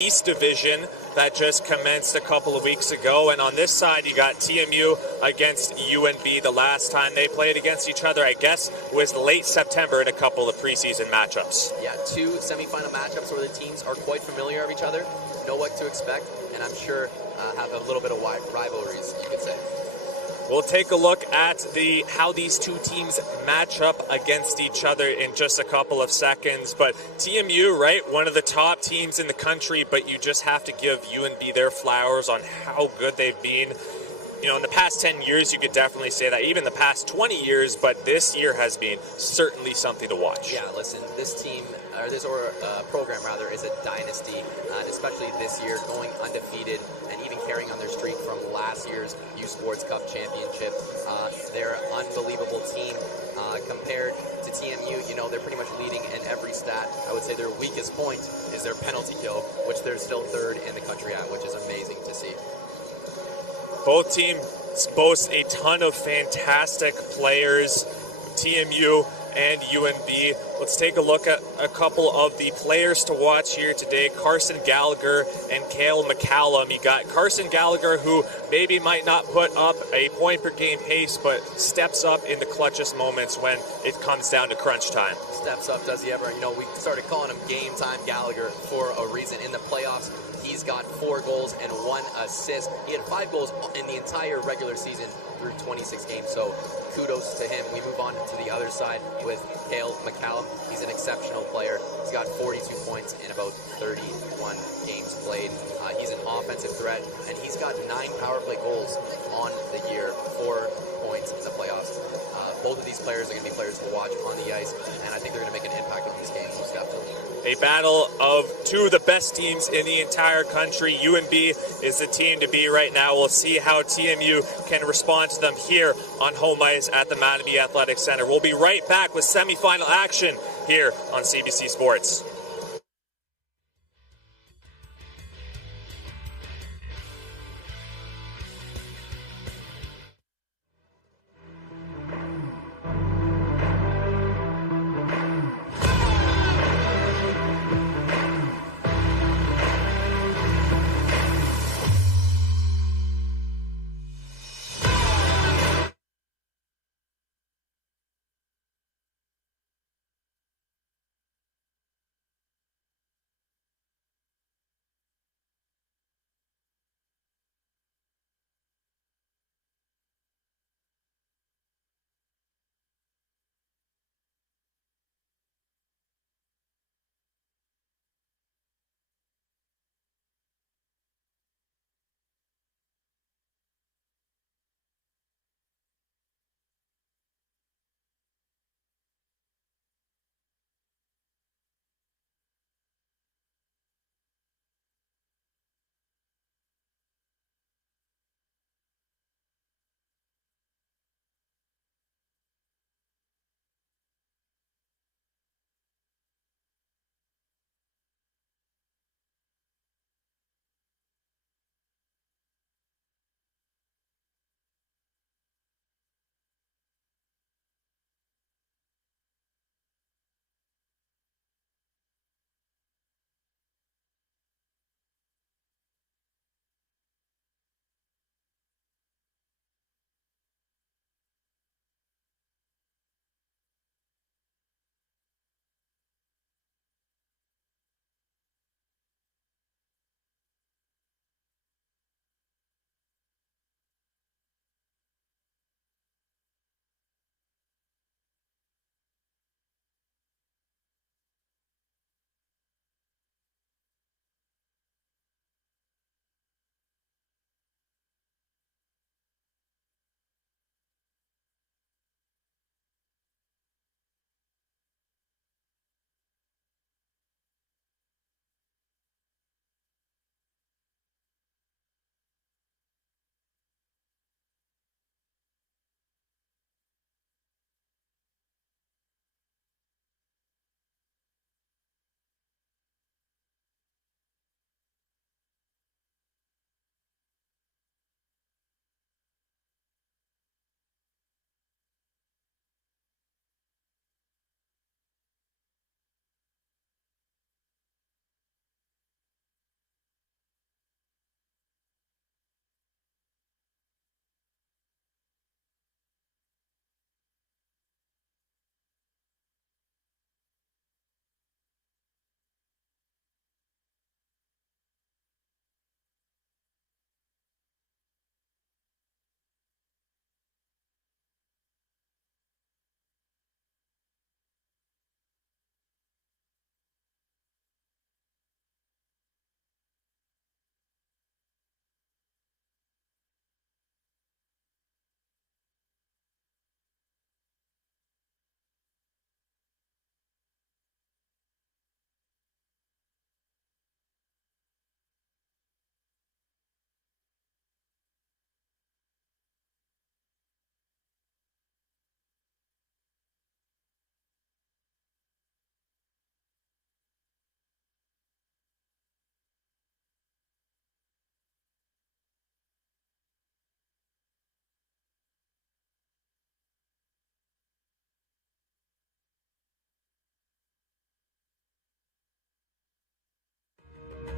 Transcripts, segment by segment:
East Division that just commenced a couple of weeks ago, and on this side you got TMU against UNB. The last time they played against each other, I guess, was late September in a couple of preseason matchups. Yeah, two semifinal matchups where the teams are quite familiar of each other, know what to expect, and I'm sure have a little bit of rivalries, you could say. We'll take a look at how these two teams match up against each other in just a couple of seconds. But TMU, right, one of the top teams in the country, but you just have to give UNB their flowers on how good they've been. You know, in the past 10 years, you could definitely say that, even the past 20 years, but this year has been certainly something to watch. Yeah, listen, this team, or this program rather, is a dynasty, and especially this year, going undefeated and even carrying on their streak from last year's U Sports Cup championship. They're an unbelievable team. Compared to TMU, you know, they're pretty much leading in every stat. I would say their weakest point is their penalty kill, which they're still third in the country at, which is amazing to see. Both teams boast a ton of fantastic players, TMU and UNB. Let's take a look at a couple of the players to watch here today. Carson Gallagher and Cale McCallum. You got Carson Gallagher, who maybe might not put up a point per game pace, but steps up in the clutchest moments when it comes down to crunch time. Steps up, does he ever? You know, we started calling him Game Time Gallagher for a reason. In the playoffs, he's got 4 goals and 1 assist. He had 5 goals in the entire regular season through 26 games, so kudos to him. We move on to the other side with Cale McCallum. He's an exceptional player. He's got 42 points in about 31 games played. He's an offensive threat, and he's got 9 power play goals on the year, 4 points in the playoffs. Both of these players are going to be players to watch on the ice, and I think they're going to make an impact on these games, most definitely. A battle of two of the best teams in the entire country. UNB is the team to be right now. We'll see how TMU can respond to them here on home ice at the Mattamy Athletic Centre. We'll be right back with semifinal action here on CBC Sports.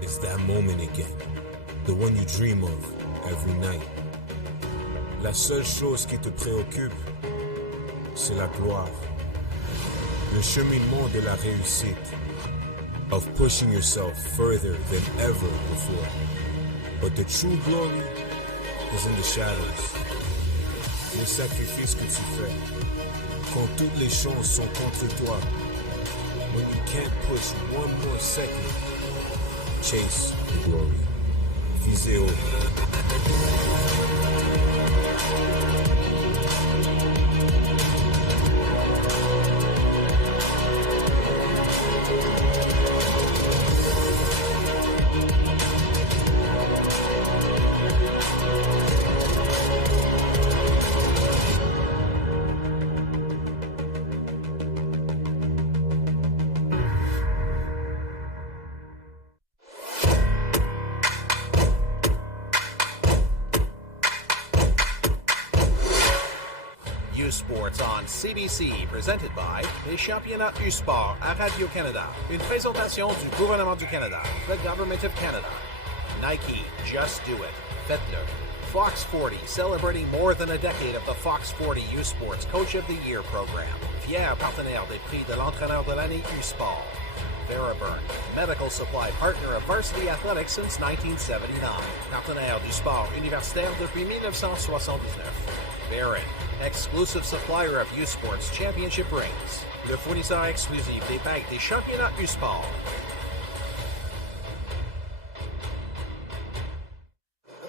It's that moment again, the one you dream of every night. La seule chose qui te préoccupe, c'est la gloire. Le cheminement de la réussite, of pushing yourself further than ever before. But the true glory is in the shadows. Le sacrifice que tu fais, quand toutes les chances sont contre toi, when you can't push one more second, chase the glory. Visez haut. Sports on CBC, presented by les championnats du sport à Radio-Canada. Une présentation du gouvernement du Canada, the Government of Canada. Nike, just do it. Faites-le. Fox 40, celebrating more than a decade of the Fox 40 U Sports Coach of the Year program. Fier partenaire des prix de l'entraîneur de l'année U Sport. Theraburn, medical supply partner of Varsity Athletics since 1979. Partenaire du sport universitaire depuis 1979. Barron, exclusive supplier of U Sports Championship rings. Le fournisseur exclusif des bagues des championnats U Sport.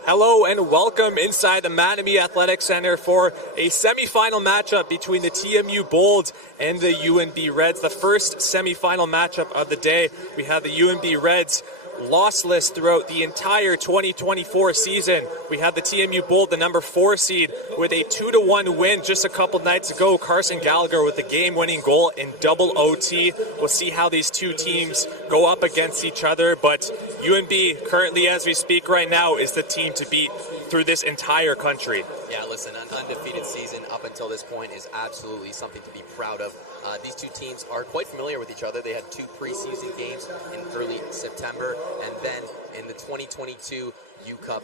Hello and welcome inside the Mattamy Athletic Centre for a semifinal matchup between the TMU Bolds and the UNB Reds. The first semifinal matchup of the day. We have the UNB Reds lossless throughout the entire 2024 season. We have the TMU Bold, the number 4 seed, with a 2-1 win just a couple nights ago. Carson Gallagher with the game-winning goal in double OT. We'll see how these two teams go up against each other, but UNB, currently as we speak right now, is the team to beat through this entire country. Yeah, listen, an undefeated season up until this point is absolutely something to be proud of. These two teams are quite familiar with each other. They had 2 preseason games in early September, and then in the 2022 U Cup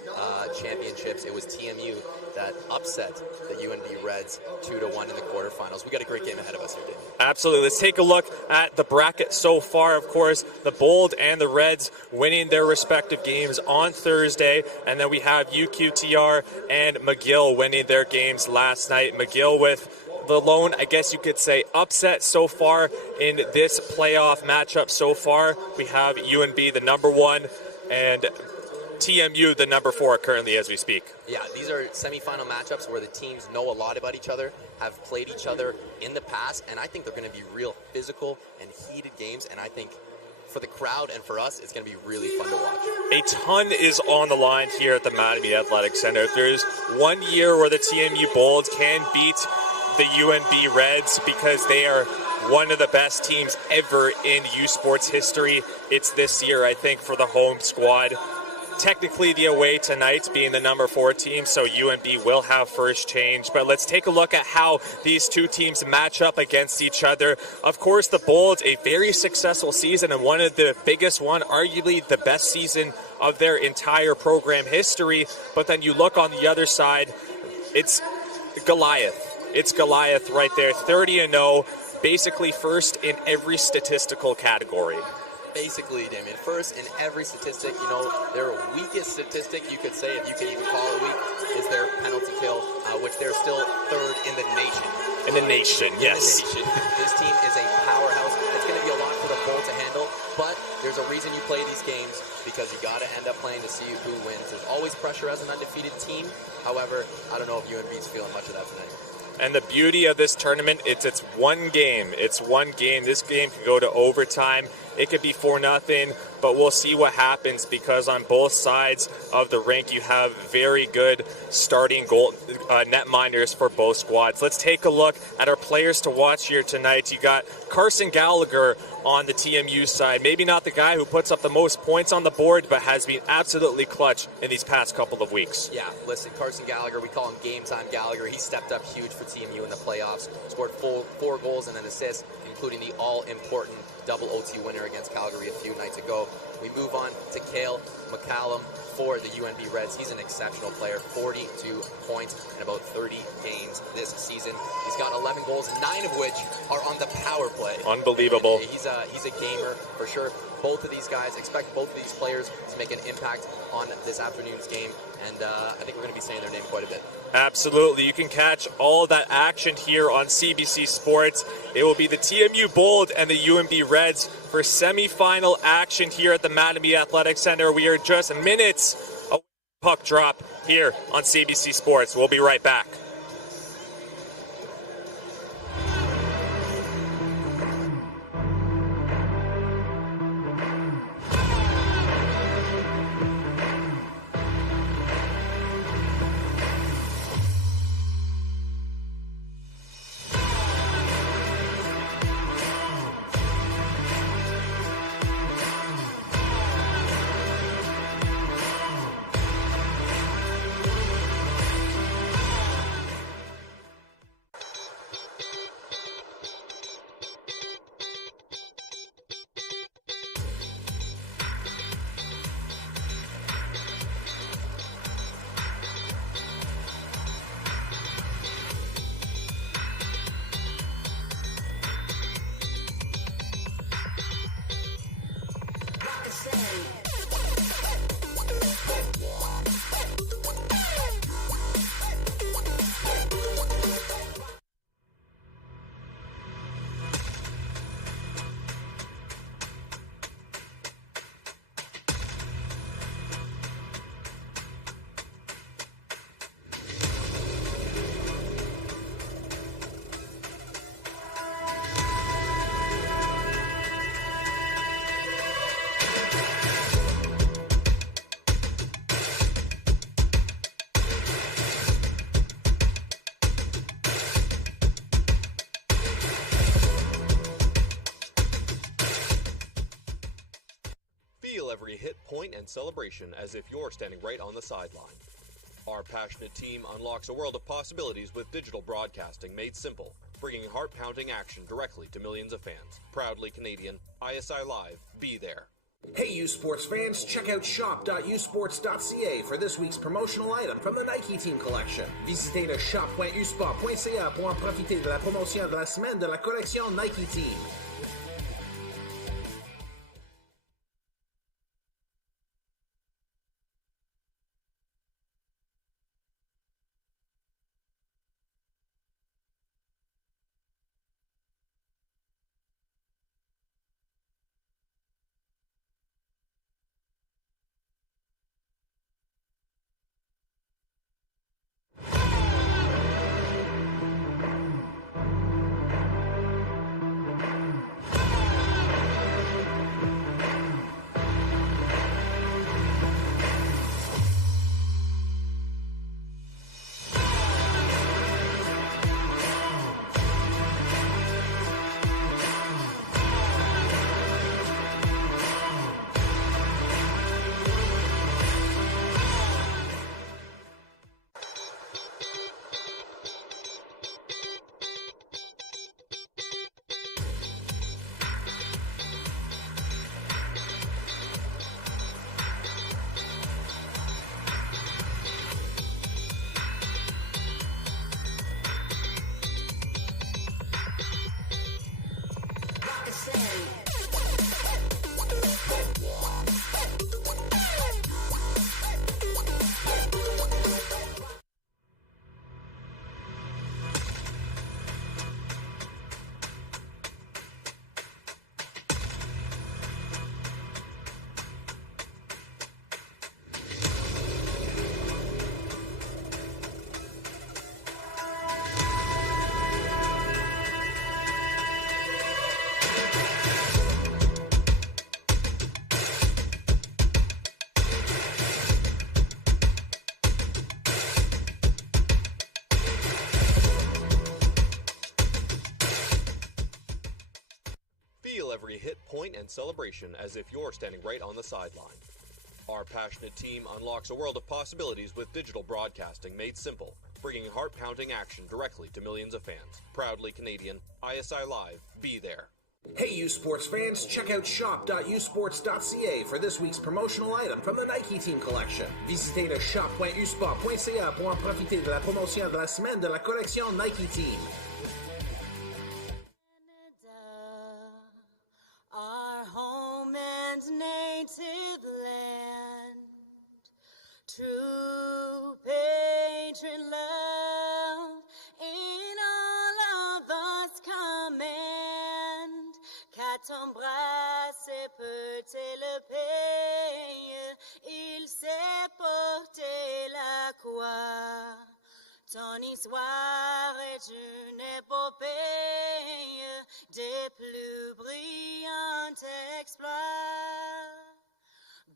championships, it was TMU that upset the UNB Reds 2-1 in the quarterfinals. We got a great game ahead of us here, Dave. Absolutely. Let's take a look at the bracket so far. Of course, the Bold and the Reds winning their respective games on Thursday, and then we have UQTR and McGill winning their games last night. McGill with the lone, I guess you could say, upset so far in this playoff matchup so far. We have UNB, the number 1, and TMU, the number 4, currently as we speak. Yeah, these are semifinal matchups where the teams know a lot about each other, have played each other in the past, and I think they're going to be real physical and heated games, and I think for the crowd and for us, it's going to be really fun to watch. A ton is on the line here at the Mattamy Athletic Centre. There's one year where the TMU Bolds can beat the UNB Reds because they are one of the best teams ever in U Sports history. It's this year, I think, for the home squad. Technically the away tonight being the number 4 team, so UNB will have first change. But let's take a look at how these two teams match up against each other. Of course, the Bolds, a very successful season and one of the biggest one, arguably the best season of their entire program history. But then you look on the other side, it's Goliath. It's Goliath right there, 30-0, basically first in every statistical category. Basically, Damien, first in every statistic. You know, their weakest statistic, you could say, if you could even call it weak, is their penalty kill, which they're still 3rd in the nation. In the nation, yes. In the nation. This team is a powerhouse. It's going to be a lot for the Bold to handle, but there's a reason you play these games, because you got to end up playing to see who wins. There's always pressure as an undefeated team. However, I don't know if UNB's feeling much of that tonight. And the beauty of this tournament, it's one game. It's one game. This game can go to overtime. It could be 4-0, but we'll see what happens because on both sides of the rink, you have very good starting goal netminders for both squads. Let's take a look at our players to watch here tonight. You got Carson Gallagher on the TMU side. Maybe not the guy who puts up the most points on the board, but has been absolutely clutch in these past couple of weeks. Yeah, listen, Carson Gallagher, we call him Game Time Gallagher. He stepped up huge for TMU in the playoffs, scored 4 goals and an assist, including the all-important double OT winner against Calgary a few nights ago. We move on to Cale McCallum for the UNB Reds. He's an exceptional player, 42 points in about 30 games this season. He's got 11 goals, 9 of which are on the power play. Unbelievable. And he's a gamer for sure. Both of these guys, expect both of these players to make an impact on this afternoon's game, and I think we're going to be saying their name quite a bit. Absolutely. You can catch all of that action here on CBC Sports. It will be the TMU Bold and the UNB Reds for semifinal action here at the Mattamy Athletic Centre. We are just minutes away from puck drop here on CBC Sports. We'll be right back. Every hit, point, and celebration as if you're standing right on the sideline. Our passionate team unlocks a world of possibilities with digital broadcasting made simple, bringing heart-pounding action directly to millions of fans. Proudly Canadian, ISI Live, be there. Hey, U Sports fans, check out shop.usports.ca for this week's promotional item from the Nike Team Collection. Visitez le shop.usport.ca pour en profiter de la promotion de la semaine de la collection Nike Team. Every hit, point, and celebration as if you're standing right on the sideline. Our passionate team unlocks a world of possibilities with digital broadcasting made simple, bringing heart-pounding action directly to millions of fans. Proudly Canadian, ISI Live, be there. Hey, U Sports fans, check out shop.usports.ca for this week's promotional item from the Nike Team Collection. Visitez le shop.usport.ca pour en profiter de la promotion de la semaine de la collection Nike Team. Our home and native land, true patron love in all of us command. Qu'à t'embrasser peut le pays, il sait porter la croix. Ton histoire est une épopée des plus brillants exploits.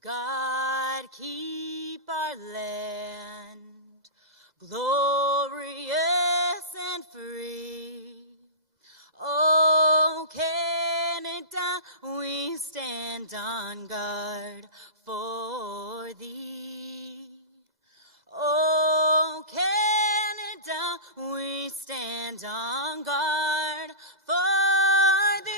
God keep our land glorious and free. Oh, Canada, we stand on guard for thee. Oh, Canada, we stand on guard for thee.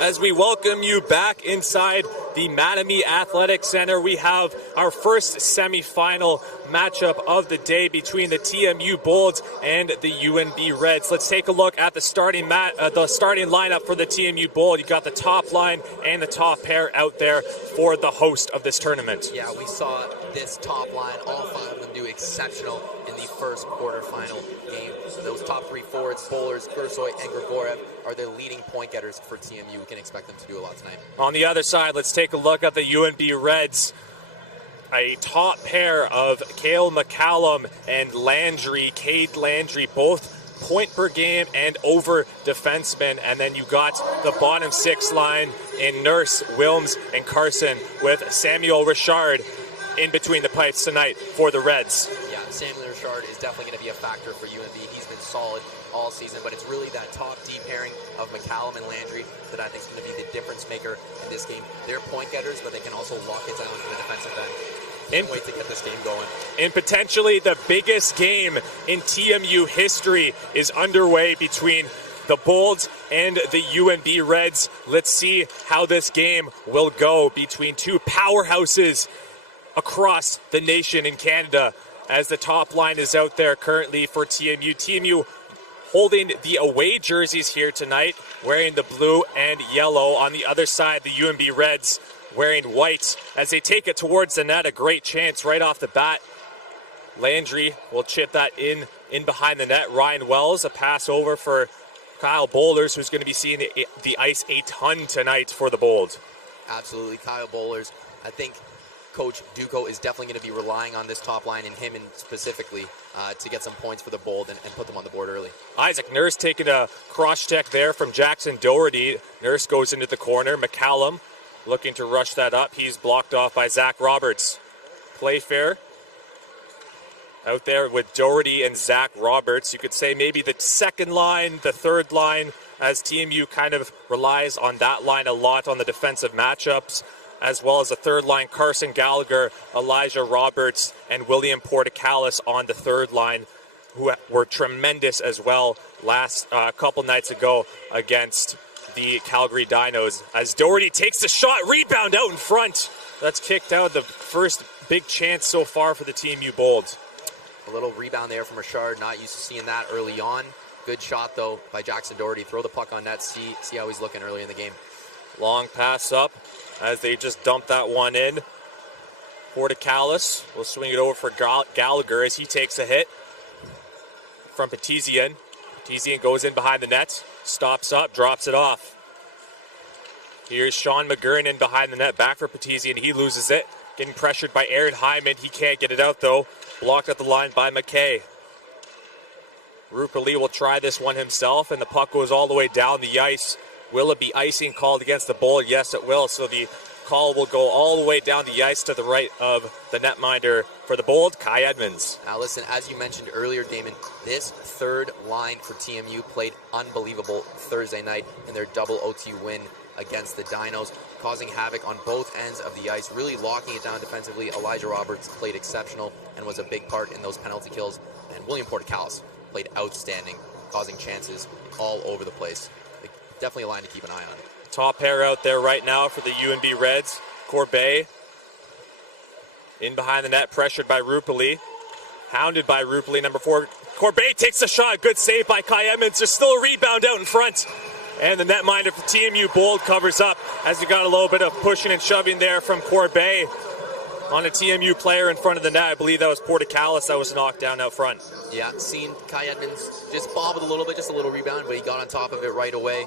As we welcome you back inside the Mattamy Athletic Centre, we have our first semifinal matchup of the day between the TMU Bolds and the UNB Reds. Let's take a look at the starting lineup for the TMU Bold. You got the top line and the top pair out there for the host of this tournament. Yeah, we saw this top line, all five of them do exceptional in the first quarterfinal game. So those top three forwards, Bowlers, Gursoy, and Grigorev, are the leading point getters for TMU. We can expect them to do a lot tonight. On the other side, let's take a look at the UNB Reds. A top pair of Cale McCallum and Landry, Cade Landry, both point per game and over defensemen. And then you got the bottom six line in Nurse, Wilms, and Carson, with Samuel Richard in between the pipes tonight for the Reds. Yeah, Samuel Richard is definitely going to be a factor for UNB. He's been solid all season, but it's really that top D pairing of McCallum and Landry that I think is going to be the difference maker in this game. They're point getters, but they can also lock it down in the defensive end. Can't wait to get this game going. And potentially the biggest game in TMU history is underway between the Bolds and the UNB Reds. Let's see how this game will go between two powerhouses across the nation in Canada, as the top line is out there currently for TMU. TMU holding the away jerseys here tonight, wearing the blue and yellow. On the other side, the UNB Reds wearing white as they take it towards the net. A great chance right off the bat. Landry will chip that in behind the net. Ryan Wells, a pass over for Kyle Bowlers, who's going to be seeing the ice a ton tonight for the Bold. Absolutely, Kyle Bowlers. I think Coach Duco is definitely going to be relying on this top line and him specifically to get some points for the Bold and put them on the board early. Isaac Nurse taking a cross check there from Jackson Doherty. Nurse goes into the corner. McCallum looking to rush that up. He's blocked off by Zach Roberts. Playfair out there with Doherty and Zach Roberts. You could say maybe the second line, the third line, as TMU kind of relies on that line a lot on the defensive matchups, as well as the third line, Carson Gallagher, Elijah Roberts, and William Portocalis on the third line, who were tremendous as well last couple nights ago against the Calgary Dinos. As Doherty takes the shot, rebound out in front. That's kicked out, the first big chance so far for the TMU Bold. A little rebound there from Richard, not used to seeing that early on. Good shot, though, by Jackson Doherty. Throw the puck on net, see how he's looking early in the game. Long pass up as they just dump that one in. Portocalis will swing it over for Gallagher as he takes a hit from Petizian. Petizian goes in behind the net, stops up, drops it off. Here's Sean McGurn in behind the net, back for Petizian. He loses it, getting pressured by Aaron Hyman. He can't get it out, though. Blocked at the line by McKay. Rukali will try this one himself, and the puck goes all the way down the ice. Will it be icing called against the Bold? Yes, it will. So the call will go all the way down the ice to the right of the netminder for the Bold, Kai Edmonds. Now listen, as you mentioned earlier, Damon, this third line for TMU played unbelievable Thursday night in their double OT win against the Dinos, causing havoc on both ends of the ice, really locking it down defensively. Elijah Roberts played exceptional, and was a big part in those penalty kills. And William Pointe-Claire played outstanding, causing chances all over the place. Definitely a line to keep an eye on. Top pair out there right now for the UNB Reds. Corbet in behind the net, pressured by Rupali. Hounded by Rupali, number 4. Corbet takes a shot. Good save by Kai Edmonds. There's still a rebound out in front. And the netminder for TMU Bold covers up as we got a little bit of pushing and shoving there from Corbet on a TMU player in front of the net. I believe that was Pointe-Claire that was knocked down out front. Yeah, seen Kai Edmonds just bobbled a little bit, just a little rebound, but he got on top of it right away.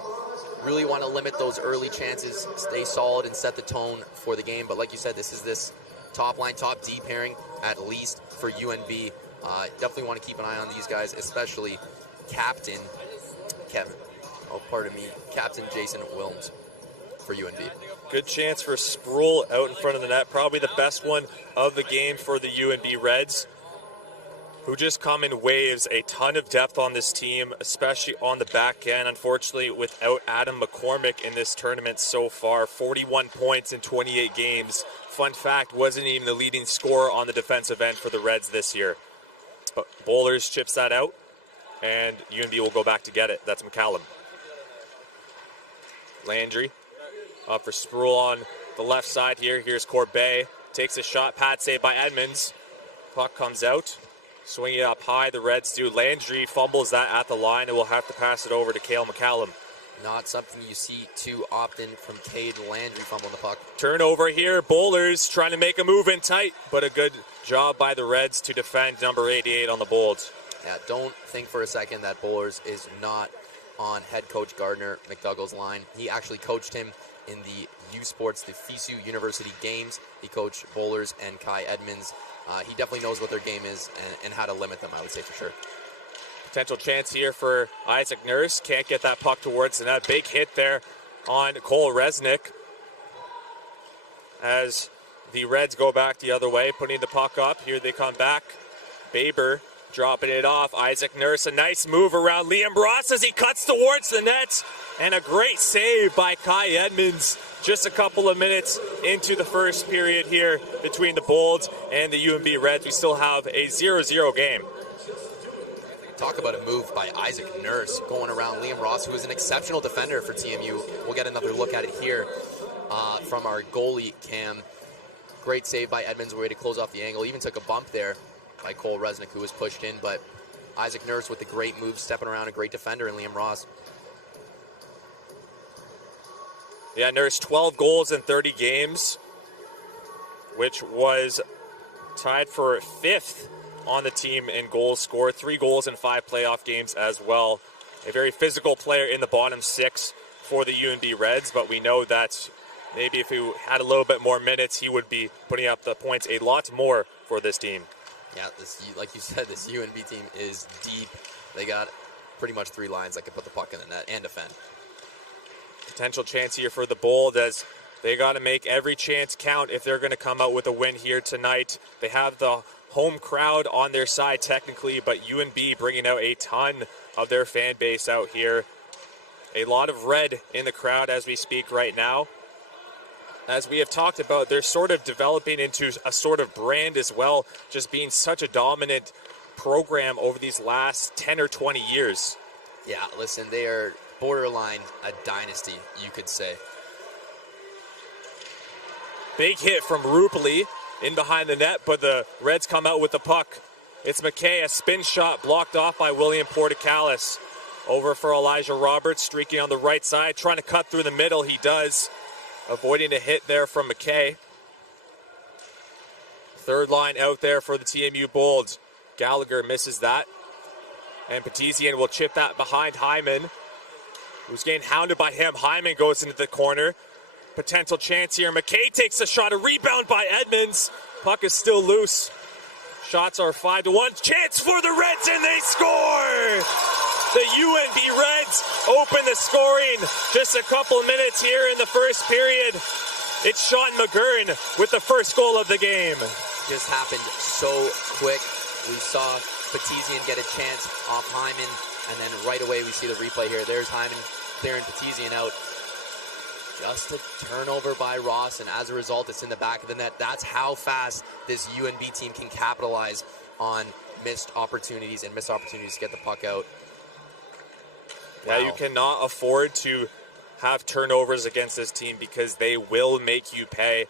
Really want to limit those early chances, stay solid, and set the tone for the game. But like you said, this is this top line, top D pairing, at least for UNB. Definitely want to keep an eye on these guys, especially Captain Jason Wilms for UNB. Good chance for Sproul out in front of the net. Probably the best one of the game for the UNB Reds, who just come in waves. A ton of depth on this team, especially on the back end. Unfortunately, without Adam McCormick in this tournament so far, 41 points in 28 games. Fun fact, wasn't even the leading scorer on the defensive end for the Reds this year. But Bowlers chips that out, and UNB will go back to get it. That's McCallum. Landry up for Sproul on the left side here. Here's Corbet. Takes a shot. Pad save by Edmonds. Puck comes out. Swinging it up high, the Reds do. Landry fumbles that at the line, and will have to pass it over to Cale McCallum. Not something you see too often from Cade Landry fumbling the puck. Turnover here. Bowlers trying to make a move in tight, but a good job by the Reds to defend number 88 on the Bolts. Yeah, don't think for a second that Bowlers is not on head coach Gardner McDougall's line. He actually coached him in the U Sports, the FISU University games. He coached Bowlers and Kai Edmonds. He definitely knows what their game is and how to limit them, I would say for sure. Potential chance here for Isaac Nurse. Can't get that puck towards the net. Big hit there on Cole Resnick as the Reds go back the other way, putting the puck up. Here they come back. Baber dropping it off. Isaac Nurse, a nice move around Liam Ross as he cuts towards the net. And a great save by Kai Edmonds. Just a couple of minutes into the first period here between the Bolds and the UNB Reds. We still have a 0-0 game. Talk about a move by Isaac Nurse going around Liam Ross, who is an exceptional defender for TMU. We'll get another look at it here from our goalie, Cam. Great save by Edmonds, way to close off the angle. Even took a bump there by Cole Resnick, who was pushed in. But Isaac Nurse with the great move, stepping around, a great defender in Liam Ross. Yeah, Nurse, 12 goals in 30 games, which was tied for 5th on the team in goals scored. 3 goals in 5 playoff games as well. A very physical player in the bottom 6 for the UNB Reds, but we know that maybe if he had a little bit more minutes, he would be putting up the points a lot more for this team. Yeah, like you said, this UNB team is deep. They got pretty much 3 lines that can put the puck in the net and defend. Potential chance here for the Bold as they got to make every chance count if they're going to come out with a win here tonight. They have the home crowd on their side technically, but UNB bringing out a ton of their fan base out here. A lot of red in the crowd as we speak right now. As we have talked about, they're sort of developing into a sort of brand as well, just being such a dominant program over these last 10 or 20 years. Yeah, listen, they are borderline a dynasty, you could say. Big hit from Rupali in behind the net, but the Reds come out with the puck. It's McKay, a spin shot blocked off by William Pointe-Claire. Over for Elijah Roberts, streaking on the right side, trying to cut through the middle. He does, avoiding a hit there from McKay. Third line out there for the TMU Bolds. Gallagher misses that. And Petizian will chip that behind Hyman, who's getting hounded by him. Hyman goes into the corner. Potential chance here. McKay takes a shot. A rebound by Edmonds. Puck is still loose. Shots are 5-1. Chance for the Reds, and they score! The UNB Reds open the scoring. Just a couple minutes here in the first period. It's Sean McGurn with the first goal of the game. Just happened so quick. We saw Petizian get a chance off Hyman, and then right away we see the replay here. There's Hyman clearing Petizian out. Just a turnover by Ross, and as a result, it's in the back of the net. That's how fast this UNB team can capitalize on missed opportunities to get the puck out. Yeah, you cannot afford to have turnovers against this team because they will make you pay.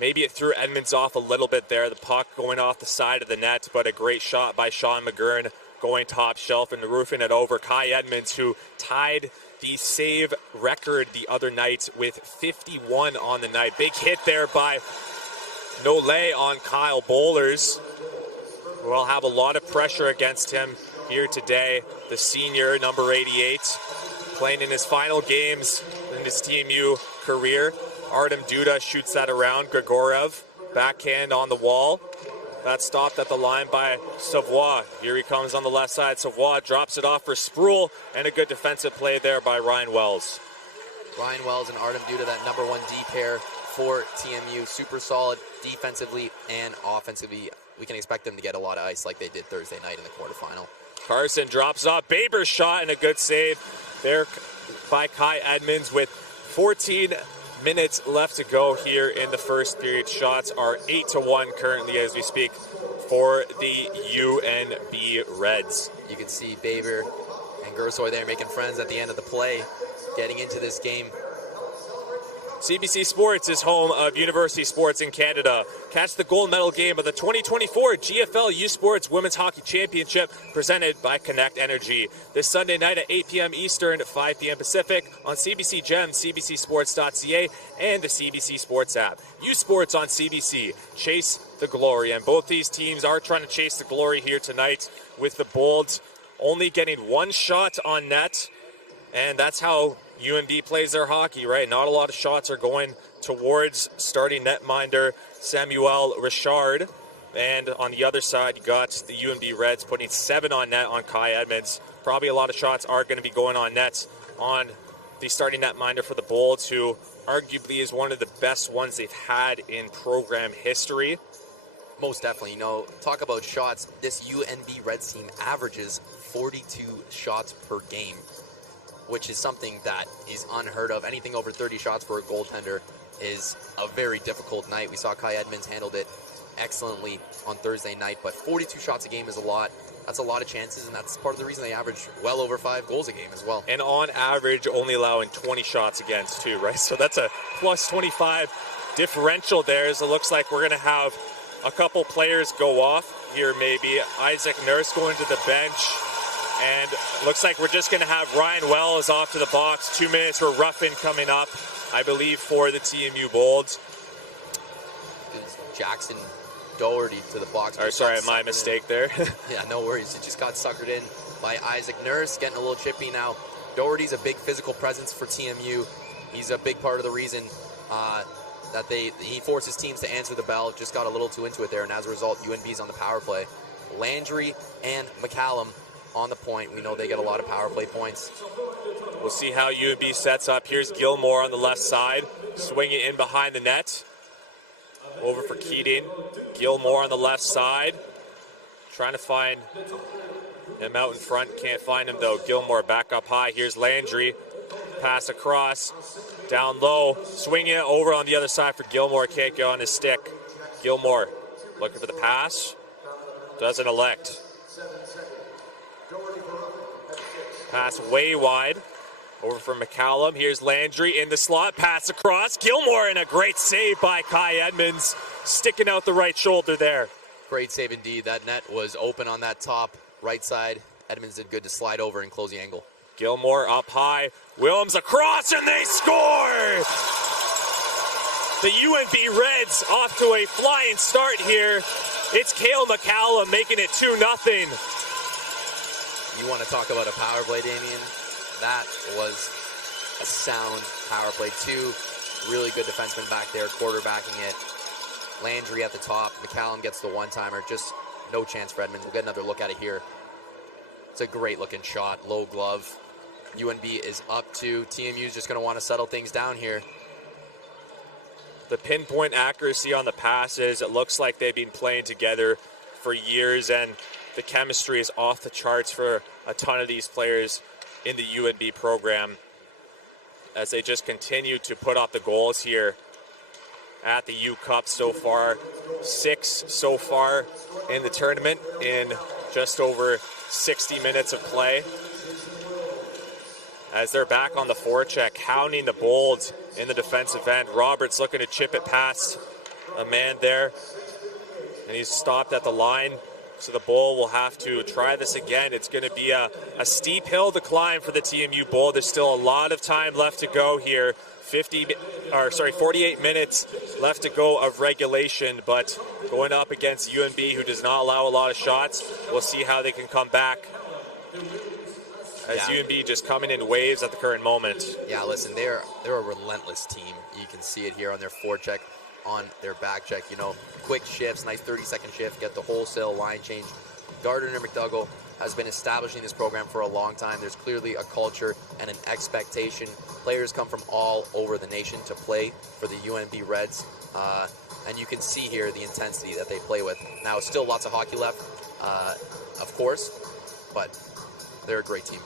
Maybe it threw Edmonds off a little bit there, the puck going off the side of the net, but a great shot by Sean McGurn going top shelf and roofing it over. Kai Edmonds, who tied the save record the other night with 51 on the night. Big hit there by Nole on Kyle Bowlers. We'll have a lot of pressure against him here today. The senior, number 88, playing in his final games in his TMU career. Artem Duda shoots that around. Grigorev, backhand on the wall. That's stopped at the line by Savoie. Here he comes on the left side. Savoie drops it off for Sproul, and a good defensive play there by Ryan Wells. Ryan Wells and Artem Duda, that number 1 D pair for TMU. Super solid defensively and offensively. We can expect them to get a lot of ice like they did Thursday night in the quarterfinal. Carson drops off. Baber's shot and a good save there by Kai Edmonds with 14 minutes left to go here in the first period. Shots are 8-1 currently as we speak for the UNB Reds. You can see Baber and Gersoy there making friends at the end of the play, getting into this game. CBC Sports is home of University Sports in Canada. Catch the gold medal game of the 2024 GFL U Sports Women's Hockey Championship presented by Connect Energy. This Sunday night at 8 p.m. Eastern, 5 p.m. Pacific on CBC Gem, CBCSports.ca, and the CBC Sports app. U Sports on CBC. Chase the glory. And both these teams are trying to chase the glory here tonight with the Bolts only getting one shot on net. And that's how UNB plays their hockey, right? Not a lot of shots are going towards starting netminder Samuel Richard. And on the other side, you got the UNB Reds putting 7 on net on Kai Edmonds. Probably a lot of shots are going to be going on net on the starting netminder for the Bolts, who arguably is one of the best ones they've had in program history. Most definitely. You know, talk about shots. This UNB Reds team averages 42 shots per game, which is something that is unheard of. Anything over 30 shots for a goaltender is a very difficult night. We saw Kai Edmonds handled it excellently on Thursday night, but 42 shots a game is a lot. That's a lot of chances, and that's part of the reason they average well over 5 goals a game as well. And on average, only allowing 20 shots against, too, right? So that's a plus 25 differential there. So it looks like we're going to have a couple players go off here, maybe. Isaac Nurse going to the bench. And looks like we're just going to have Ryan Wells off to the box. 2 minutes for Ruffin coming up, I believe, for the TMU Bolts. Jackson Doherty to the box. Or, sorry, my mistake there. Yeah, no worries. It just got suckered in by Isaac Nurse, getting a little chippy now. Doherty's a big physical presence for TMU. He's a big part of the reason that he forces teams to answer the bell. Just got a little too into it there, and as a result, UNB's on the power play. Landry and McCallum on the point. We know they get a lot of power play points. We'll see how UNB sets up. Here's Gilmore on the left side, swinging in behind the net. Over for Keating. Gilmore on the left side, trying to find him out in front. Can't find him, though. Gilmore back up high. Here's Landry. Pass across. Down low. Swinging it over on the other side for Gilmore. Can't get on his stick. Gilmore looking for the pass. Doesn't elect. Pass way wide. Over for McCallum. Here's Landry in the slot. Pass across. Gilmore, and a great save by Kai Edmonds. Sticking out the right shoulder there. Great save indeed. That net was open on that top right side. Edmonds did good to slide over and close the angle. Gilmore up high. Williams across, and they score! The UNB Reds off to a flying start here. It's Cale McCallum making it 2-0. You want to talk about a power play, Damien? That was a sound power play. 2 really good defensemen back there, quarterbacking it. Landry at the top. McCallum gets the one-timer. Just no chance for Edmonds. We'll get another look at it here. It's a great-looking shot. Low glove. UNB is up 2. TMU's just going to want to settle things down here. The pinpoint accuracy on the passes, it looks like they've been playing together for years, and the chemistry is off the charts for a ton of these players in the UNB program as they just continue to put up the goals here. at the U Cup so far. 6 so far in the tournament in just over 60 minutes of play. As they're back on the forecheck, hounding the Bolds in the defensive end. Roberts looking to chip it past a man there, and he's stopped at the line. So the Bull will have to try this again. It's going to be a steep hill to climb for the TMU Bull. There's still a lot of time left to go here. 48 minutes left to go of regulation, but going up against UNB, who does not allow a lot of shots. We'll see how they can come back, as UNB just coming in waves at the current moment. Yeah, listen, they're a relentless team. You can see it here on their forecheck, on their back check. You know, quick shifts, nice 30-second shift, get the wholesale line change. Gardner McDougall has been establishing this program for a long time. There's clearly a culture and an expectation. Players come from all over the nation to play for the UNB Reds, and you can see here the intensity that they play with. Now, still lots of hockey left, of course, but they're a great team.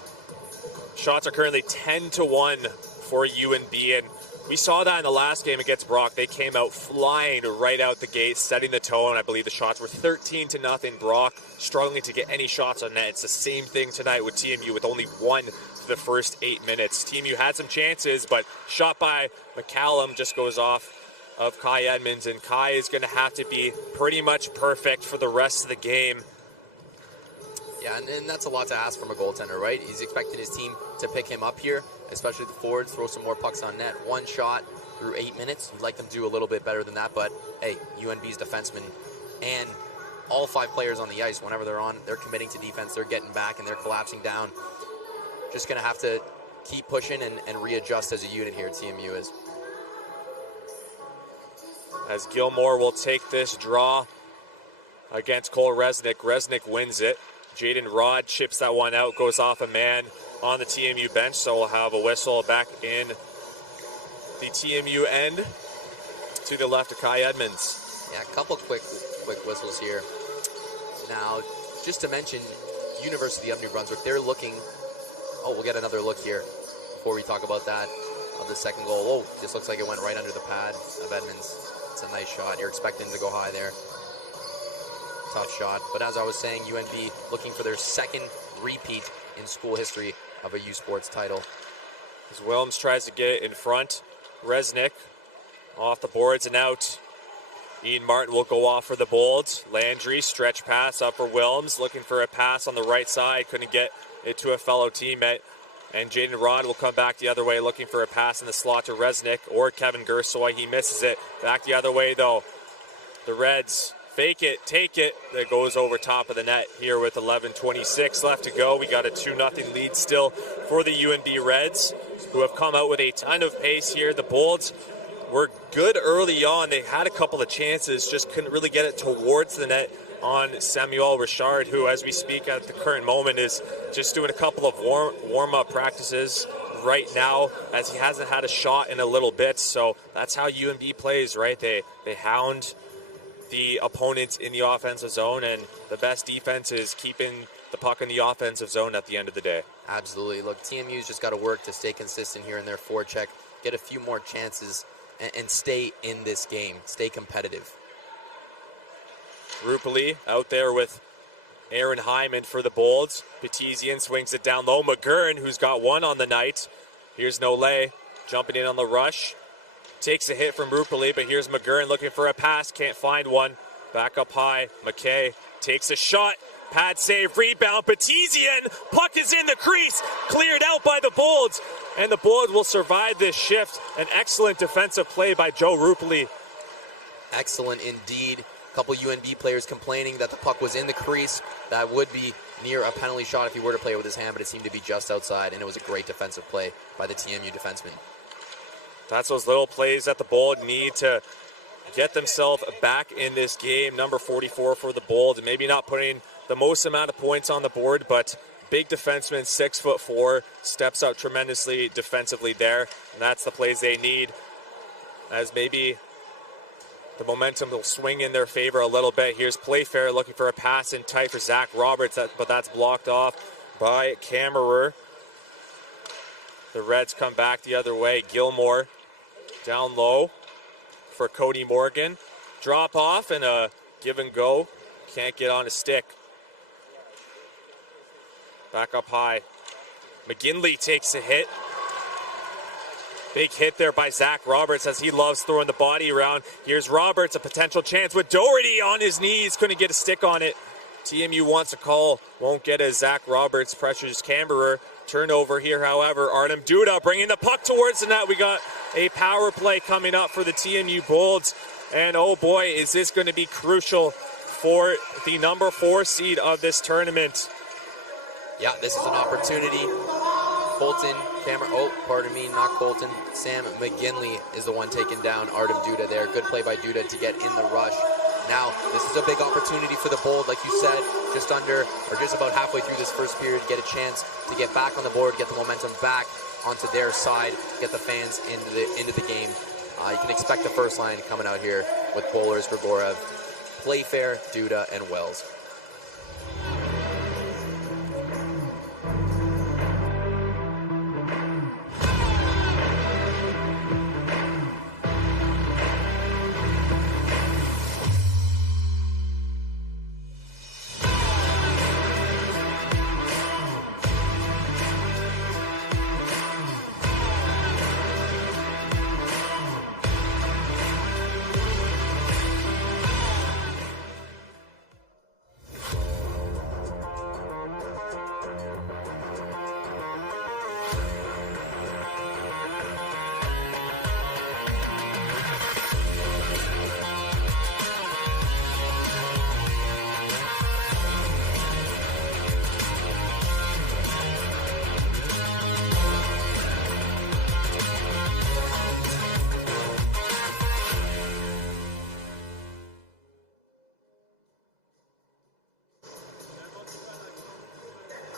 Shots are currently 10-1 for UNB, and we saw that in the last game against Brock. They came out flying right out the gate, setting the tone. I believe the shots were 13-0. Brock struggling to get any shots on net. It's the same thing tonight with TMU, with only 1 for the first 8 minutes. TMU had some chances, but shot by McCallum just goes off of Kai Edmonds, and Kai is going to have to be pretty much perfect for the rest of the game. Yeah, and that's a lot to ask from a goaltender, right? He's expecting his team to pick him up here, especially the forwards, throw some more pucks on net. 1 shot through 8 minutes. You'd like them to do a little bit better than that, but hey, UNB's defensemen and all 5 players on the ice, whenever they're on, they're committing to defense, they're getting back, and they're collapsing down. Just going to have to keep pushing and readjust as a unit here, TMU is. As Gilmore will take this draw against Cole Resnick. Resnick wins it. Jaden Rod chips that one out, goes off a man on the TMU bench, so we'll have a whistle back in the TMU end to the left of Kai Edmonds. Yeah, a couple quick whistles here. Now, just to mention, University of New Brunswick, they're looking, we'll get another look here before we talk about that, of the second goal. Whoa, this looks like it went right under the pad of Edmonds. It's a nice shot. You're expecting to go high there. Tough shot. But as I was saying, UNB looking for their second repeat in school history of a U Sports title. As Wilms tries to get it in front, Resnick off the boards and out. Ian Martin will go off for the Bolds. Landry, stretch pass up for Wilms, looking for a pass on the right side. Couldn't get it to a fellow teammate. And Jaden Rod will come back the other way, looking for a pass in the slot to Resnick or Kevin Gersoy. He misses it. Back the other way, though. The Reds fake it, take it. That goes over top of the net here with 11:26 left to go. We got a 2-0 lead still for the UNB Reds, who have come out with a ton of pace here. The Bolds were good early on. They had a couple of chances, just couldn't really get it towards the net on Samuel Richard, who, as we speak at the current moment, is just doing a couple of warm-up practices right now, as he hasn't had a shot in a little bit. So that's how UNB plays, right? They hound the opponents in the offensive zone, and the best defense is keeping the puck in the offensive zone at the end of the day. Absolutely. Look, TMU's just got to work to stay consistent here in their forecheck, get a few more chances, and stay in this game, stay competitive. Rupali out there with Aaron Hyman for the Bolds. Petizian swings it down low. McGurn, who's got 1 on the night. Here's Nole jumping in on the rush. Takes a hit from Rupali, but here's McGurn looking for a pass. Can't find one. Back up high. McKay takes a shot. Pad save, rebound. Petizian. Puck is in the crease. Cleared out by the Bolds. And the Bolds will survive this shift. An excellent defensive play by Joe Rupali. Excellent indeed. A couple UNB players complaining that the puck was in the crease. That would be near a penalty shot if he were to play with his hand, but it seemed to be just outside, and it was a great defensive play by the TMU defenseman. That's those little plays that the Bold need to get themselves back in this game. Number 44 for the Bold, and maybe not putting the most amount of points on the board, but big defenseman, 6'4", steps out tremendously defensively there, and that's the plays they need, as maybe the momentum will swing in their favor a little bit. Here's Playfair looking for a pass in tight for Zach Roberts, but that's blocked off by Kammerer. The Reds come back the other way. Gilmore down low for Cody Morgan. Drop off and a give and go. Can't get on a stick. Back up high. McGinley takes a hit. Big hit there by Zach Roberts as he loves throwing the body around. Here's Roberts, a potential chance with Doherty on his knees. Couldn't get a stick on it. TMU wants a call. Won't get as Zach Roberts pressures Camberer. Turnover here, however. Artem Duda bringing the puck towards the net. We got a power play coming up for the TMU Bolts. And oh boy, is this going to be crucial for the number 4 seed of this tournament. Yeah, this is an opportunity. Colton, not Colton. Sam McGinley is the one taking down Artem Duda there. Good play by Duda to get in the rush. Now, this is a big opportunity for the Bold, like you said, just about halfway through this first period, get a chance to get back on the board, get the momentum back onto their side, get the fans into the game. You can expect the first line coming out here with Bowlers, Grigoriev, Playfair, Duda, and Wells.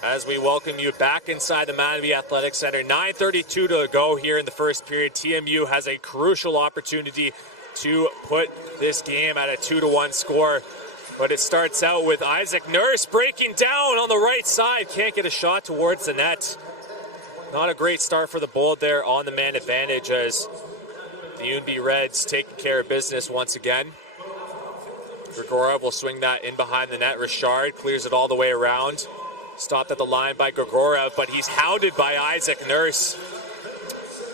As we welcome you back inside the Mattamy Athletic Centre. 9:32 to go here in the first period. TMU has a crucial opportunity to put this game at a 2-1 score. But it starts out with Isaac Nurse breaking down on the right side. Can't get a shot towards the net. Not a great start for the Bold there on the man advantage as the UNB Reds taking care of business once again. Grigoriev will swing that in behind the net. Richard clears it all the way around. Stopped at the line by Grigoriev, but he's hounded by Isaac Nurse.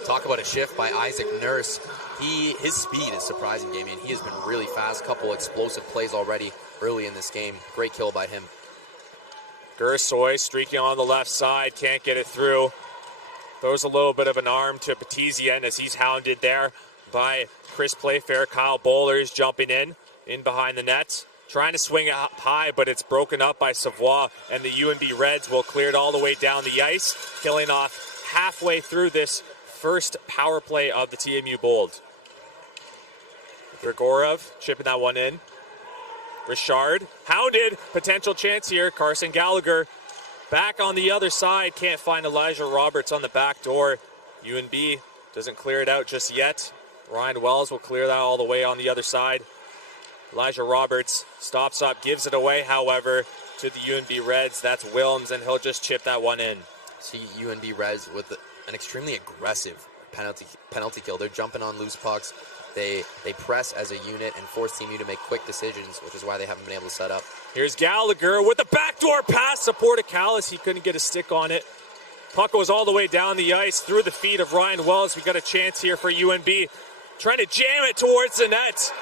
Talk about a shift by Isaac Nurse. His speed is surprising, Damien. He has been really fast. Couple explosive plays already early in this game. Great kill by him. Gersoy streaking on the left side, can't get it through. Throws a little bit of an arm to Petitien as he's hounded there by Chris Playfair. Kyle Bowlers jumping in behind the net. Trying to swing it up high, but it's broken up by Savoie, and the UNB Reds will clear it all the way down the ice, killing off halfway through this first power play of the TMU Bold. Grigoriev chipping that one in. Richard, hounded, potential chance here. Carson Gallagher back on the other side, can't find Elijah Roberts on the back door. UNB doesn't clear it out just yet. Ryan Wells will clear that all the way on the other side. Elijah Roberts stops up, gives it away, however, to the UNB Reds. That's Wilms, and he'll just chip that one in. See UNB Reds with an extremely aggressive penalty kill. They're jumping on loose pucks. They press as a unit and force TMU to make quick decisions, which is why they haven't been able to set up. Here's Gallagher with the backdoor pass to Portacalis. He couldn't get a stick on it. Puck goes all the way down the ice through the feet of Ryan Wells. We got a chance here for UNB. Trying to jam it towards the net.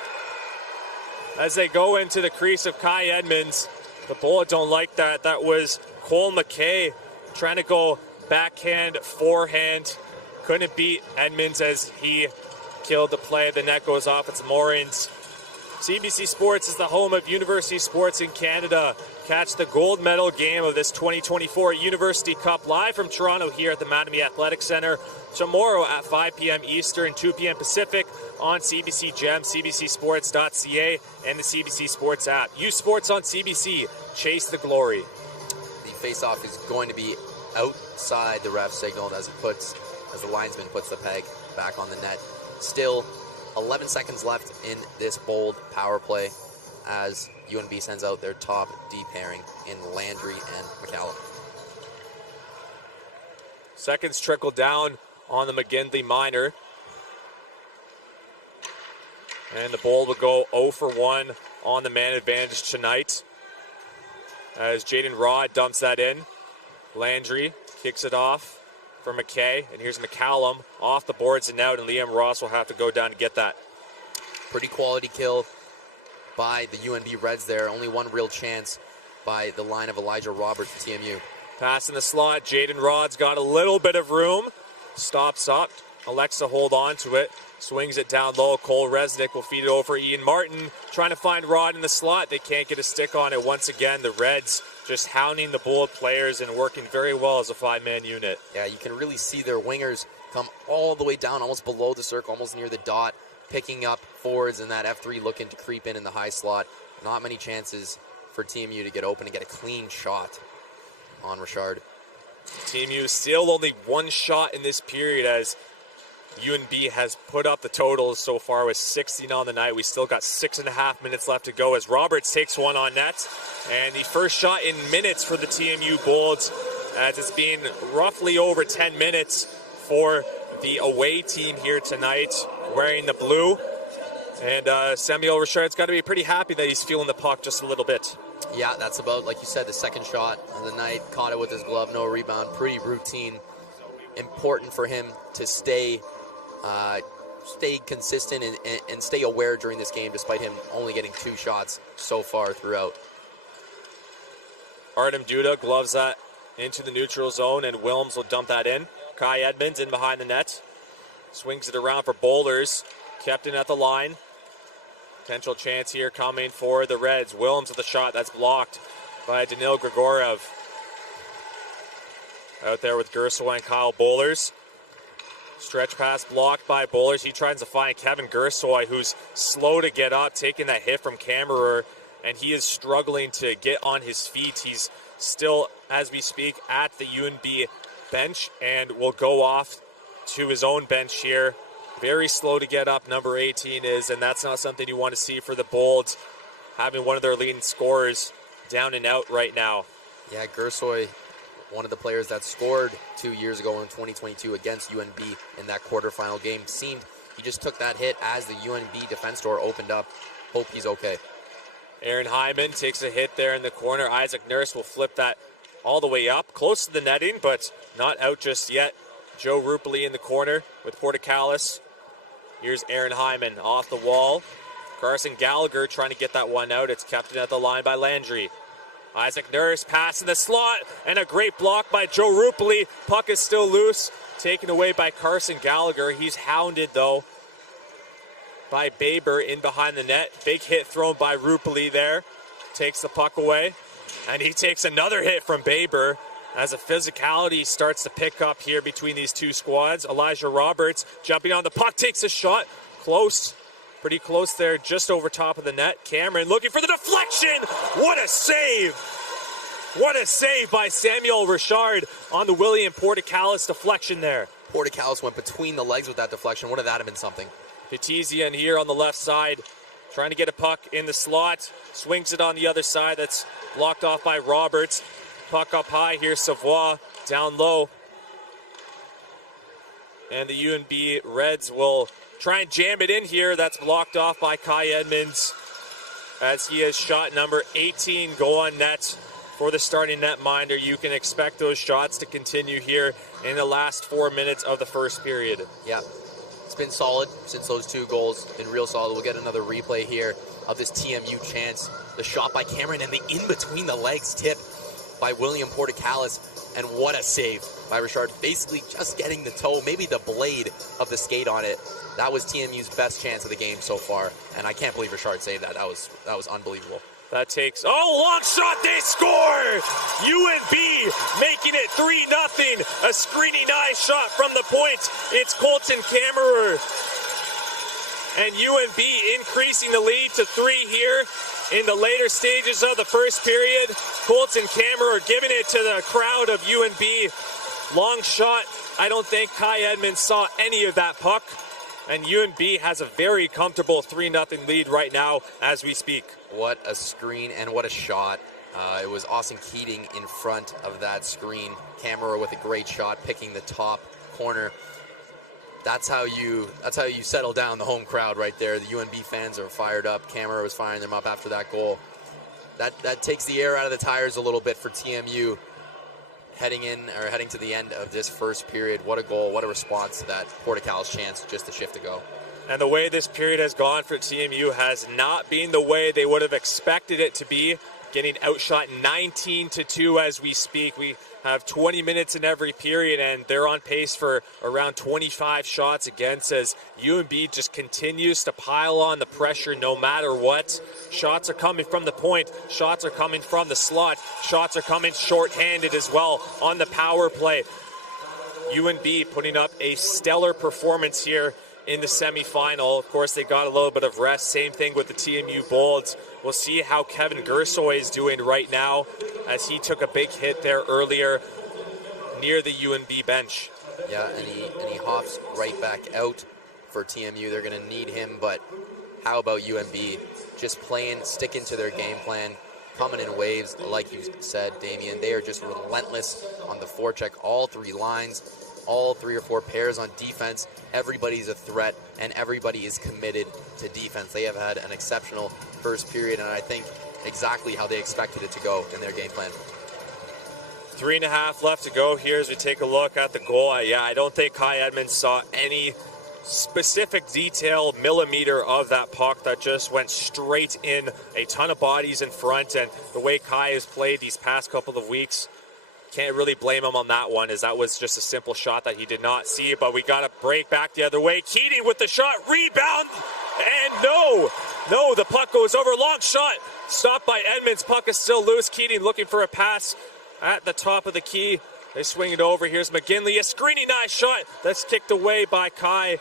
As they go into the crease of Kai Edmonds. The Bullet don't like that. That was Cole McKay trying to go backhand, forehand. Couldn't beat Edmonds as he killed the play. The net goes off. It's Morins. CBC Sports is the home of university sports in Canada. Catch the gold medal game of this 2024 University Cup live from Toronto here at the Mattamy Athletic Centre tomorrow at 5 p.m. Eastern, 2 p.m. Pacific on CBC Gem, cbcsports.ca, and the CBC Sports app. Use sports on CBC. Chase the glory. The face-off is going to be outside the ref signal as the linesman puts the peg back on the net. Still 11 seconds left in this Bold power play as UNB sends out their top D pairing in Landry and McCallum. Seconds trickle down on the McGinley minor. And the Bold will go 0 for 1 on the man advantage tonight. As Jaden Rod dumps that in. Landry kicks it off for McKay. And here's McCallum off the boards and out. And Liam Ross will have to go down to get that. Pretty quality kill by the UNB Reds there. Only one real chance by the line of Elijah Roberts for TMU. Pass in the slot. Jaden Rod's got a little bit of room. Stops up. Alexa hold on to it. Swings it down low. Cole Resnick will feed it over Ian Martin. Trying to find Rod in the slot. They can't get a stick on it. Once again, the Reds just hounding the Bullet players and working very well as a 5-man unit. Yeah, you can really see their wingers come all the way down, almost below the circle, almost near the dot, picking up forwards and that F3 looking to creep in the high slot. Not many chances for TMU to get open and get a clean shot on Richard. TMU still only one shot in this period as UNB has put up the totals so far with 16 on the night. We still got 6.5 minutes left to go as Roberts takes one on net. And the first shot in minutes for the TMU Bolts, as it's been roughly over 10 minutes for the away team here tonight wearing the blue. And Samuel Richard's got to be pretty happy that he's feeling the puck just a little bit. Yeah, that's about, like you said, the second shot of the night. Caught it with his glove, no rebound. Pretty routine. Important for him to stay consistent and stay aware during this game, despite him only getting 2 shots so far throughout. Artem Duda gloves that into the neutral zone, and Wilms will dump that in. Kai Edmonds in behind the net. Swings it around for Bowlers. Kept in at the line. Potential chance here coming for the Reds. Wilms with the shot that's blocked by Danil Grigoriev. Out there with Gersoy and Kyle Bowlers. Stretch pass blocked by Bowlers. He tries to find Kevin Gersoy, who's slow to get up, taking that hit from Kammerer, and he is struggling to get on his feet. He's still, as we speak, at the UNB bench and will go off to his own bench here. Very slow to get up, number 18 is, and that's not something you want to see for the Bolts, having one of their leading scorers down and out right now. Yeah, Gersoy, one of the players that scored 2 years ago in 2022 against UNB in that quarterfinal game. Seemed he just took that hit as the UNB defense door opened up. Hope he's okay. Aaron Hyman takes a hit there in the corner. Isaac Nurse will flip that all the way up, close to the netting, but not out just yet. Joe Rupoli in the corner with Portocalis. Here's Aaron Hyman off the wall. Carson Gallagher trying to get that one out. It's kept in at the line by Landry. Isaac Nurse pass in the slot, and a great block by Joe Rupoli. Puck is still loose, taken away by Carson Gallagher. He's hounded, though, by Baber in behind the net. Big hit thrown by Rupoli there. Takes the puck away, and he takes another hit from Baber as a physicality starts to pick up here between these two squads. Elijah Roberts jumping on the puck, takes a shot. Close. Pretty close there, just over top of the net. Cameron looking for the deflection. What a save! What a save by Samuel Richard on the William Portocalis deflection there. Portocalis went between the legs with that deflection. Wouldn't that have been something? Petizian here on the left side, trying to get a puck in the slot. Swings it on the other side. That's blocked off by Roberts. Puck up high here, Savoie down low. And the UNB Reds will try and jam it in here. That's blocked off by Kai Edmonds as he has shot number 18 go on net for the starting netminder. You can expect those shots to continue here in the last 4 minutes of the first period. Yeah, it's been solid since those 2 goals. Been real solid. We'll get another replay here of this TMU chance. The shot by Cameron and the in-between the legs tip by William Portocalis. And what a save by Richard. Basically just getting the toe, maybe the blade of the skate on it. That was TMU's best chance of the game so far. And I can't believe Richard saved that. That was unbelievable. That takes, long shot, they score! UNB making it 3-0. A screening eye shot from the point. It's Colton Kammerer. And UNB increasing the lead to 3 here in the later stages of the first period. Colton Kammerer giving it to the crowd of UNB. Long shot. I don't think Kai Edmonds saw any of that puck. And UNB has a very comfortable 3-0 lead right now as we speak. What a screen and what a shot. It was Austin Keating in front of that screen. Kammerer with a great shot, picking the top corner. That's how you settle down the home crowd right there. The UNB fans are fired up. Camera was firing them up after that goal. That takes the air out of the tires a little bit for TMU heading to the end of this first period. What a goal, what a response to that Pointe-Claire's chance just a shift ago. And the way this period has gone for TMU has not been the way they would have expected it to be. Getting outshot 19-2 as we speak. We have 20 minutes in every period, and they're on pace for around 25 shots against as UNB just continues to pile on the pressure no matter what. Shots are coming from the point. Shots are coming from the slot. Shots are coming shorthanded as well on the power play. UNB putting up a stellar performance here in the semifinal. Of course, they got a little bit of rest. Same thing with the TMU Bolts. We'll see how Kevin Gersoy is doing right now as he took a big hit there earlier near the UNB bench. Yeah, and he hops right back out for TMU. They're going to need him, but how about UNB? Just sticking to their game plan, coming in waves, like you said, Damien. They are just relentless on the forecheck, all three lines, all 3 or 4 pairs on defense. Everybody's a threat, and everybody is committed to defense. They have had an exceptional first period, and I think exactly how they expected it to go in their game plan. 3.5 left to go here as we take a look at the goal. I don't think Kai Edmonds saw any specific detail, millimeter of that puck that just went straight in. A ton of bodies in front, and the way Kai has played these past couple of weeks, can't really blame him on that one, as that was just a simple shot that he did not see. But we got to break back the other way. Keating with the shot, rebound, and no, the puck goes over. Long shot, stopped by Edmonds. Puck is still loose. Keating looking for a pass at the top of the key. They swing it over. Here's McGinley, a screening nice shot. That's kicked away by Kai.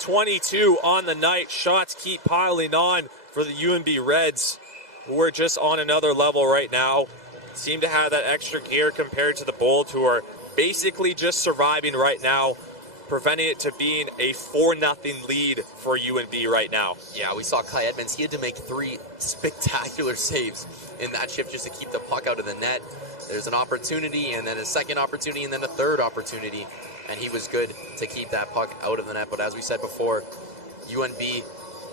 22 on the night. Shots keep piling on for the UNB Reds, who are just on another level right now. Seem to have that extra gear compared to the Bolts, who are basically just surviving right now, preventing it to being a 4-0 lead for UNB right now. Yeah, we saw Kai Edmonds. He had to make 3 spectacular saves in that shift just to keep the puck out of the net. There's an opportunity, and then a second opportunity, and then a third opportunity, and he was good to keep that puck out of the net. But as we said before, UNB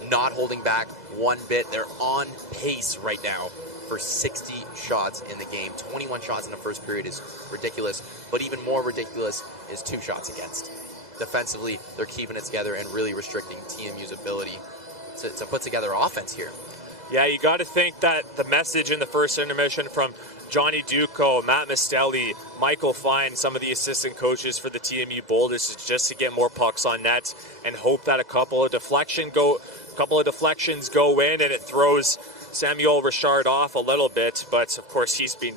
not holding back one bit. They're on pace right now for 60 shots in the game. 21 shots in the first period is ridiculous, but even more ridiculous is 2 shots against. Defensively, they're keeping it together and really restricting TMU's ability to put together offense here. Yeah, you got to think that the message in the first intermission from Johnny Ducco, Matt Mistelli, Michael Fine, some of the assistant coaches for the TMU Boulders, is just to get more pucks on net and hope that a couple of deflections go in, and it throws Samuel Richard off a little bit. But of course, he's been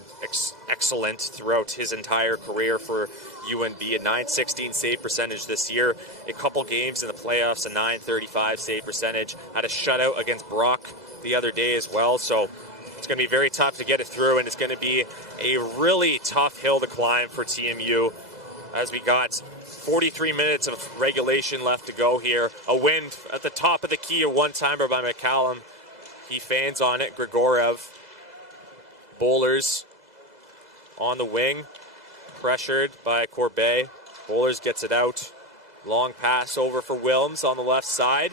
excellent throughout his entire career for UNB. A .916 save percentage this year. A couple games in the playoffs, a .935 save percentage. Had a shutout against Brock the other day as well. So it's going to be very tough to get it through, and it's going to be a really tough hill to climb for TMU as we got 43 minutes of regulation left to go here. A win at the top of the key, a one-timer by McCallum. He fans on it. Grigoriev. Bowlers on the wing. Pressured by Corbet. Bowlers gets it out. Long pass over for Wilms on the left side.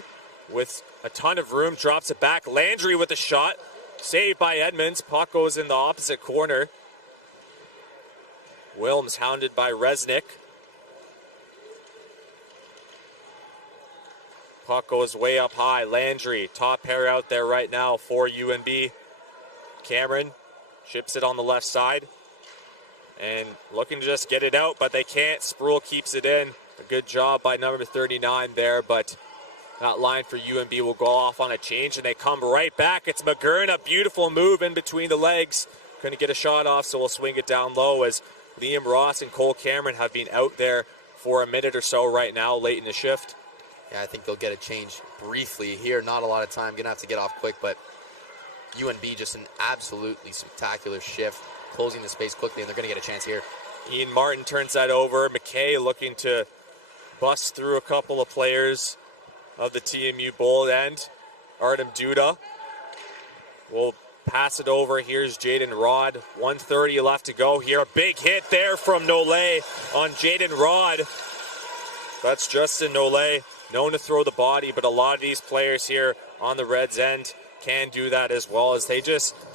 With a ton of room, drops it back. Landry with a shot. Saved by Edmonds. Puck goes in the opposite corner. Wilms hounded by Resnick. Puck goes way up high. Landry, top pair out there right now for UNB. Cameron ships it on the left side. And looking to just get it out, but they can't. Sproul keeps it in. A good job by number 39 there, but that line for UNB will go off on a change, and they come right back. It's McGurn, a beautiful move in between the legs. Couldn't get a shot off, so we'll swing it down low as Liam Ross and Cole Cameron have been out there for a minute or so right now, late in the shift. Yeah, I think they'll get a change briefly here. Not a lot of time. Going to have to get off quick, but UNB just an absolutely spectacular shift, closing the space quickly, and they're going to get a chance here. Ian Martin turns that over. McKay looking to bust through a couple of players of the TMU Bold end. Artem Duda will pass it over. Here's Jaden Rod. 1:30 left to go here. A big hit there from Nole on Jaden Rod. That's Justin Nolay, known to throw the body, but a lot of these players here on the Reds end can do that as well, as they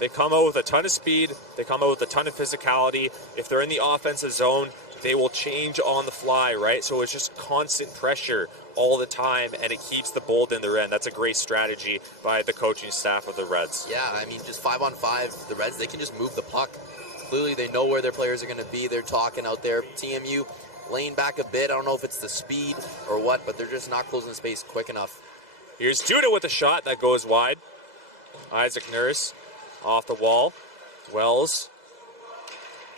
come out with a ton of speed, they come out with a ton of physicality. If they're in the offensive zone, they will change on the fly, right? So it's just constant pressure all the time, and it keeps the Bold in their end. That's a great strategy by the coaching staff of the Reds. Yeah, I mean, just 5-on-5, the Reds, they can just move the puck. Clearly, they know where their players are going to be. They're talking out there. TMU laying back a bit. I don't know if it's the speed or what, but they're just not closing the space quick enough. Here's Duda with a shot that goes wide. Isaac Nurse off the wall. Wells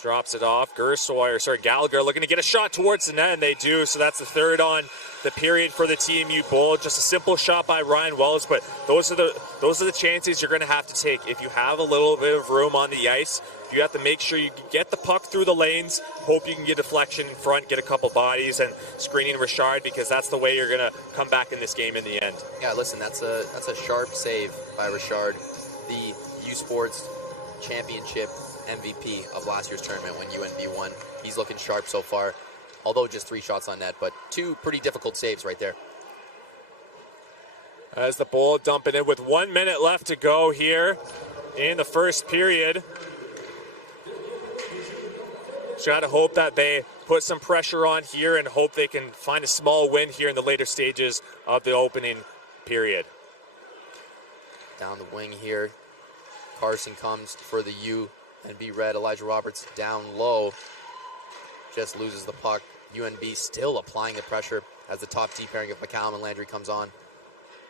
drops it off. Gallagher looking to get a shot towards the net, and they do. So that's the third on the period for the TMU Bold. Just a simple shot by Ryan Wells, but those are the chances you're going to have to take. If you have a little bit of room on the ice, you have to make sure you get the puck through the lanes, hope you can get deflection in front, get a couple bodies, and screening Richard, because that's the way you're going to come back in this game in the end. Yeah, listen, that's a sharp save by Richard, the U Sports Championship MVP of last year's tournament when UNB won. He's looking sharp so far, although just 3 shots on net, but 2 pretty difficult saves right there. As the Bold dumping in with 1 minute left to go here in the first period. Try to hope that they put some pressure on here and hope they can find a small win here in the later stages of the opening period. Down the wing here, Carson comes for the UNB Red. Elijah Roberts down low, just loses the puck. UNB still applying the pressure as the top D pairing of McCallum and Landry comes on.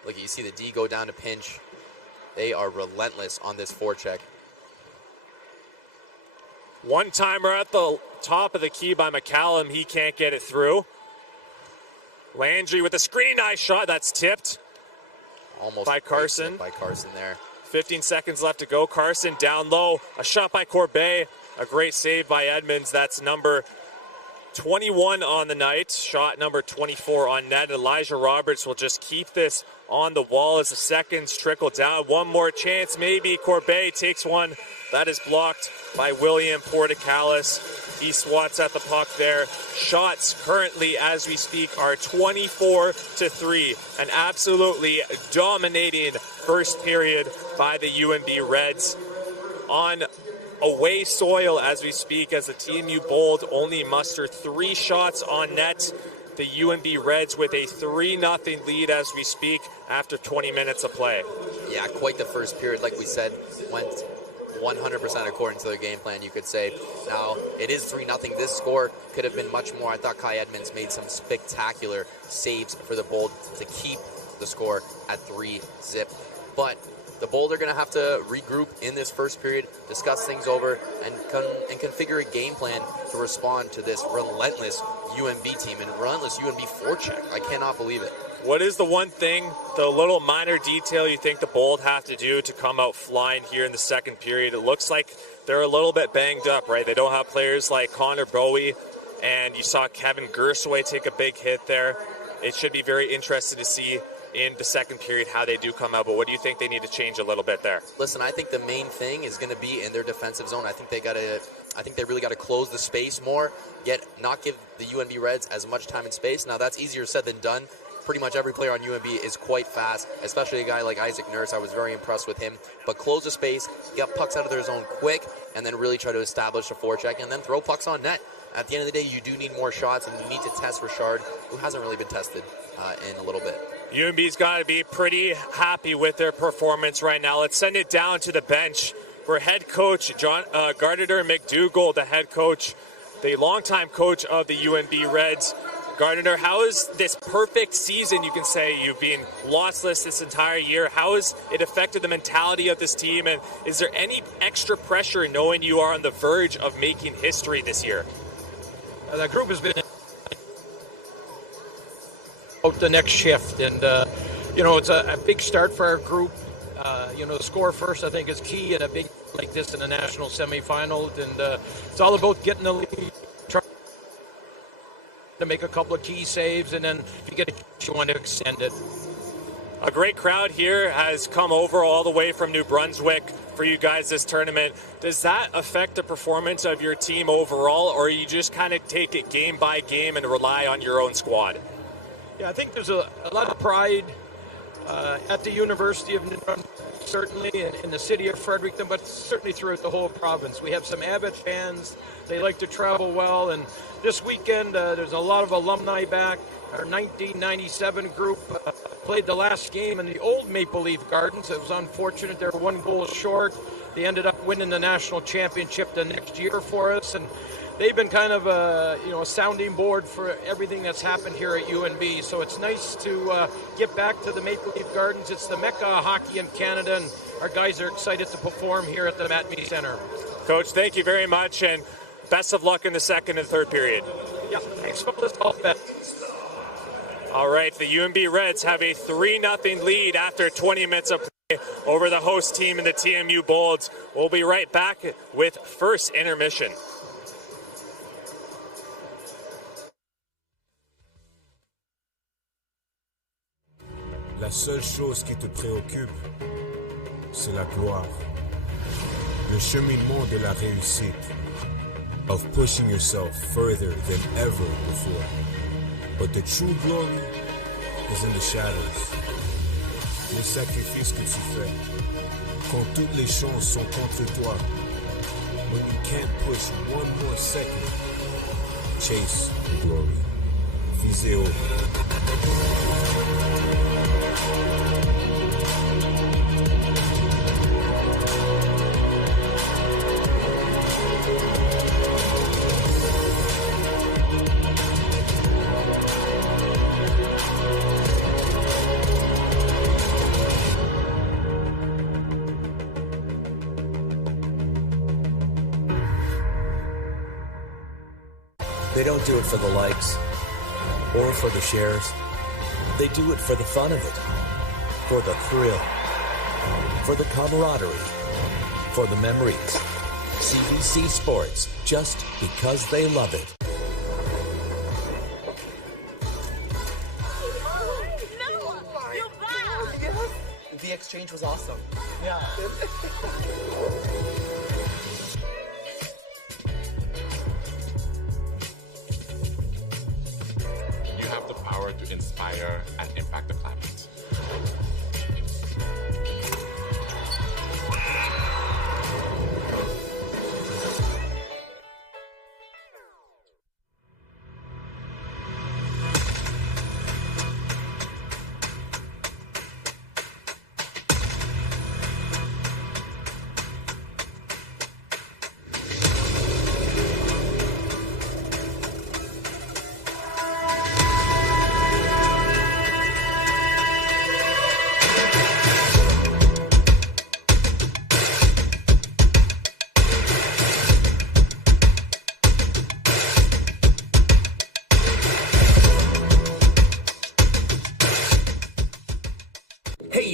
Look, you see the D go down to pinch. They are relentless on this forecheck. One-timer at the top of the key by McCallum. He can't get it through. Landry with a screen, nice shot. That's tipped. Almost by Carson. By Carson there. 15 seconds left to go. Carson down low. A shot by Corbet. A great save by Edmonds. That's number 21 on the night. Shot number 24 on net. Elijah Roberts will just keep this on the wall as the seconds trickle down. One more chance, maybe. Corbet takes one. That is blocked by William Portecalis. He swats at the puck there. Shots currently, as we speak, are 24-3. An absolutely dominating first period by the UNB Reds on away soil as we speak, as the TMU Bold only muster 3 shots on net. The UNB Reds with a 3-0 lead as we speak after 20 minutes of play. Yeah, quite the first period, like we said, went 100% according to their game plan, you could say. Now, it is 3-0. This score could have been much more. I thought Kai Edmonds made some spectacular saves for the Bold to keep the score at 3-0. But the Bold are going to have to regroup in this first period, discuss things over, and configure a game plan to respond to this relentless UNB team and relentless UNB forecheck. I cannot believe it. What is the one thing, the little minor detail you think the Bold have to do to come out flying here in the second period? It looks like they're a little bit banged up, right? They don't have players like Connor Bowie, and you saw Kevin Gersway take a big hit there. It should be very interesting to see in the second period how they do come out, but what do you think they need to change a little bit there? Listen, I think the main thing is going to be in their defensive zone. I think they really got to close the space more, yet not give the UNB Reds as much time and space. Now, that's easier said than done. Pretty much every player on UNB is quite fast, especially a guy like Isaac Nurse. I was very impressed with him. But close the space, get pucks out of their zone quick, and then really try to establish a forecheck, and then throw pucks on net. At the end of the day, you do need more shots, and you need to test Richard, who hasn't really been tested in a little bit. UNB's got to be pretty happy with their performance right now. Let's send it down to the bench for head coach Gardiner McDougall, the head coach, the longtime coach of the UNB Reds. Gardiner, how is this perfect season, you can say, you've been lossless this entire year, how has it affected the mentality of this team, and is there any extra pressure knowing you are on the verge of making history this year? The group has been out the next shift, and it's a big start for our group. The score first, I think, is key in a big like this in a national semifinal, and it's all about getting the lead, trying to make a couple of key saves, and then if you get it, you want to extend it. A great crowd here has come over all the way from New Brunswick for you guys this tournament. Does that affect the performance of your team overall, or you just kind of take it game by game and rely on your own squad? Yeah, I think there's a lot of pride at the University of New Brunswick, certainly in the city of Fredericton, but certainly throughout the whole province. We have some avid fans. They like to travel well, and this weekend there's a lot of alumni back. Our 1997 group played the last game in the old Maple Leaf Gardens. It was unfortunate. They were 1 goal short. They ended up winning the national championship the next year for us, and they've been kind of a sounding board for everything that's happened here at UNB. So it's nice to get back to the Maple Leaf Gardens. It's the mecca of hockey in Canada, and our guys are excited to perform here at the Mattamy Centre. Coach, thank you very much, and best of luck in the second and third period. Yeah, thanks for this all, Ben. All right, the UNB Reds have a 3-0 lead after 20 minutes of play over the host team in the TMU Bolds. We'll be right back with first intermission. La seule chose qui te préoccupe, c'est la gloire. Le cheminement de la réussite. Of pushing yourself further than ever before. But the true glory is in the shadows. Les sacrifices que tu fais. Quand toutes les chances sont contre toi. When you can't push one more second. Chase the glory. Visez haut. They don't do it for the likes or for the shares. They do it for the fun of it, for the thrill, for the camaraderie, for the memories. CBC Sports, just because they love it. The exchange was awesome. Yeah. You have the power to inspire and impact the climate.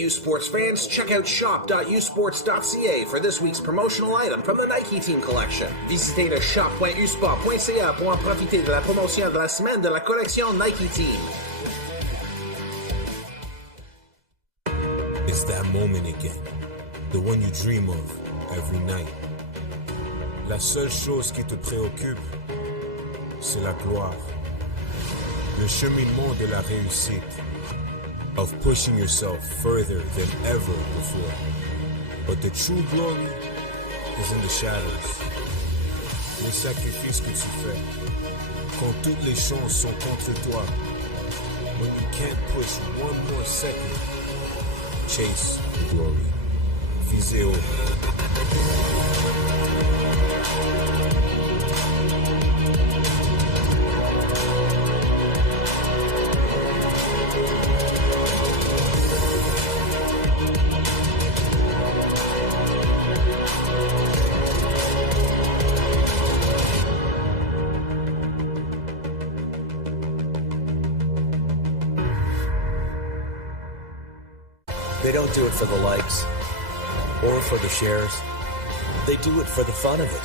Sports fans, check out shop.usports.ca for this week's promotional item from the Nike Team Collection. Visitez le shop.usport.ca pour en profiter de la promotion de la semaine de la collection Nike Team. It's that moment again, the one you dream of every night. La seule chose qui te préoccupe, c'est la gloire. Le cheminement de la réussite. Of pushing yourself further than ever before. But the true glory is in the shadows. Les sacrifices que tu fais. Quand toutes les chances sont contre toi. When you can't push one more second. Chase the glory. Visez haut. They don't do it for the likes or for the shares. They do it for the fun of it,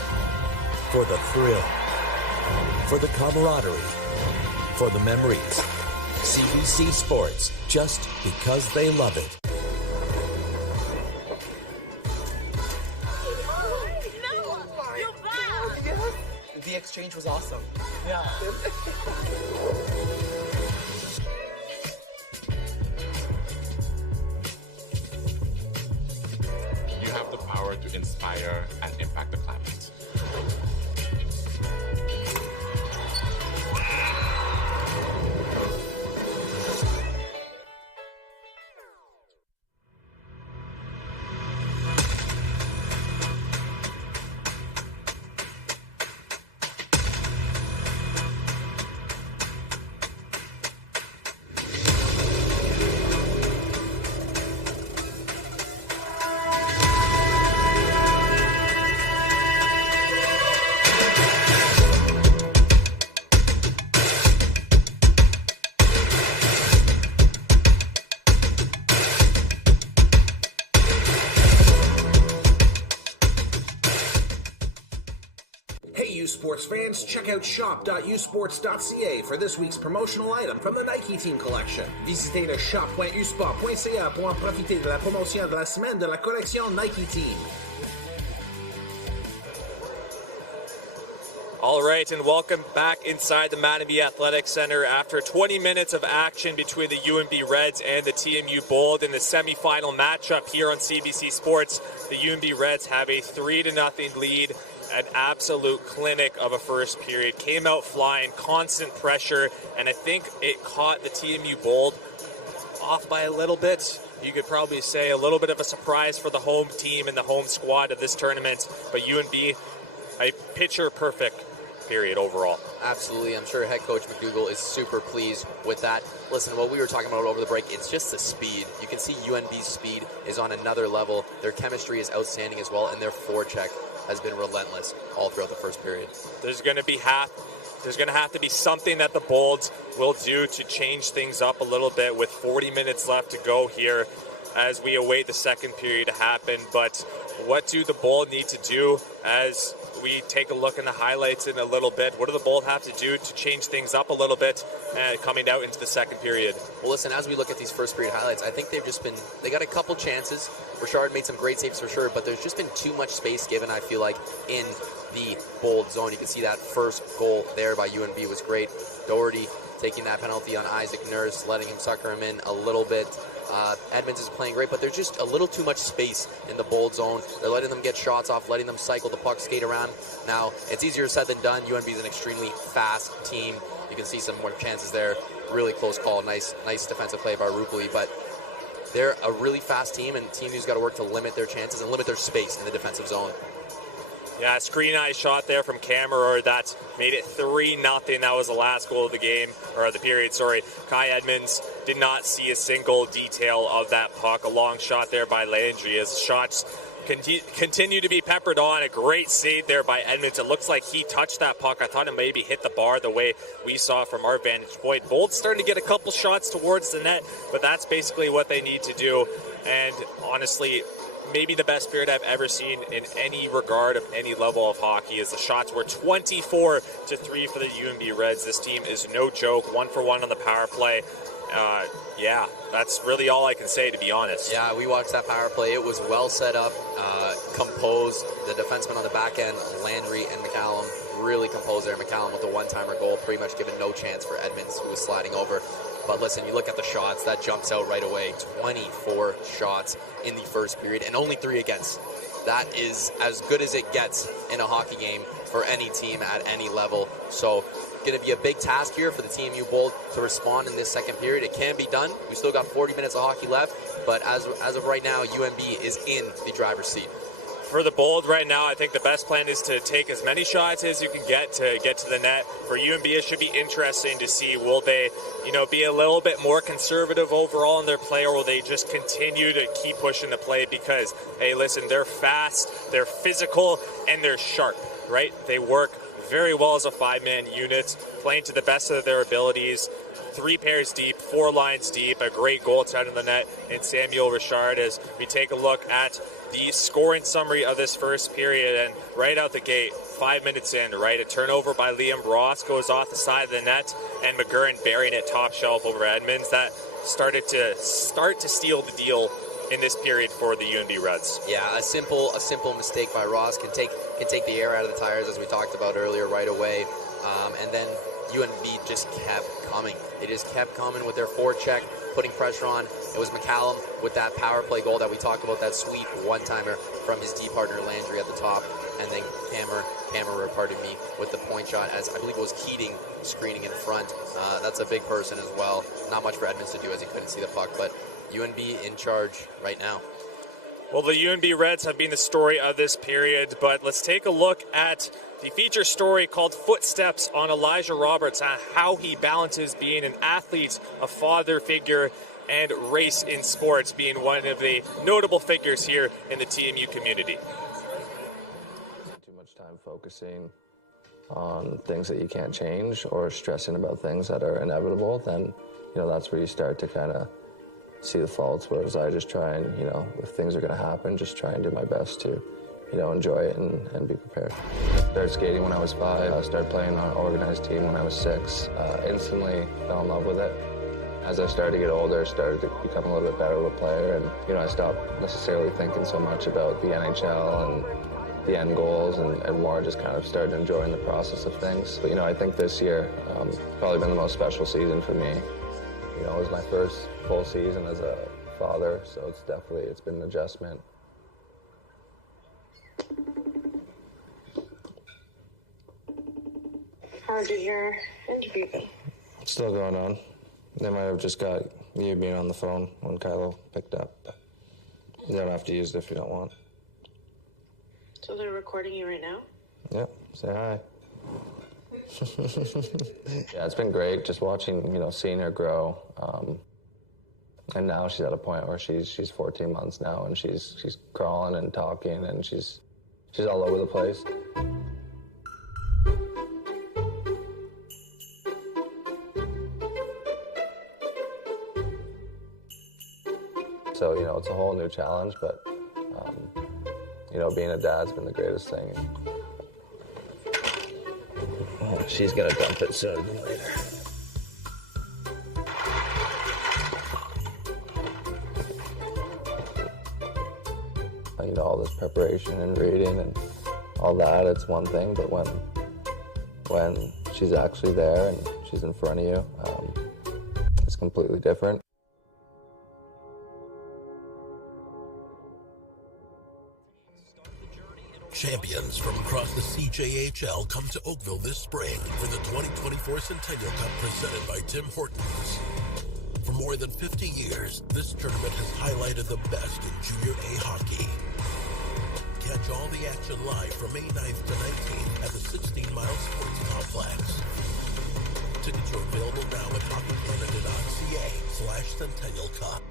for the thrill, for the camaraderie, for the memories. CBC Sports, just because they love it. The exchange was awesome. Yeah. to inspire and impact the climate. Sports fans, check out shop.usports.ca for this week's promotional item from the Nike Team collection. Visitez le shop.usport.ca pour en profiter de la promotion de la semaine de la collection Nike Team. All right, and welcome back inside the Mattamy Athletic Centre after 20 minutes of action between the UNB Reds and the TMU Bold in the semifinal matchup here on CBC Sports. The UNB Reds have a 3-0 lead. An absolute clinic of a first period. Came out flying, constant pressure, and I think it caught the TMU Bold off by a little bit. You could probably say a little bit of a surprise for the home team and the home squad of this tournament, but UNB, a picture perfect period overall. Absolutely. I'm sure head coach McDougall is super pleased with that. Listen, what we were talking about over the break, it's just the speed. You can see UNB's speed is on another level. Their chemistry is outstanding as well, and their forecheck has been relentless all throughout the first period. There's going to have to be something that the Bolds will do to change things up a little bit with 40 minutes left to go here as we await the second period to happen. But what do the Bold need to do as we take a look in the highlights in a little bit? What do the Bold have to do to change things up a little bit coming out into the second period? Well, listen, as we look at these first period highlights, I think they got a couple chances. Richard made some great saves for sure, but there's just been too much space given, I feel like, in the Bold zone. You can see that first goal there by UNB was great. Doherty taking that penalty on Isaac Nurse, letting him sucker him in a little bit. Edmonds is playing great, but there's just a little too much space in the Bold zone. They're letting them get shots off, letting them cycle the puck, skate around. Now, it's easier said than done. UNB is an extremely fast team. You can see some more chances there. Really close call. Nice defensive play by Rupoli, but they're a really fast team, and TMU's got to work to limit their chances and limit their space in the defensive zone. Yeah, screen eye shot there from Kammerer that made it 3-0. That was the last goal of the game, or the period, sorry. Kai Edmonds did not see a single detail of that puck. A long shot there by Landry as shots continue to be peppered on. A great save there by Edmonds. It looks like he touched that puck. I thought it maybe hit the bar the way we saw from our vantage point. Bold's starting to get a couple shots towards the net, but that's basically what they need to do. And honestly, maybe the best period I've ever seen in any regard of any level of hockey is the shots were 24-3 for the UNB Reds. This team is no joke. 1 for 1 on the power play. Yeah, that's really all I can say, to be honest. Yeah, we watched that power play. It was well set up, composed. The defensemen on the back end, Landry and McCallum, really composed there. McCallum with a one-timer goal, pretty much given no chance for Edmonds, who was sliding over. But listen, you look at the shots, that jumps out right away. 24 shots in the first period and only 3 against. That is as good as it gets in a hockey game for any team at any level. So going to be a big task here for the TMU Bold to respond in this second period. It can be done. We still got 40 minutes of hockey left, but as of right now, UNB is in the driver's seat. For the Bold right now, I think the best plan is to take as many shots as you can get to the net. For UNB, it should be interesting to see, will they, be a little bit more conservative overall in their play, or will they just continue to keep pushing the play? Because, hey, listen, they're fast, they're physical, and they're sharp, right? They work very well as a 5-man unit, playing to the best of their abilities. 3 pairs deep, 4 lines deep, a great goal outside of the net in Samuel Richard. As we take a look at the scoring summary of this first period, and right out the gate, 5 minutes in, right, a turnover by Liam Ross goes off the side of the net, and McGurran burying it top shelf over Edmonds. That started to steal the deal in this period for the UNB Reds. Yeah, a simple mistake by Ross can take the air out of the tires, as we talked about earlier, right away. And then UNB just kept coming. They just kept coming with their forecheck, putting pressure on. It was McCallum with that power play goal that we talked about, that sweet one-timer from his D partner Landry at the top, and then Cameron, with the point shot, as I believe it was Keating screening in front. That's a big person as well. Not much for Edmonds to do as he couldn't see the puck, but UNB in charge right now. Well, the UNB Reds have been the story of this period, but let's take a look at the feature story called Footsteps on Elijah Roberts and how he balances being an athlete, a father figure, and race in sports, being one of the notable figures here in the TMU community. Too much time focusing on things that you can't change or stressing about things that are inevitable, then, that's where you start to kind of see the faults, whereas I just try and, if things are going to happen, just try and do my best to, enjoy it and be prepared. I started skating when I was 5. I started playing on an organized team when I was 6. Instantly fell in love with it. As I started to get older, I started to become a little bit better of a player, and, I stopped necessarily thinking so much about the NHL and the end goals and more just kind of started enjoying the process of things. But, I think this year probably been the most special season for me. It was my first full season as a father, so it's been an adjustment. How did your interview go? It's still going on. They might have just got you being on the phone when Kylo picked up. You don't have to use it if you don't want. So they're recording you right now? Yep, say hi. Yeah, it's been great just watching, seeing her grow. And now she's at a point where she's 14 months now, and she's crawling and talking, and she's all over the place. So, it's a whole new challenge, but, being a dad's been the greatest thing. Oh, she's gonna dump it sooner than later. All this preparation and reading and all that, it's one thing, but when she's actually there and she's in front of you, it's completely different. Champions from across the CJHL come to Oakville this spring for the 2024 Centennial Cup presented by Tim Hortons. For more than 50 years, this tournament has highlighted the best in Junior A hockey. Catch all the action live from May 9th to 19th at the 16 Mile Sports Complex. Tickets are available now at hockeycanada.ca/Centennial Cup.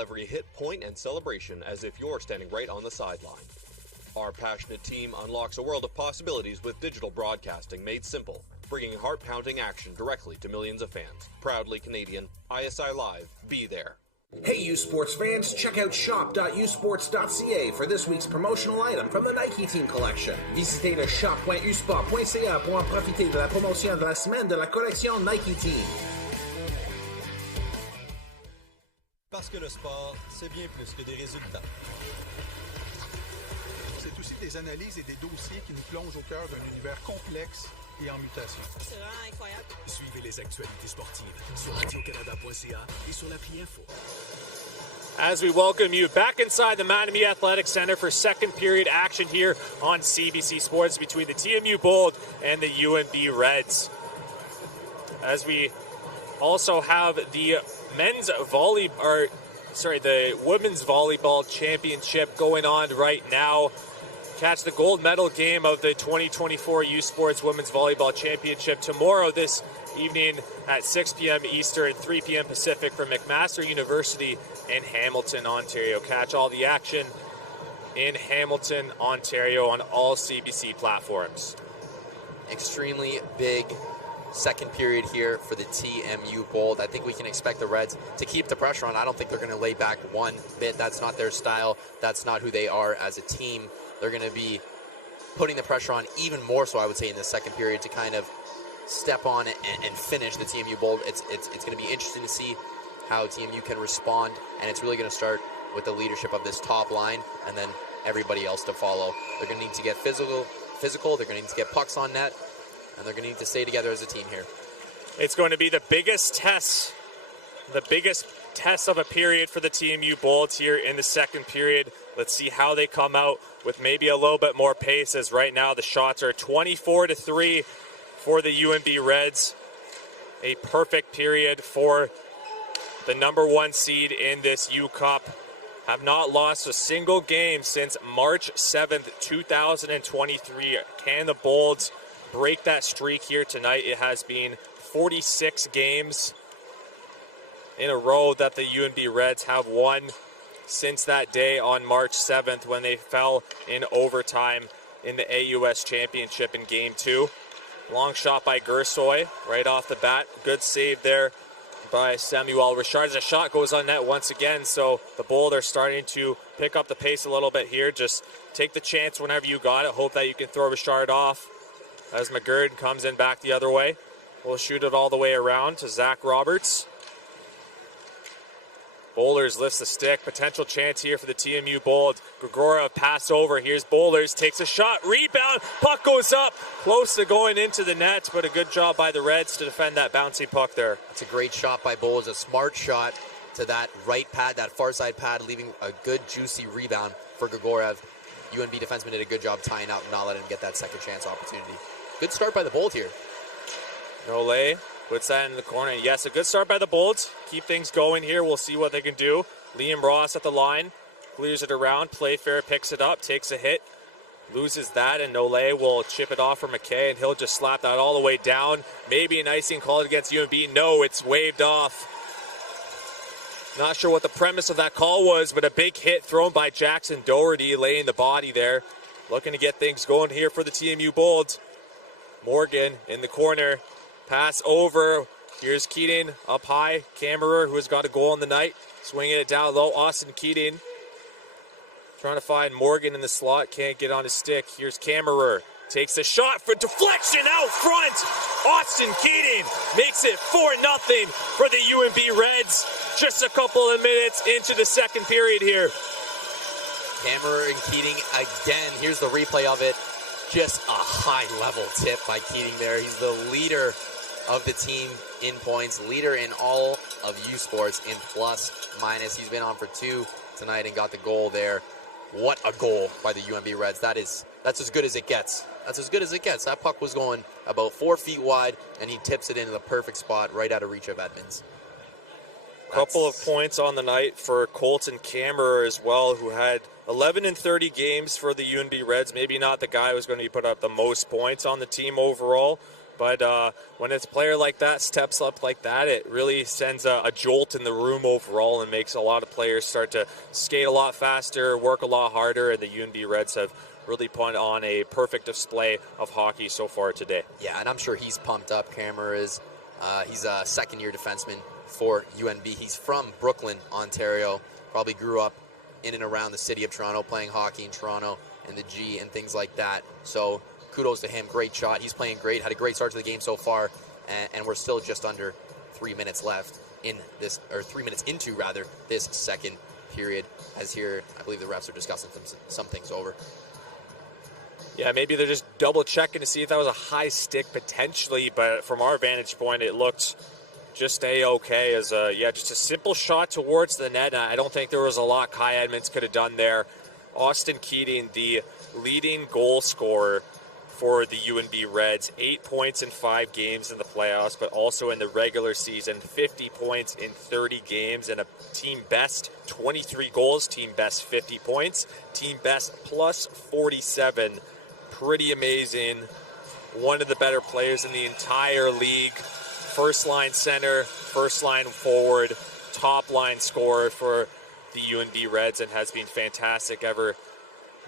Every hit, point, and celebration as if you're standing right on the sideline. Our passionate team unlocks a world of possibilities with digital broadcasting made simple, bringing heart-pounding action directly to millions of fans. Proudly Canadian, ISI Live, be there. Hey, U Sports fans, check out shop.usports.ca for this week's promotional item from the Nike Team Collection. Visitez le shop.usport.ca pour en profiter de la promotion de la semaine de la collection Nike Team. Parce que le sport, c'est bien plus que des résultats. C'est aussi des analyses et des dossiers qui nous plongent au cœur d'un univers complexe et en mutation. C'est vraiment incroyable. Suivez les actualités sportives sur radiocanada.ca et sur l'appli Info. As we welcome you back inside the Mattamy Athletic Centre for second period action here on CBC Sports between the TMU Bold and the UNB Reds. As we also have the the women's volleyball championship going on right now. Catch the gold medal game of the 2024 U Sports Women's Volleyball Championship tomorrow this evening at 6 p.m. Eastern, 3 p.m. Pacific from McMaster University in Hamilton, Ontario. Catch all the action in Hamilton, Ontario on all CBC platforms. Extremely big second period here for the TMU Bold. I think we can expect the Reds to keep the pressure on. I don't think they're going to lay back one bit. That's not their style. That's not who they are as a team. They're going to be putting the pressure on even more so, I would say, in the second period to kind of step on it and finish the TMU Bold. It's going to be interesting to see how TMU can respond, and it's really going to start with the leadership of this top line and then everybody else to follow. They're going to need to get physical. They're going to need to get pucks on net, and they're going to need to stay together as a team here. It's going to be the biggest test of a period for the TMU Bolts here in the second period. Let's see how they come out with maybe a little bit more pace, as right now the shots are 24-3 for the UNB Reds. A perfect period for the number one seed in this U Cup. Have not lost a single game since March 7th, 2023. Can the Bolts break that streak here tonight? It has been 46 games in a row that the UNB Reds have won since that day on March 7th when they fell in overtime in the AUS Championship in Game 2. Long shot by Gersoy right off the bat. Good save there by Samuel Richard. The shot goes on net once again, so the Bold are starting to pick up the pace a little bit here. Just take the chance whenever you got it. Hope that you can throw Richard off as McGurd comes in back the other way. We'll shoot it all the way around to Zach Roberts. Bowlers lifts the stick. Potential chance here for the TMU Bold. Grigorov pass over. Here's Bowlers. Takes a shot. Rebound. Puck goes up. Close to going into the net, but a good job by the Reds to defend that bouncing puck there. It's a great shot by Bowlers. A smart shot to that right pad, that far side pad, leaving a good juicy rebound for Grigorov. UNB defenseman did a good job tying out and not letting him get that second chance opportunity. Good start by the Bold here. Nole puts that in the corner. Yes, a good start by the Bolts. Keep things going here. We'll see what they can do. Liam Ross at the line. Clears it around. Playfair picks it up. Takes a hit. Loses that, and Nole will chip it off for McKay, and he'll just slap that all the way down. Maybe an icing called against UNB. No, it's waved off. Not sure what the premise of that call was, but a big hit thrown by Jackson Doherty, laying the body there. Looking to get things going here for the TMU Bolts. Morgan in the corner. Pass over. Here's Keating up high. Kammerer, who has got a goal in the night. Swinging it down low. Austin Keating trying to find Morgan in the slot. Can't get on his stick. Here's Kammerer. Takes a shot for deflection out front. Austin Keating makes it 4-0 for the UNB Reds. Just a couple of minutes into the second period here. Kammerer and Keating again. Here's the replay of it. Just a high-level tip by Keating there. He's the leader of the team in points, leader in all of U Sports in plus minus. He's been on for 2 tonight and got the goal there. What a goal by the UNB Reds. That's as good as it gets. That's as good as it gets. That puck was going about 4 feet wide, and he tips it into the perfect spot right out of reach of Edmonds. Couple of points on the night for Colton Kammerer as well, who had 11 in 30 games for the UNB Reds. Maybe not the guy who's going to put up the most points on the team overall, but when it's a player like that steps up like that, it really sends a jolt in the room overall and makes a lot of players start to skate a lot faster, work a lot harder, and the UNB Reds have really put on a perfect display of hockey so far today. Yeah, and I'm sure he's pumped up. Kammerer is. He's a second-year defenseman for UNB. He's from Brooklyn, Ontario. Probably grew up in and around the city of Toronto, playing hockey in Toronto and the G and things like that. So kudos to him. Great shot. He's playing great. Had a great start to the game so far, and we're still just under 3 minutes left in this, or 3 minutes into rather, this second period. As here, I believe the refs are discussing some things over. Yeah, maybe they're just double checking to see if that was a high stick potentially, but from our vantage point, it looked just a-okay as just a simple shot towards the net. I don't think there was a lot Kai Edmonds could have done there. Austin Keating, the leading goal scorer for the UNB Reds, 8 points in 5 games in the playoffs, but also in the regular season, 50 points in 30 games, and a team best 23 goals, team best 50 points, team best plus 47. Pretty amazing. One of the better players in the entire league. First line center, first line forward, top line scorer for the UNB Reds, and has been fantastic ever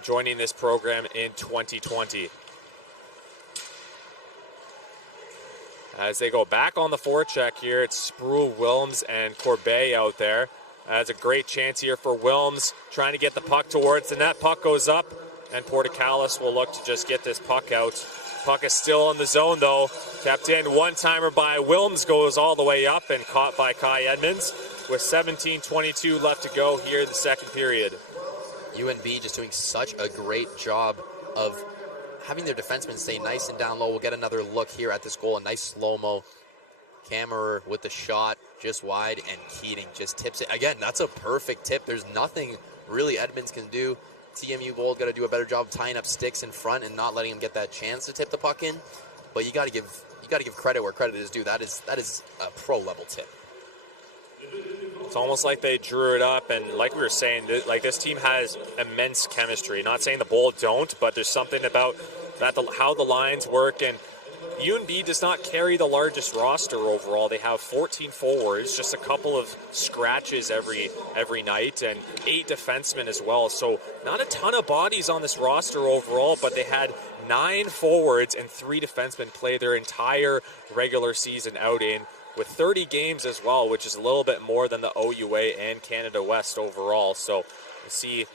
joining this program in 2020. As they go back on the forecheck here, it's Sproul, Wilms, and Corbet out there. That's a great chance here for Wilms, trying to get the puck towards the net. Puck goes up, and Portocalis will look to just get this puck out. Puck is still in the zone, though. Kept in, one-timer by Wilms goes all the way up and caught by Kai Edmonds with 17:22 left to go here in the second period. UNB just doing such a great job of having their defensemen stay nice and down low. We'll get another look here at this goal. A nice slow-mo. Kammerer with the shot just wide, and Keating just tips it. Again, that's a perfect tip. There's nothing really Edmonds can do. TMU Gold got to do a better job tying up sticks in front and not letting him get that chance to tip the puck in. But you got to give credit where credit is due. That is a pro-level tip. It's almost like they drew it up, and like we were saying, like this team has immense chemistry. Not saying the Bold don't, but there's something about that how the lines work. And UNB does not carry the largest roster overall. They have 14 forwards, just a couple of scratches every night, and 8 defensemen as well. So not a ton of bodies on this roster overall, but they had 9 forwards and 3 defensemen play their entire regular season outing, with 30 games as well, which is a little bit more than the OUA and Canada West overall. So we'll see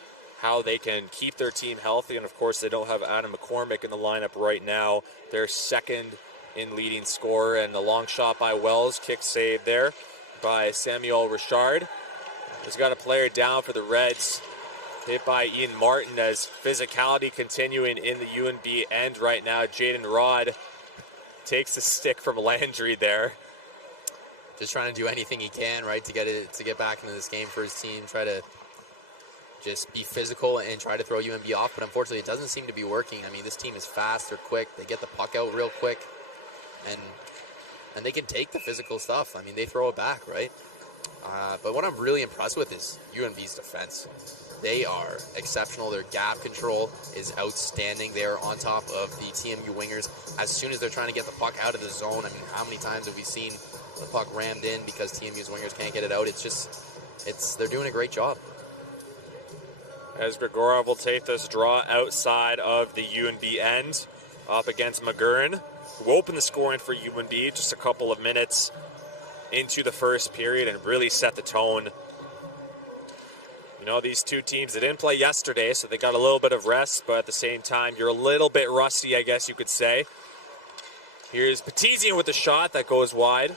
how they can keep their team healthy. And of course, they don't have Adam McCormick in the lineup right now. They're second in leading scorer, and the long shot by Wells, kick save there by Samuel Richard. He's got a player down for the Reds, hit by Ian Martin, as physicality continuing in the UNB end right now. Jaden Rod takes the stick from Landry there. Just trying to do anything he can, right, to get back into this game for his team. Try to just be physical and try to throw UNB off, but unfortunately it doesn't seem to be working. I mean, this team is fast, they're quick, they get the puck out real quick, and they can take the physical stuff. I mean, they throw it back, right? But what I'm really impressed with is UNB's defense. They are exceptional. Their gap control is outstanding. They are on top of the TMU wingers as soon as they're trying to get the puck out of the zone. I mean, how many times have we seen the puck rammed in because TMU's wingers can't get it out? They're doing a great job. As Grigorov will take this draw outside of the UNB end, up against McGurn, who opened the scoring for UNB just a couple of minutes into the first period and really set the tone. You know, these two teams, they didn't play yesterday, so they got a little bit of rest, but at the same time, you're a little bit rusty, I guess you could say. Here's Petizian with the shot that goes wide.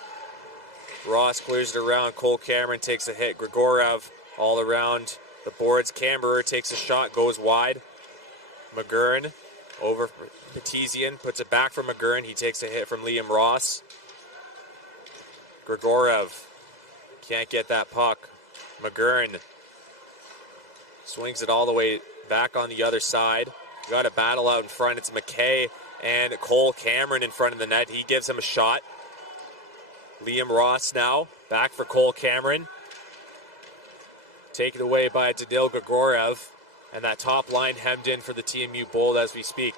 Ross clears it around. Cole Cameron takes a hit. Grigorov all around the boards. Camberer takes a shot, goes wide. McGurn over Petizian, puts it back for McGurn. He takes a hit from Liam Ross. Grigorov can't get that puck. McGurn swings it all the way back on the other side. Got a battle out in front. It's McKay and Cole Cameron in front of the net. He gives him a shot. Liam Ross now back for Cole Cameron. Taken away by Tadil Grigorov. And that top line hemmed in for the TMU Bold as we speak.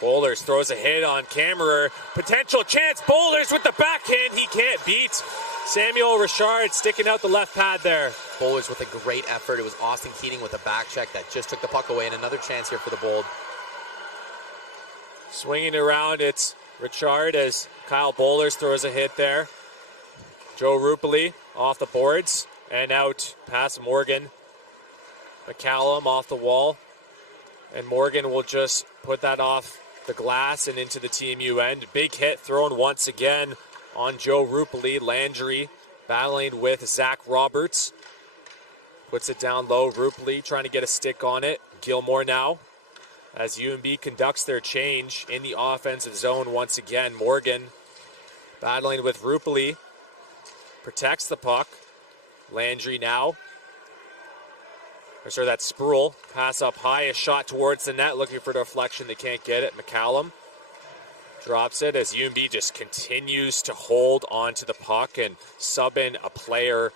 Boulders throws a hit on Kammerer. Potential chance. Boulders with the backhand. He can't beat. Samuel Richard sticking out the left pad there. Boulders with a great effort. It was Austin Keating with a back check that just took the puck away, and another chance here for the Bold. Swinging around, it's Richard as Kyle Boulders throws a hit there. Joe Rupoli off the boards and out past Morgan. McCallum off the wall. And Morgan will just put that off the glass and into the TMU end. Big hit thrown once again on Joe Rupoli. Landry battling with Zach Roberts. Puts it down low. Rupoli trying to get a stick on it. Gilmore now as UNB conducts their change in the offensive zone once again. Morgan battling with Rupoli. Protects the puck. Landry now. Sorry, that's Sproul. Pass up high, a shot towards the net, looking for deflection. They can't get it. McCallum drops it as UNB just continues to hold on to the puck and sub in a player.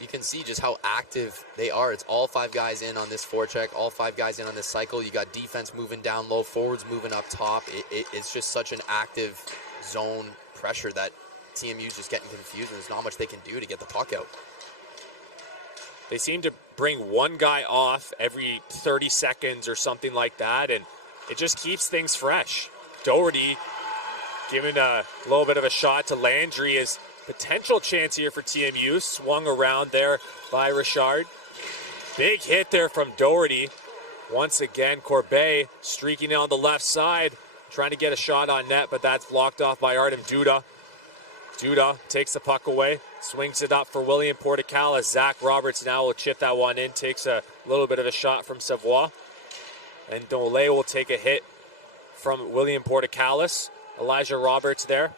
You can see just how active they are. It's all 5 guys in on this forecheck, all 5 guys in on this cycle. You got defense moving down low, forwards moving up top. It's just such an active zone pressure that TMU's just getting confused, and there's not much they can do to get the puck out. They seem to bring one guy off every 30 seconds or something like that, and it just keeps things fresh. Doherty Giving a little bit of a shot to Landry is potential chance here for TMU. Swung around there by Richard. Big hit there from Doherty. Once again, Corbet streaking on the left side, trying to get a shot on net, but that's blocked off by Artem Duda. Duda takes the puck away, swings it up for William Porticala. Zach Roberts now will chip that one in, takes a little bit of a shot from Savoie. And Dole will take a hit from William Porticalis. Elijah Roberts there.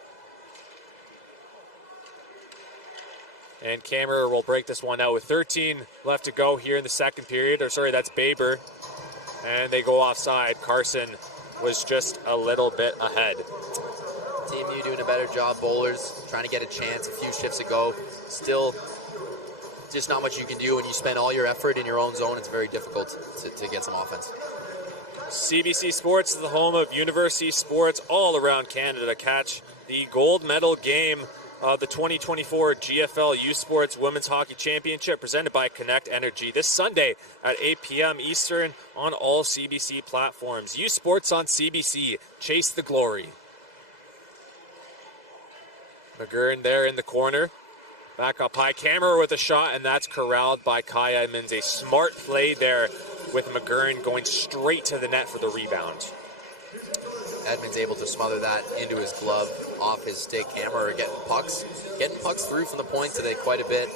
And Kammerer will break this one out with 13 left to go here in the second period. That's Baber. And they go offside. Carson was just a little bit ahead. TMU doing a better job, bowlers, trying to get a chance a few shifts ago. Still, just not much you can do when you spend all your effort in your own zone. It's very difficult to get some offense. CBC Sports is the home of university sports all around Canada. Catch the gold medal game of the 2024 GFL U Sports Women's Hockey Championship presented by Connect Energy this Sunday at 8 p.m. Eastern on all CBC platforms. U Sports on CBC. Chase the glory. McGurn there in the corner. Back up high. Kammerer with a shot, and that's corralled by Kai Edmonds. A smart play there with McGurn going straight to the net for the rebound. Edmonds able to smother that into his glove, off his stick. Kammerer getting pucks through from the point today quite a bit.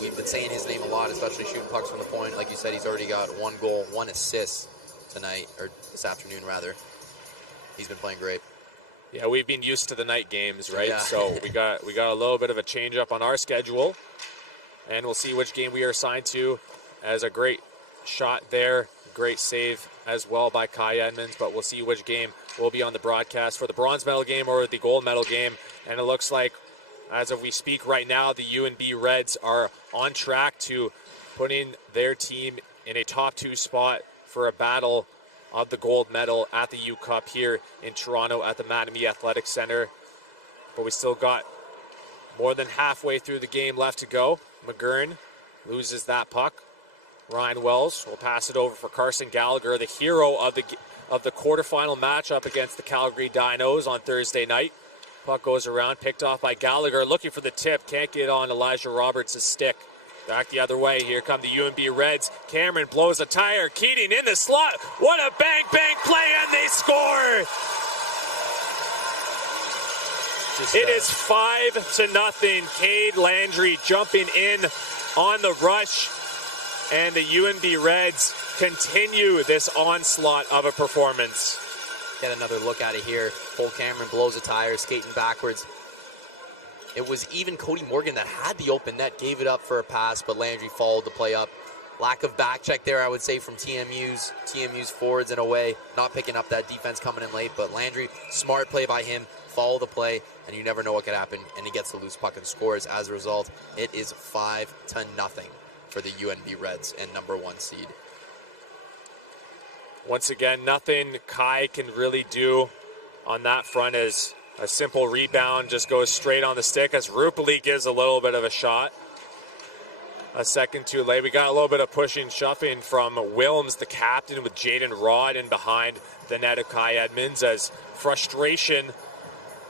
We've been saying his name a lot, especially shooting pucks from the point. Like you said, he's already got 1 goal, 1 assist tonight, or this afternoon rather. He's been playing great. Yeah, we've been used to the night games, right? Yeah. So we got a little bit of a change up on our schedule, and we'll see which game we are assigned to. As a great shot there, great save as well by Kai Edmonds, but we'll see which game will be on the broadcast for the bronze medal game or the gold medal game. And it looks like, as of we speak right now, the UNB Reds are on track to putting their team in a top 2 spot for a battle of the gold medal at the U Cup here in Toronto at the Mattamy Athletic Centre. But we still got more than halfway through the game left to go. McGurn loses that puck. Ryan Wells will pass it over for Carson Gallagher, the hero of the quarterfinal matchup against the Calgary Dinos on Thursday night. Puck goes around, picked off by Gallagher, looking for the tip. Can't get on Elijah Roberts' stick. Back the other way. Here come the UNB Reds. Cameron blows a tire. Keating in the slot. What a bang play, and they score! It is 5-0. Cade Landry jumping in on the rush. And the UNB Reds continue this onslaught of a performance. Get another look at it here. Cole Cameron blows a tire, skating backwards. It was even Cody Morgan that had the open net, gave it up for a pass, but Landry followed the play up. Lack of back check there, I would say, from TMU's forwards in a way. Not picking up that defense coming in late, but Landry, smart play by him, follow the play, and you never know what could happen, and he gets the loose puck and scores. As a result, it is 5-0 for the UNB Reds and number 1 seed. Once again, nothing Kai can really do on that front as a simple rebound just goes straight on the stick as Rupali gives a little bit of a shot. A second too late. We got a little bit of pushing, shoving from Wilms, the captain, with Jaden Rod in behind the net of Kai Edmonds as frustration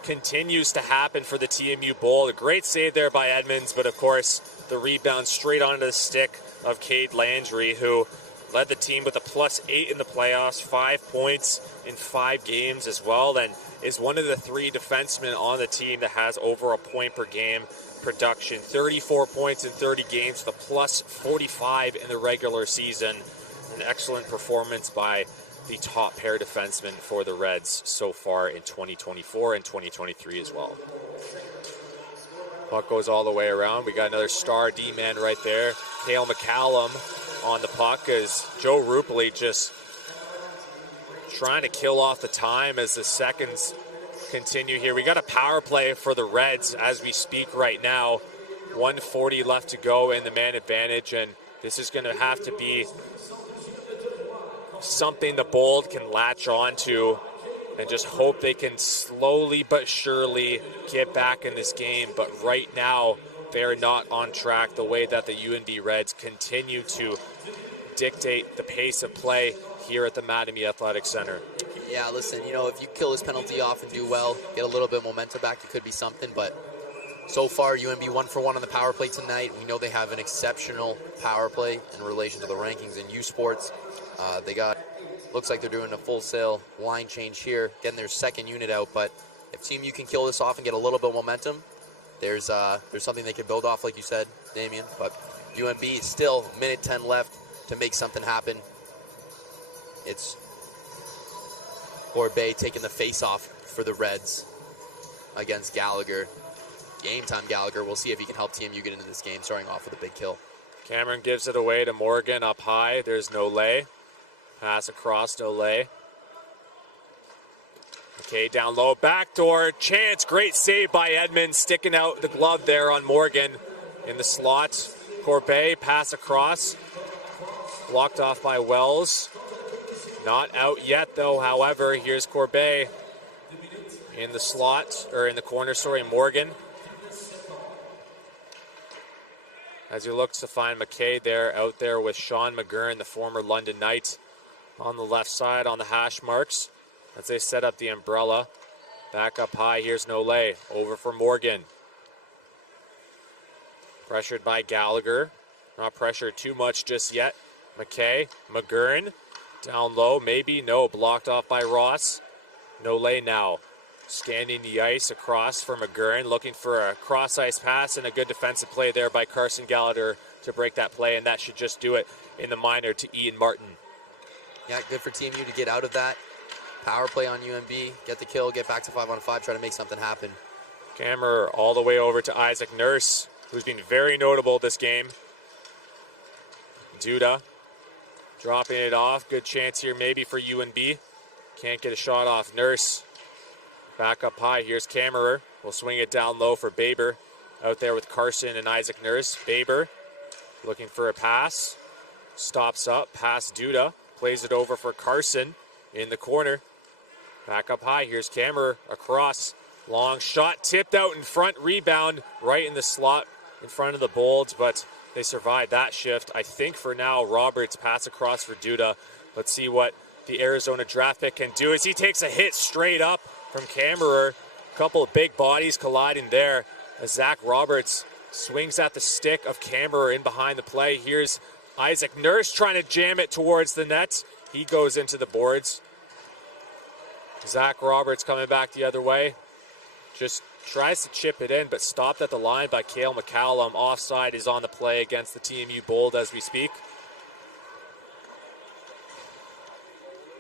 continues to happen for the TMU Bull. A great save there by Edmonds, but of course the rebound straight onto the stick of Cade Landry, who led the team with a +8 in the playoffs, 5 points in 5 games as well, and is one of the 3 defensemen on the team that has over a point per game production. 34 points in 30 games with a +45 in the regular season. An excellent performance by the top pair defensemen for the Reds so far in 2024 and 2023 as well. Puck goes all the way around. We got another star D-man right there. Cale McCallum on the puck as Joe Rupali just trying to kill off the time as the seconds continue here. We got a power play for the Reds as we speak right now. 1:40 left to go in the man advantage, and this is going to have to be something the Bold can latch on to and just hope they can slowly but surely get back in this game. But right now, they're not on track the way that the UNB Reds continue to dictate the pace of play here at the Mattamy Athletic Center. Yeah, listen, if you kill this penalty off and do well, get a little bit of momentum back, it could be something. But so far, UNB 1 for 1 on the power play tonight. We know they have an exceptional power play in relation to the rankings in U Sports. Looks like they're doing a full sail line change here, getting their second unit out. But if TMU can kill this off and get a little bit of momentum, there's something they can build off, like you said, Damien. But UNB still minute 10 left to make something happen. It's Corbet taking the face-off for the Reds against Gallagher. Game time, Gallagher. We'll see if he can help TMU get into this game, starting off with a big kill. Cameron gives it away to Morgan up high. There's Nolay. Pass across Nolay. Okay, down low, backdoor chance. Great save by Edmonds, sticking out the glove there on Morgan in the slot. Corbet, pass across. Blocked off by Wells. Not out yet, though. However, here's Corbet in the slot, or in the corner, Morgan. As he looks to find McKay there, out there with Sean McGurn, the former London Knight, on the left side on the hash marks as they set up the umbrella. Back up high, here's Nolay, over for Morgan. Pressured by Gallagher. Not pressured too much just yet. McKay, McGurn, down low, maybe, no, blocked off by Ross. Nolay now, scanning the ice across for McGurn, looking for a cross-ice pass and a good defensive play there by Carson Gallagher to break that play, and that should just do it in the minor to Ian Martin. Yeah, good for TMU to get out of that. Power play on UNB, get the kill, get back to 5-on-5, try to make something happen. Camera all the way over to Isaac Nurse, who's been very notable this game. Duda dropping it off. Good chance here maybe for UNB. Can't get a shot off Nurse. Back up high. Here's Kammerer. We'll swing it down low for Baber. Out there with Carson and Isaac Nurse. Baber looking for a pass. Stops up. Pass Duda. Plays it over for Carson in the corner. Back up high. Here's Kammerer across. Long shot. Tipped out in front. Rebound right in the slot in front of the Bolts, but they survived that shift. I think for now, Roberts pass across for Duda. Let's see what the Arizona draft pick can do as he takes a hit straight up from Kammerer. A couple of big bodies colliding there as Zach Roberts swings at the stick of Kammerer in behind the play. Here's Isaac Nurse trying to jam it towards the net. He goes into the boards. Zach Roberts coming back the other way. Just tries to chip it in, but stopped at the line by Cale McCallum. Offside is on the play against the TMU Bold as we speak.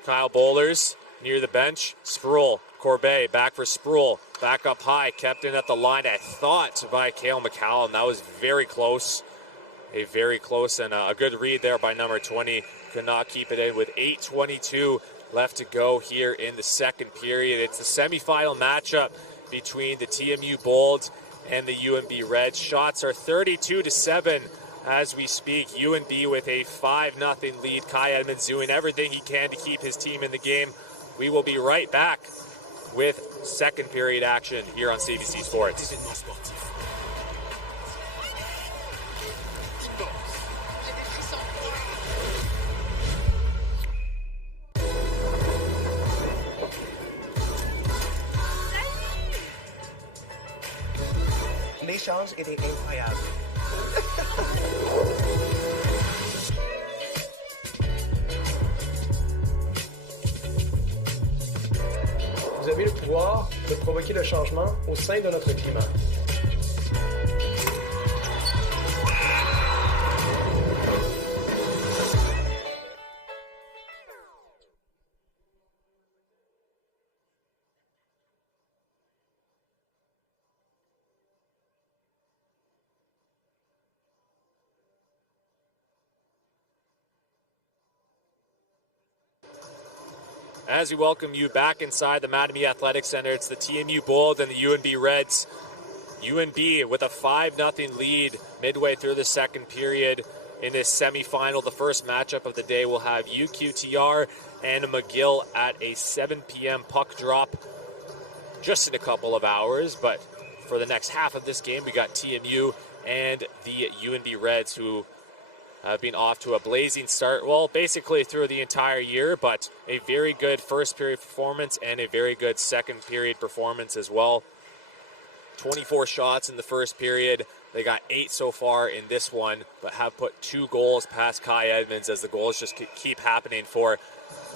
Kyle Bowlers near the bench. Sproul, Corbet, back for Sproul. Back up high, kept in at the line, I thought, by Cale McCallum. That was very close. A very close and a good read there by number 20. Could not keep it in with 8:22 left to go here in the second period. It's the semifinal matchup between the TMU Bolds and the UNB Reds. Shots are 32-7 as we speak. UNB with a 5-0 lead. Kai Edmonds doing everything he can to keep his team in the game. We will be right back with second period action here on CBC Sports. L'échange était incroyable. Vous avez le pouvoir de provoquer le changement au sein de notre climat. As we welcome you back inside the Mattamy Athletic Centre, it's the TMU Bold and the UNB Reds. UNB with a 5-0 lead midway through the second period in this semifinal. The first matchup of the day will have UQTR and McGill at a 7 p.m. puck drop just in a couple of hours. But for the next half of this game, we got TMU and the UNB Reds, who have been off to a blazing start, well, basically through the entire year, but a very good first period performance and a very good second period performance as well. 24 shots in the first period. They got 8 so far in this one, but have put 2 goals past Kai Edmonds as the goals just keep happening for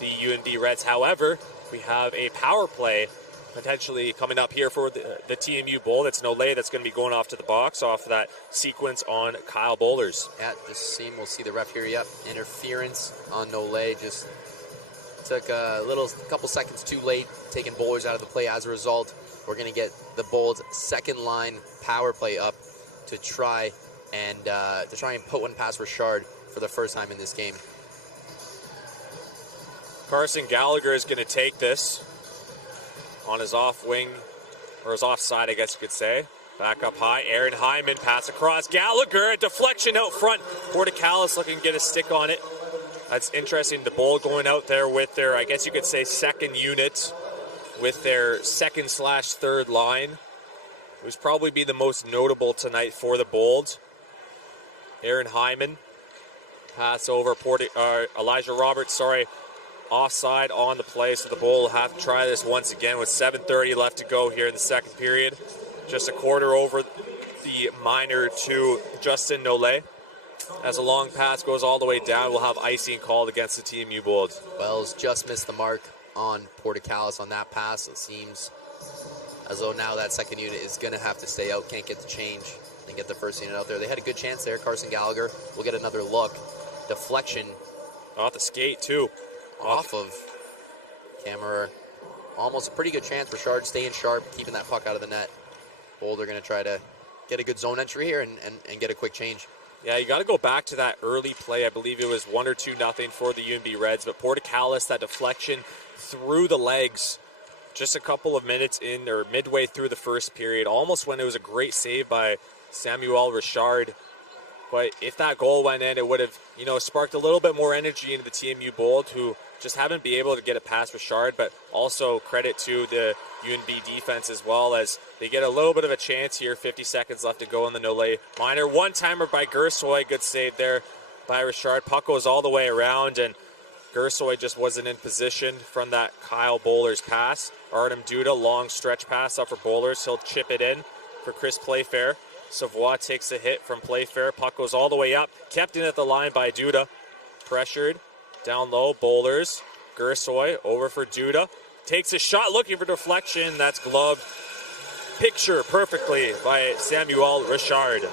the UNB Reds. However, we have a power play potentially coming up here for the TMU Bowl. That's Nole that's going to be going off to the box off that sequence on Kyle Bowlers. At the scene, we'll see the ref here. Yep, interference on Nole. Just took a couple seconds too late, taking Bowlers out of the play. As a result, we're going to get the Bolts' second line power play up to try and put one past Richard for the first time in this game. Carson Gallagher is going to take this on his off wing, or his offside, I guess you could say. Back up high, Aaron Hyman, pass across. Gallagher, a deflection out front. Pointe-Claire looking to get a stick on it. That's interesting. The Bowl going out there with their, I guess you could say, second unit, with their second/third line. It was probably be the most notable tonight for the Bold. Aaron Hyman, pass over Elijah Roberts, offside on the play, so the Bowl will have to try this once again with 7:30 left to go here in the second period. Just a quarter over the minor to Justin Nole. As a long pass goes all the way down, we'll have icing called against the TMU Bulls. Wells just missed the mark on Pointe-Claire on that pass. It seems as though now that second unit is going to have to stay out, can't get the change and get the first unit out there. They had a good chance there. Carson Gallagher will get another look. Deflection. Off the skate, too. Off of camera. Almost a pretty good chance. Richard staying sharp, keeping that puck out of the net. Boulder going to try to get a good zone entry here and get a quick change. Yeah, you got to go back to that early play. I believe it was 1 or 2-0 for the UNB Reds, but Pointe-Claire, that deflection through the legs just a couple of minutes in, or midway through the first period, almost when it was a great save by Samuel Richard. But if that goal went in, it would have, sparked a little bit more energy into the TMU Bold, who just haven't been able to get it past Richard, but also credit to the UNB defense as well, as they get a little bit of a chance here. 50 seconds left to go in the Nole minor. One-timer by Gersoy. Good save there by Richard. Puck goes all the way around, and Gersoy just wasn't in position from that Kyle Bowlers pass. Artem Duda, long stretch pass up for Bowlers. He'll chip it in for Chris Playfair. Savoie takes a hit from Playfair. Puck goes all the way up. Kept in at the line by Duda. Pressured. Down low, Bowlers. Gersoy over for Duda. Takes a shot looking for deflection. That's gloved. Picture perfectly by Samuel Richard.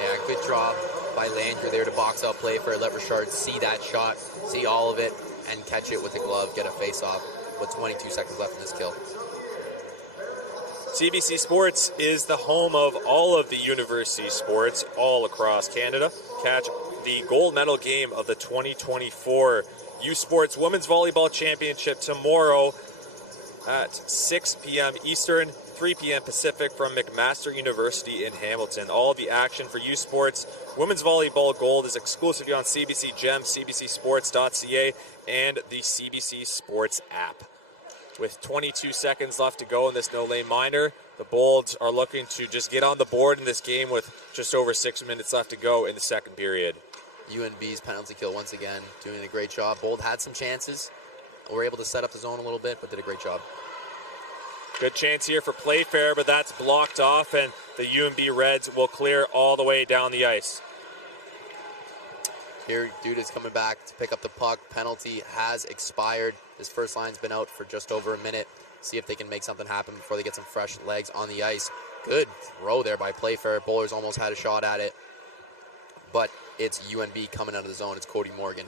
Yeah, good job by Landry there to box out Playfair. Let Richard see that shot, see all of it, and catch it with the glove, get a face-off with 22 seconds left in this kill. CBC Sports is the home of all of the university sports all across Canada. Catch the gold medal game of the 2024 U Sports Women's Volleyball Championship tomorrow at 6 p.m. Eastern, 3 p.m. Pacific from McMaster University in Hamilton. All the action for U Sports Women's Volleyball Gold is exclusively on CBC Gem, cbcsports.ca, and the CBC Sports app. With 22 seconds left to go in this Nole minor, the Bolds are looking to just get on the board in this game with just over 6 minutes left to go in the second period. UNB's penalty kill once again, doing a great job. Bold had some chances. Were able to set up the zone a little bit, but did a great job. Good chance here for Playfair, but that's blocked off, and the UNB Reds will clear all the way down the ice. Here, Duda's coming back to pick up the puck. Penalty has expired. This first line's been out for just over a minute. See if they can make something happen before they get some fresh legs on the ice. Good throw there by Playfair. Bowlers almost had a shot at it. But it's UNB coming out of the zone. It's Cody Morgan.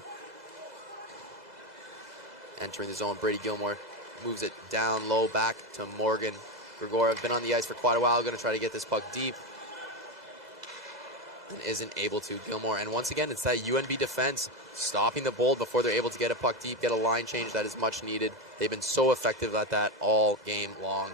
Entering the zone, Brady Gilmore moves it down low back to Morgan. Grigorov been on the ice for quite a while. Going to try to get this puck deep. And isn't able to. Gilmore, and once again, it's that UNB defense stopping the Bold before they're able to get a puck deep, get a line change that is much needed. They've been so effective at that all game long,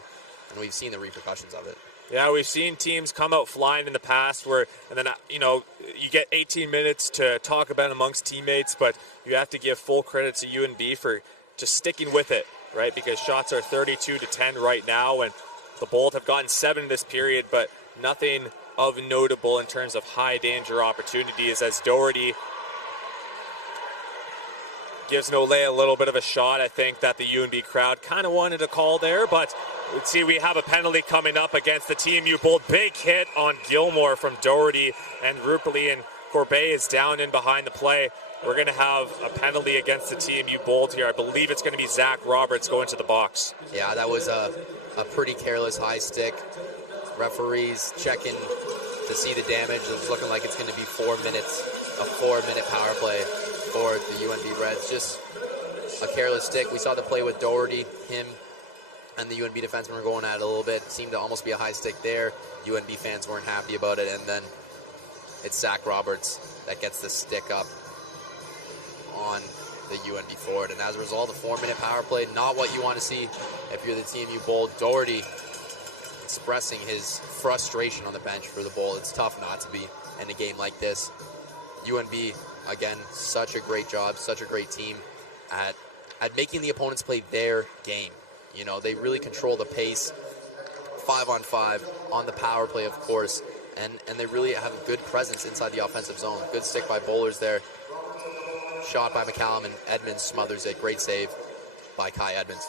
and we've seen the repercussions of it. Yeah, we've seen teams come out flying in the past where, and then, you get 18 minutes to talk about amongst teammates, but you have to give full credit to UNB for just sticking with it, right? Because shots are 32-10 right now, and the Bold have gotten 7 this period, but nothing of notable in terms of high danger opportunities as Doherty gives Nole a little bit of a shot. I think that the UNB crowd kind of wanted a call there, but let's see, we have a penalty coming up against the TMU Bold. Big hit on Gilmore from Doherty and Rupali, and Corbet is down in behind the play. We're going to have a penalty against the TMU Bold here. I believe it's going to be Zach Roberts going to the box. Yeah, that was a pretty careless high stick. Referees checking to see the damage. It's looking like it's going to be 4 minutes, a 4-minute power play for the UNB Reds. Just a careless stick. We saw the play with Doherty. Him and the UNB defenseman were going at it a little bit. Seemed to almost be a high stick there. UNB fans weren't happy about it, and then it's Zach Roberts that gets the stick up on the UNB forward. And as a result, a 4-minute power play, not what you want to see if you're the TMU Bold. Doherty expressing his frustration on the bench for the Bold. It's tough not to be in a game like this. UNB, again, such a great job, such a great team at making the opponents play their game. You know, they really control the pace, 5-on-5, on the power play, of course, and they really have a good presence inside the offensive zone. Good stick by Bowlers there. Shot by McCallum, and Edmonds smothers it. Great save by Kai Edmonds.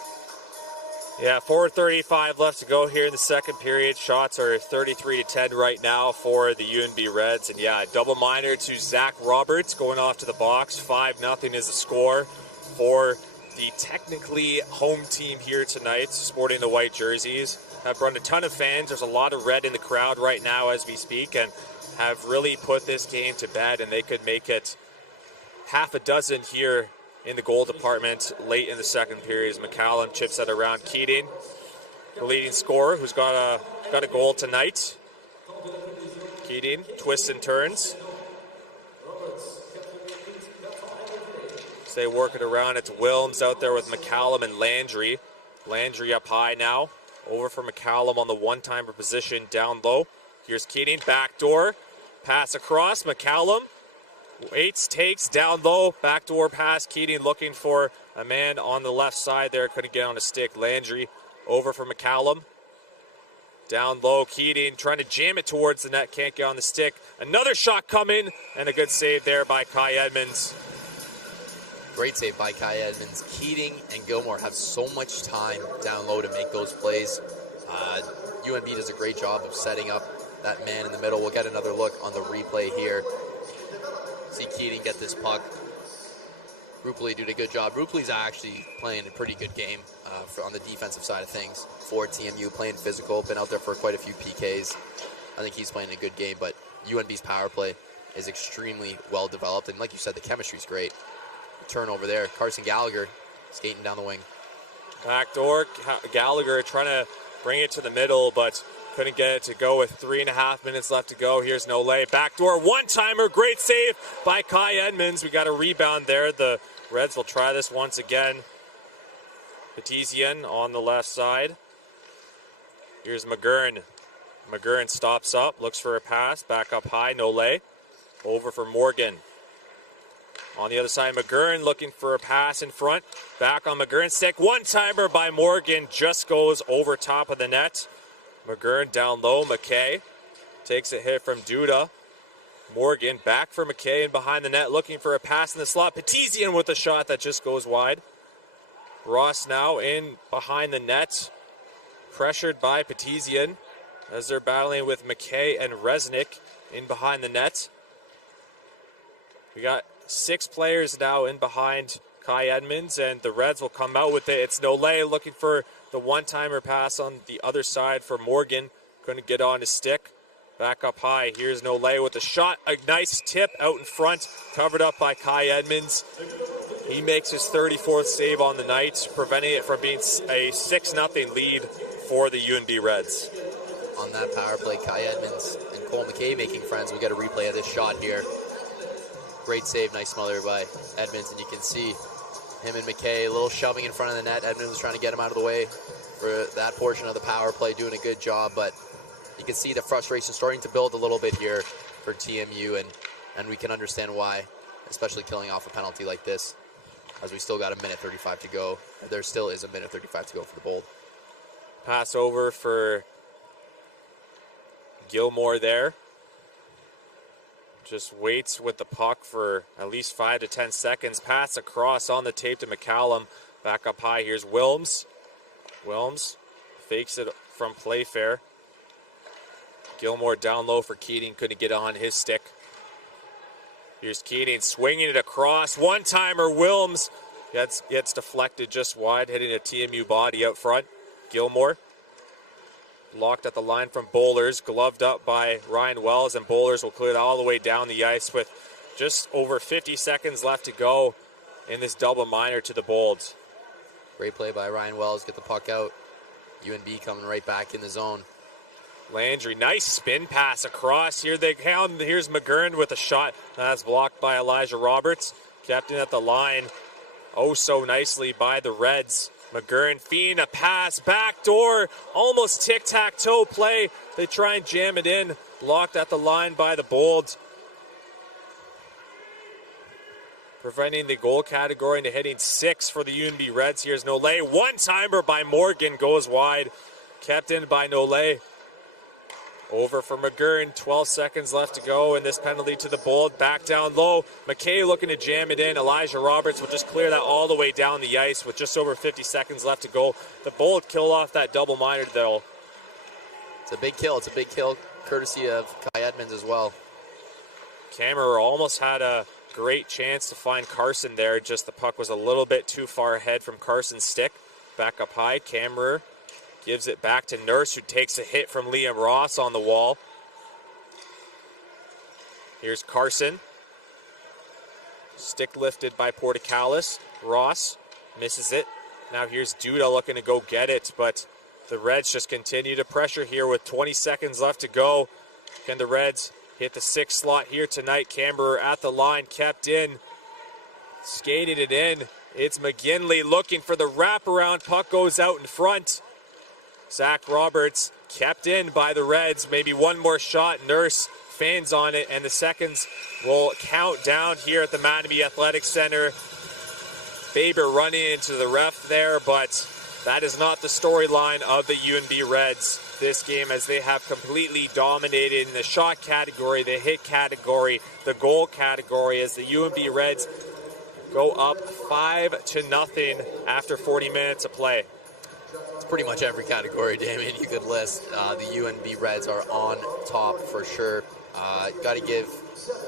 Yeah, 4:35 left to go here in the second period. Shots are 33-10 right now for the UNB Reds. And yeah, double minor to Zach Roberts going off to the box. 5-0 is the score for the technically home team here tonight, sporting the white jerseys. Have brought a ton of fans. There's a lot of red in the crowd right now as we speak, and have really put this game to bed, and they could make it half a dozen here in the goal department late in the second period as McCallum chips it around Keating, the leading scorer, who's got a goal tonight. Keating twists and turns. So they work it around. It's Wilms out there with McCallum and Landry. Landry up high now. Over for McCallum on the one-timer position down low. Here's Keating, backdoor. Pass across, McCallum. Waits, takes, down low, backdoor pass. Keating looking for a man on the left side there. Couldn't get on a stick. Landry over for McCallum. Down low, Keating trying to jam it towards the net. Can't get on the stick. Another shot coming, and a good save there by Kai Edmonds. Great save by Kai Edmonds. Keating and Gilmore have so much time down low to make those plays. UNB does a great job of setting up that man in the middle. We'll get another look on the replay here. See Keating get this puck. Rupali did a good job. Rupali's actually playing a pretty good game on the defensive side of things for TMU, playing physical, been out there for quite a few PKs. I think he's playing a good game, but UNB's power play is extremely well developed, and like you said, the chemistry's great. Turnover there. Carson Gallagher skating down the wing. Backdoor, Gallagher trying to bring it to the middle, but couldn't get it to go with 3.5 minutes left to go. Here's Nole. Backdoor, one-timer. Great save by Kai Edmonds. We got a rebound there. The Reds will try this once again. Petizian on the left side. Here's McGurn. McGurn stops up, looks for a pass. Back up high, Nole. Over for Morgan. On the other side, McGurn looking for a pass in front. Back on McGurn's stick. One-timer by Morgan. Just goes over top of the net. McGurn down low. McKay takes a hit from Duda. Morgan back for McKay and behind the net looking for a pass in the slot. Petizian with a shot that just goes wide. Ross now in behind the net. Pressured by Petizian as they're battling with McKay and Resnick in behind the net. We got 6 players now in behind Kai Edmonds, and the Reds will come out with it. It's Nole looking for the one-timer pass on the other side for Morgan. Couldn't get on his stick. Back up high. Here's Nole with a shot. A nice tip out in front. Covered up by Kai Edmonds. He makes his 34th save on the night, preventing it from being a 6-0 lead for the UNB Reds. On that power play, Kai Edmonds and Cole McKay making friends. We get a replay of this shot here. Great save, nice smother by Edmonds, and you can see him and McKay, a little shoving in front of the net. Edmonds was trying to get him out of the way for that portion of the power play, doing a good job, but you can see the frustration starting to build a little bit here for TMU, and we can understand why, especially killing off a penalty like this, as we still got 1:35 to go. There still is 1:35 to go for the Bold. Pass over for Gilmore there. Just waits with the puck for at least 5 to 10 seconds. Pass across on the tape to McCallum. Back up high. Here's Wilms. Wilms fakes it from Playfair. Gilmore down low for Keating. Couldn't get on his stick. Here's Keating swinging it across. One-timer. Wilms gets deflected just wide, hitting a TMU body out front. Gilmore blocked at the line from Bowlers, gloved up by Ryan Wells, and Bowlers will clear it all the way down the ice with just over 50 seconds left to go in this double minor to the Bolds. Great play by Ryan Wells, get the puck out. UNB coming right back in the zone. Landry, nice spin pass across. Here they count. Here's McGurn with a shot. That's blocked by Elijah Roberts. Kept in at the line. Oh, so nicely by the Reds. McGurn feeding a pass, backdoor, almost tic-tac-toe play. They try and jam it in, blocked at the line by the Bolds. Preventing the goal category into hitting 6 for the UNB Reds. Here's Nole. One-timer by Morgan goes wide. Kept in by Nole. Over for McGurn, 12 seconds left to go, and this penalty to the Bold. Back down low. McKay looking to jam it in. Elijah Roberts will just clear that all the way down the ice with just over 50 seconds left to go. The Bold kill off that double minor, though. It's a big kill. It's a big kill, courtesy of Kai Edmonds as well. Kammerer almost had a great chance to find Carson there. Just the puck was a little bit too far ahead from Carson's stick. Back up high. Kammerer gives it back to Nurse, who takes a hit from Liam Ross on the wall. Here's Carson. Stick lifted by Porticalis. Ross misses it. Now here's Duda looking to go get it, but the Reds just continue to pressure here with 20 seconds left to go. Can the Reds hit the 6th slot here tonight? Kammerer at the line, kept in. Skated it in. It's McGinley looking for the wraparound. Puck goes out in front. Zach Roberts kept in by the Reds. Maybe one more shot. Nurse fans on it, and the seconds will count down here at the Mattamy Athletic Centre. Faber running into the ref there, but that is not the storyline of the UNB Reds this game, as they have completely dominated in the shot category, the hit category, the goal category, as the UNB Reds go up 5-0 after 40 minutes of play. It's pretty much every category, Damien, you could list. The UNB Reds are on top for sure. Got to give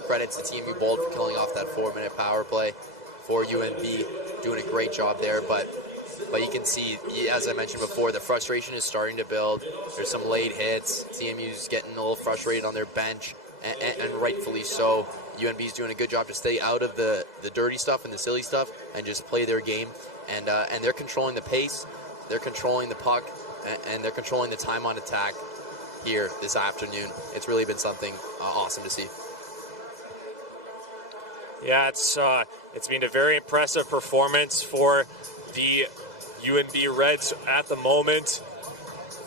credit to TMU Bold for killing off that 4-minute power play for UNB, doing a great job there. But you can see, as I mentioned before, the frustration is starting to build. There's some late hits. TMU's getting a little frustrated on their bench, and rightfully so. UNB's doing a good job to stay out of the dirty stuff and the silly stuff and just play their game. And they're controlling the pace. They're controlling the puck, and they're controlling the time on attack here this afternoon. It's really been something awesome to see. Yeah, it's been a very impressive performance for the UNB Reds at the moment.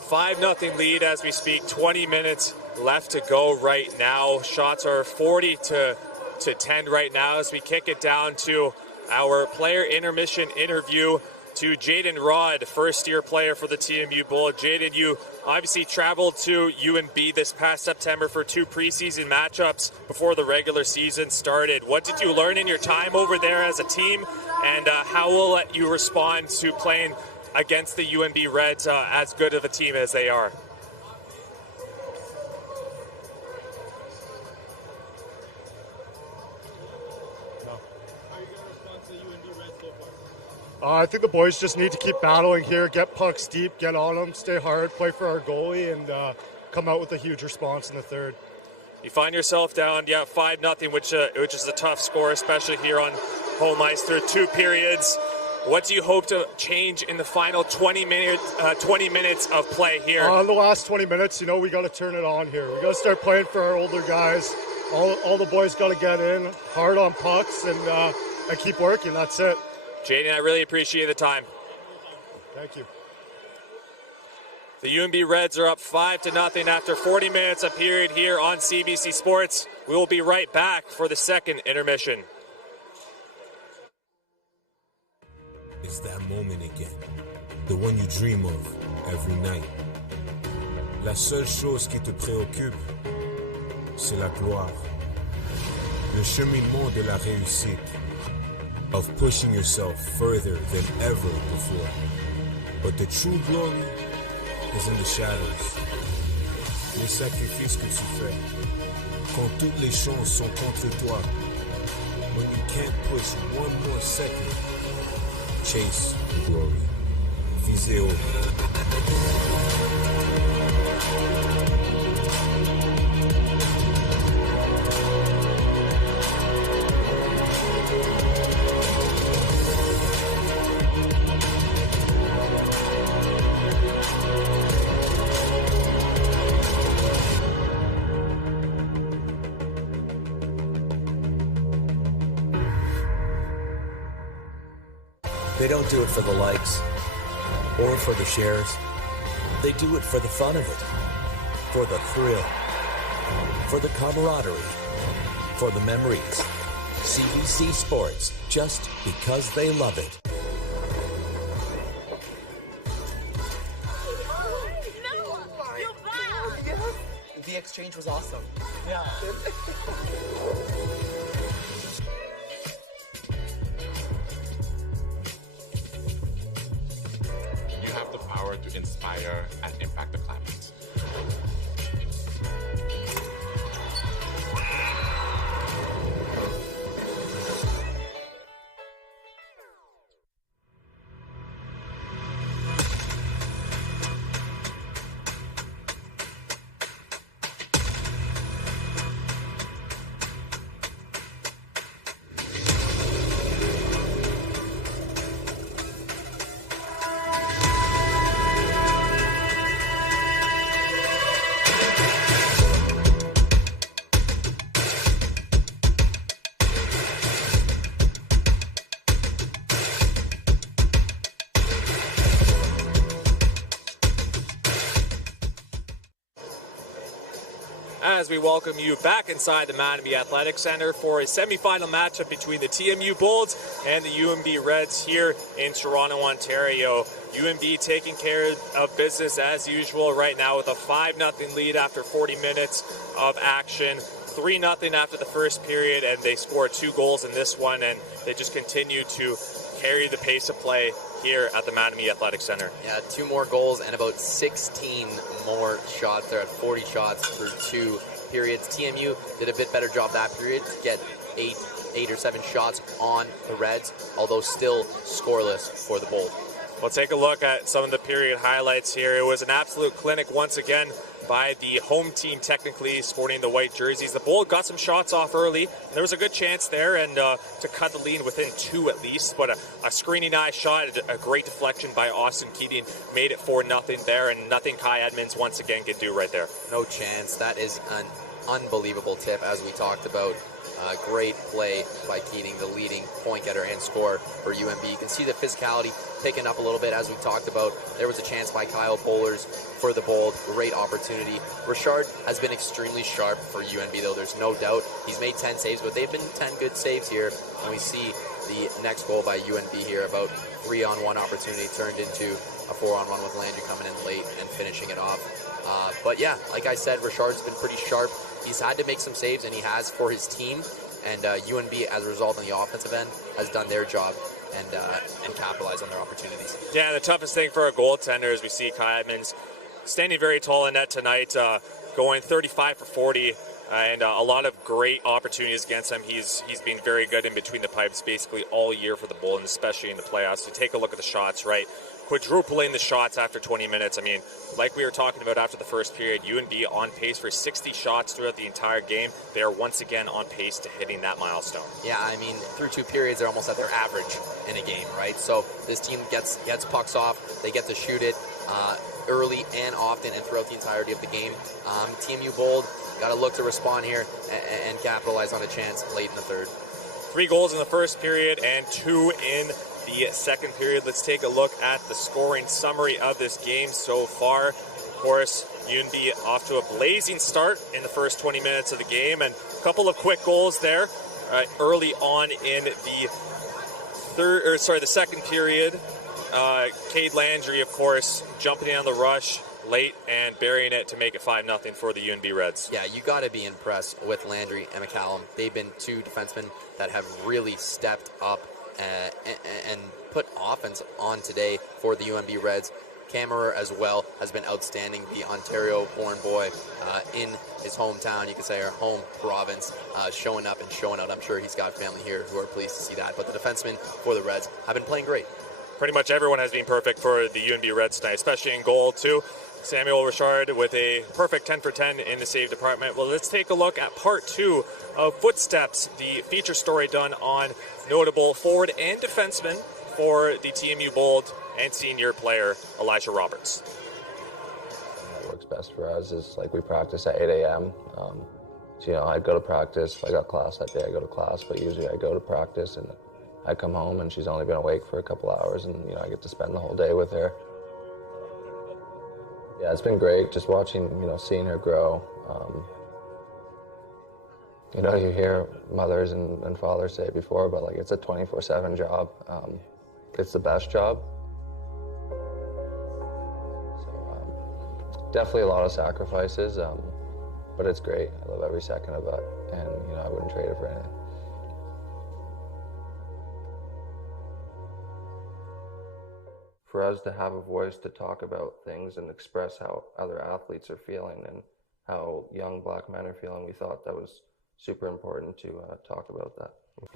5-0 lead as we speak. 20 minutes left to go right now. Shots are 40-10 right now as we kick it down to our player intermission interview to Jaden Rod, first-year player for the TMU Bull. Jaden, you obviously traveled to UNB this past September for 2 preseason matchups before the regular season started. What did you learn in your time over there as a team, and how will you respond to playing against the UNB Reds, as good of a team as they are? I think the boys just need to keep battling here, get pucks deep, get on them, stay hard, play for our goalie, and come out with a huge response in the third. You find yourself down, 5-0, which is a tough score, especially here on home ice through 2 periods. What do you hope to change in the final 20 minutes of play here? In the last 20 minutes, we got to turn it on here. We got to start playing for our older guys. All the boys got to get in hard on pucks and keep working. That's it. Jaden, I really appreciate the time. Thank you. The UNB Reds are up 5-0 after 40 minutes of period here on CBC Sports. We will be right back for the second intermission. It's that moment again, the one you dream of every night. La seule chose qui te préoccupe, c'est la gloire. Le cheminement de la réussite. Of pushing yourself further than ever before. But the true glory is in the shadows. Les sacrifices que tu fais. Quand toutes les chances sont contre toi. When you can't push one more second. Chase the glory. Visez haut. They don't do it for the likes or for the shares. They do it for the fun of it, for the thrill, for the camaraderie, for the memories. CBC Sports, just because they love it. The exchange was awesome. Yeah. You have the power to inspire and impact the climate. As we welcome you back inside the Mattamy Athletic Centre for a semifinal matchup between the TMU Bolts and the UNB Reds here in Toronto, Ontario. UNB taking care of business as usual right now with a 5-0 lead after 40 minutes of action. 3-0 after the first period, and they scored 2 goals in this one, and they just continue to carry the pace of play here at the Mattamy Athletic Centre. Yeah, 2 more goals and about 16 more shots. They're at 40 shots through 2 periods. TMU did a bit better job that period to get 8 or 7 shots on the Reds, although still scoreless for the Bolts. We'll take a look at some of the period highlights here. It was an absolute clinic once again by the home team, technically sporting the white jerseys. The Bolts got some shots off early. There was a good chance there and to cut the lead within 2 at least, but a screening eye shot, a great deflection by Austin Keating made it 4-0 there, and nothing Kai Edmonds once again could do right there. No chance. That is an unbelievable tip, as we talked about. Great play by Keating, the leading point getter and scorer for UNB. You can see the physicality picking up a little bit, as we talked about. There was a chance by Kyle Pohlers for the Bolts. Great opportunity. Richard has been extremely sharp for UNB, though, there's no doubt. He's made 10 saves, but they've been 10 good saves here. And we see the next goal by UNB here, about 3-on-1 opportunity turned into a 4-on-1 with Landry coming in late and finishing it off. But yeah, like I said, Richard's been pretty sharp. He's had to make some saves, and he has for his team. And UNB, as a result on the offensive end, has done their job and capitalized on their opportunities. Yeah, the toughest thing for a goaltender is we see Kai Edmonds standing very tall in net tonight, going 35 for 40, and a lot of great opportunities against him. He's been very good in between the pipes basically all year for the Bulls, and especially in the playoffs. So take a look at the shots, right? Quadrupling the shots after 20 minutes. I mean, like we were talking about after the first period, UNB on pace for 60 shots throughout the entire game. They are once again on pace to hitting that milestone. Yeah, I mean, through 2 periods, they're almost at their average in a game, right? So this team gets pucks off. They get to shoot it early and often and throughout the entirety of the game. TMU Bold got to look to respond here and capitalize on a chance late in the third. 3 goals in the first period and 2 in the second period. Let's take a look at the scoring summary of this game so far. Of course, UNB off to a blazing start in the first 20 minutes of the game, and a couple of quick goals there early on in the second period. Cade Landry, of course, jumping in on the rush, late and burying it to make it 5-0 for the UNB Reds. Yeah, you got to be impressed with Landry and McCallum. They've been two defensemen that have really stepped up and put offense on today for the UNB Reds. Kammerer as well has been outstanding. The Ontario-born boy in his hometown, you could say, our home province, showing up and showing out. I'm sure he's got family here who are pleased to see that. But the defensemen for the Reds have been playing great. Pretty much everyone has been perfect for the UNB Reds tonight, especially in goal, too. Samuel Richard with a perfect 10 for 10 in the save department. Well, let's take a look at part 2 of Footsteps, the feature story done on notable forward and defenseman for the TMU Bold and senior player Elijah Roberts. What works best for us is like we practice at 8 a.m. So, I'd go to practice. If I got class that day, I go to class, but usually I go to practice and I come home and she's only been awake for a couple hours and, I get to spend the whole day with her. Yeah, it's been great just watching, seeing her grow. You hear mothers and fathers say it before, but it's a 24/7 job. It's the best job. Definitely a lot of sacrifices, but it's great. I love every second of it, and I wouldn't trade it for anything. For us to have a voice to talk about things and express how other athletes are feeling and how young black men are feeling, we thought that was super important to talk about that.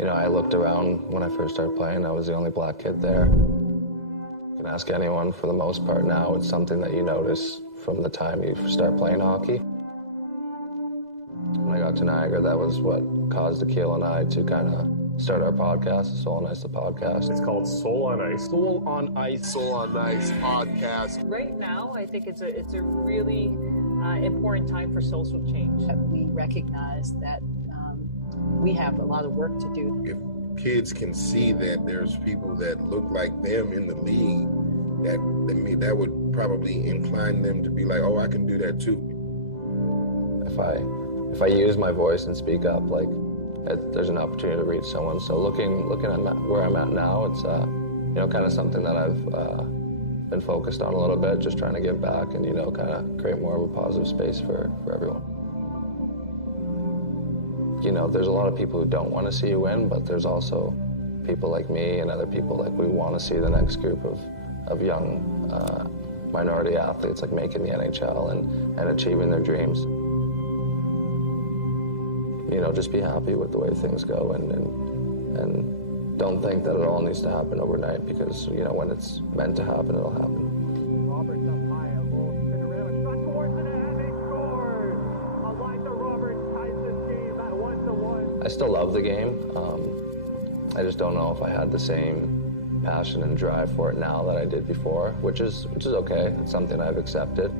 I looked around when I first started playing. I was the only black kid there. You can ask anyone, for the most part now, it's something that you notice from the time you start playing hockey. When I got to Niagara, that was what caused Akil and I to kind of start our podcast, Soul on Ice, the podcast. It's called Soul on Ice. Soul on Ice. Soul on Ice podcast. Right now, I think it's a really important time for social change. We recognize that we have a lot of work to do. If kids can see that there's people that look like them in the league, that would probably incline them to be like, oh, I can do that too. If I use my voice and speak up, there's an opportunity to reach someone. So looking at where I'm at now, it's kind of something that I've been focused on a little bit, just trying to give back and kind of create more of a positive space for everyone. There's a lot of people who don't want to see you win, but there's also people like me and other people we want to see the next group of young minority athletes making the NHL and achieving their dreams. Just be happy with the way things go and don't think that it all needs to happen overnight, because, when it's meant to happen, it'll happen. Roberts up high, a little spin around, a shot towards the net, and they scored! Elijah Roberts ties this game at 1-1. I still love the game. I just don't know if I had the same passion and drive for it now that I did before, which is okay. It's something I've accepted.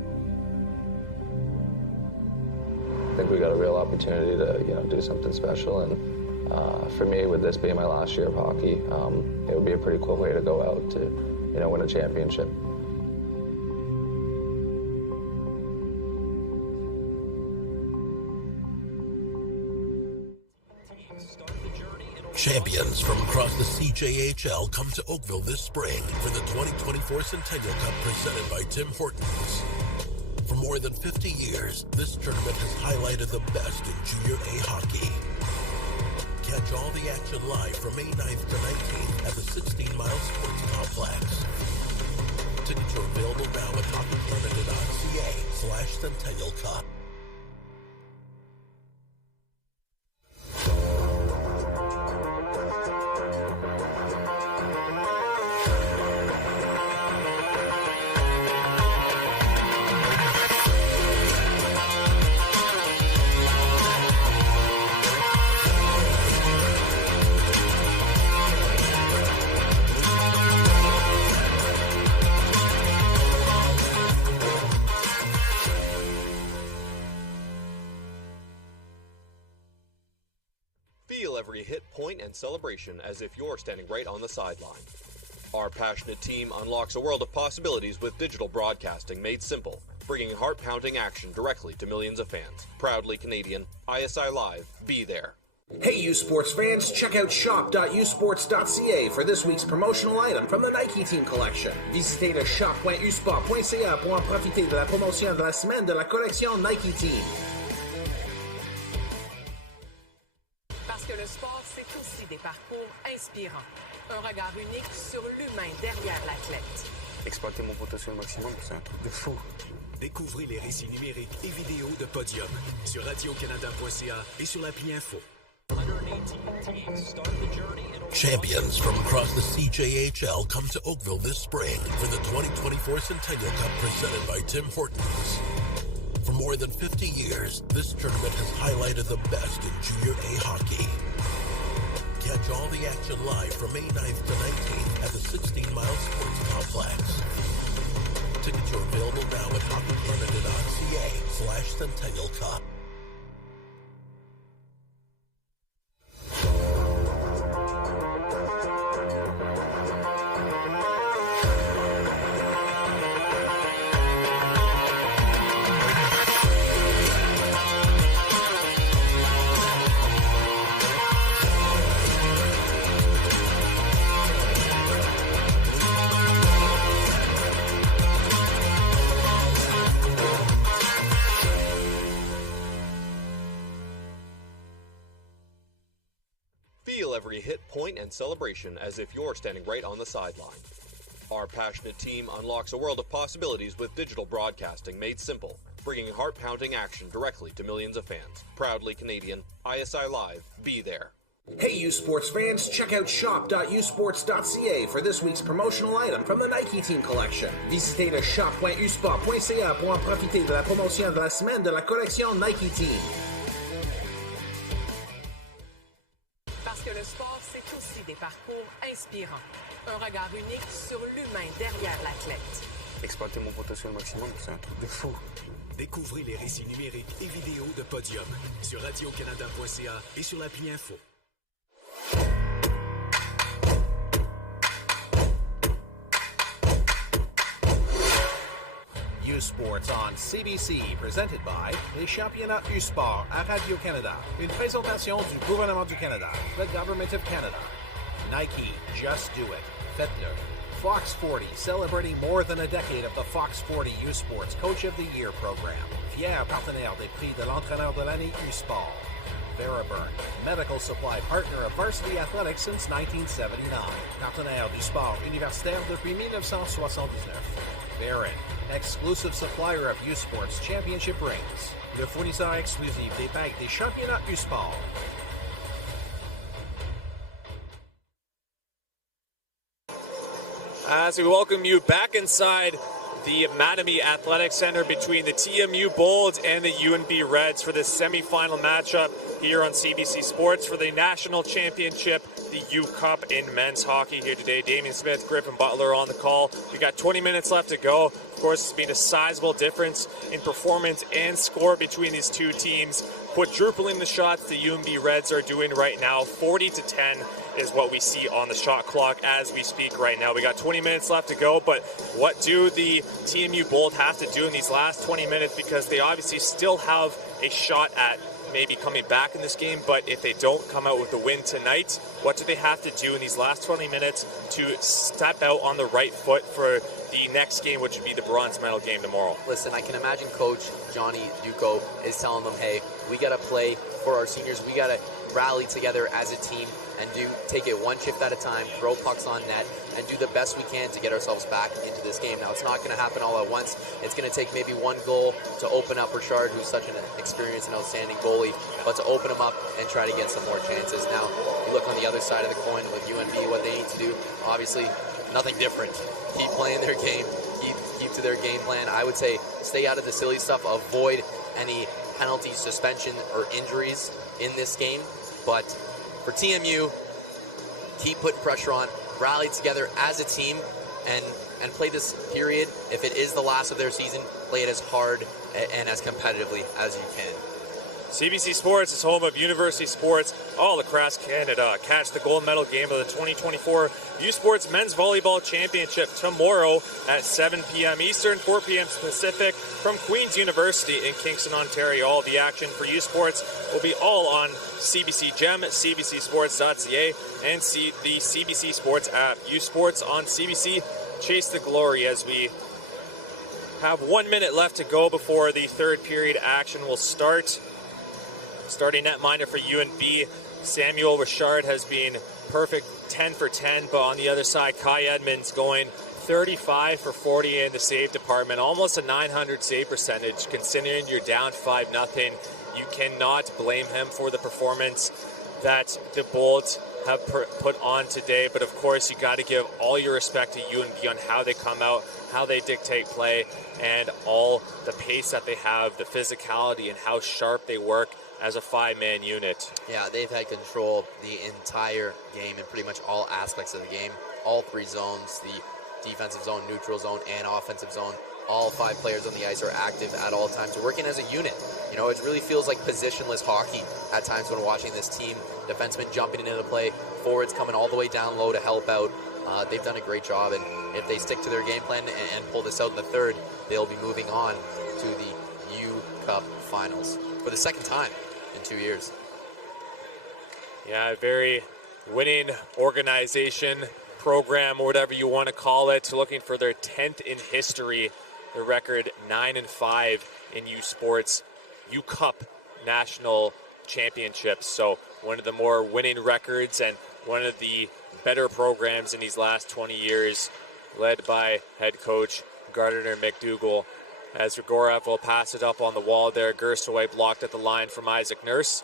I think we got a real opportunity to do something special, and for me, with this being my last year of hockey, it would be a pretty cool way to go out to win a championship. Champions from across the CJHL come to Oakville this spring for the 2024 Centennial Cup presented by Tim Hortons. For more than 50 years, this tournament has highlighted the best in Junior A hockey. Catch all the action live from May 9th to 19th at the 16 Mile Sports Complex. Tickets are available now at hockeycanada.ca/Centennial Cup. Every hit, point, and celebration as if you're standing right on the sideline. Our passionate team unlocks a world of possibilities with digital broadcasting made simple, bringing heart-pounding action directly to millions of fans. Proudly Canadian, ISI Live, be there. Hey, U Sports fans, check out shop.usports.ca for this week's promotional item from the Nike Team Collection. Visitez le shop.usport.ca pour en profiter de la promotion de la semaine de la collection Nike Team. Parce que le sport, c'est aussi des parcours inspirants. Un regard unique sur l'humain derrière l'athlète. Exploiter mon potentiel maximum, c'est un truc de fou. Découvrez les récits numériques et vidéos de Podium sur radiocanada.ca et sur l'appli Info. Champions from across the CJHL come to Oakville this spring for the 2024 Centennial Cup presented by Tim Hortons. For more than 50 years, this tournament has highlighted the best in Junior A hockey. Catch all the action live from May 9th to 19th at the 16 Mile Sports Complex. Tickets are available now at hockeycanada.ca/Centennial Cup. Feel every hit, point, and celebration as if you're standing right on the sideline. Our passionate team unlocks a world of possibilities with digital broadcasting made simple, bringing heart-pounding action directly to millions of fans. Proudly Canadian, ISI Live, be there. Hey, U Sports fans, check out shop.usports.ca for this week's promotional item from the Nike Team Collection. Visitez le shop.usport.ca pour en profiter de la promotion de la semaine de la collection Nike Team. Parce que le sport, c'est aussi des parcours inspirants. Un regard unique sur l'humain derrière l'athlète. Exploiter mon potentiel maximum, c'est un truc de fou. Découvrez les récits numériques et vidéos de Podium sur radiocanada.ca et sur l'appli Info. U Sports on CBC, presented by les Championnats U Sport à Radio-Canada. Une présentation du gouvernement du Canada, the Government of Canada. Nike, just do it. Faites-le. Fox 40, celebrating more than a decade of the Fox 40 U Sports Coach of the Year program. Fier partenaire des prix de l'entraîneur de l'année U Sport. Veriburn, medical supply partner of Varsity Athletics since 1979. Partenaire du sport universitaire depuis 1979. Barron, exclusive supplier of U Sports Championship rings. Le fournisseur exclusif des bagues des championnats U Sport. As we welcome you back inside the Mattamy Athletic Centre between the TMU Bolts and the UNB Reds for this semifinal matchup here on CBC Sports for the National Championship, the U Cup in men's hockey here today. Damian Smith, Griffin Butler on the call. We got 20 minutes left to go. Of course, it's been a sizable difference in performance and score between these two teams. Quadrupling the shots the UNB Reds are doing right now. 40-10 is what we see on the shot clock as we speak right now. We got 20 minutes left to go, but what do the TMU Bold have to do in these last 20 minutes? Because they obviously still have a shot at maybe coming back in this game, but if they don't come out with a win tonight, what do they have to do in these last 20 minutes to step out on the right foot for the next game, which would be the bronze medal game tomorrow? Listen, I can imagine Coach Johnny Duco is telling them, hey, we got to play for our seniors. We got to rally together as a team and take it one shift at a time, throw pucks on net, and do the best we can to get ourselves back into this game. Now, it's not going to happen all at once. It's going to take maybe one goal to open up Richard, who's such an experienced and outstanding goalie, but to open him up and try to get some more chances. Now, you look on the other side of the coin with UNB, what they need to do, obviously, nothing different. Keep playing their game, keep to their game plan. I would say stay out of the silly stuff, avoid any penalties, suspension, or injuries in this game. But for TMU, keep putting pressure on, rally together as a team, and play this period. If it is the last of their season, play it as hard and as competitively as you can. CBC Sports is home of university sports all across Canada. Catch the gold medal game of the 2024 U Sports Men's Volleyball Championship tomorrow at 7 p.m. Eastern, 4 p.m. Pacific from Queen's University in Kingston, Ontario. All the action for U Sports will be all on CBC Gem, cbcsports.ca, and the CBC Sports app. U Sports on CBC. Chase the glory as we have 1 minute left to go before the third period action will start. Starting netminder for UNB, Samuel Richard has been perfect 10 for 10, but on the other side, Kai Edmonds going 35 for 40 in the save department, almost a 900 save percentage. Considering you're down 5-0, you cannot blame him for the performance that the Bolts have put on today. But of course, you got to give all your respect to UNB on how they come out, how they dictate play, and all the pace that they have, the physicality, and how sharp they work as a 5-man unit. Yeah, they've had control the entire game in pretty much all aspects of the game. All three zones, the defensive zone, neutral zone, and offensive zone. All 5 players on the ice are active at all times. They're working as a unit. You know, it really feels like positionless hockey at times when watching this team. Defensemen jumping into the play, forwards coming all the way down low to help out. They've done a great job, and if they stick to their game plan and pull this out in the third, they'll be moving on to the U Cup Finals for the second time in 2 years. Yeah, a very winning organization, program, or whatever you want to call it, looking for their 10th in history. The record 9-5 in U Sports U Cup National Championships. So one of the more winning records and one of the better programs in these last 20 years, led by head coach Gardner McDougall. As Grigorev will pass it up on the wall there, Gerstaway blocked at the line from Isaac Nurse.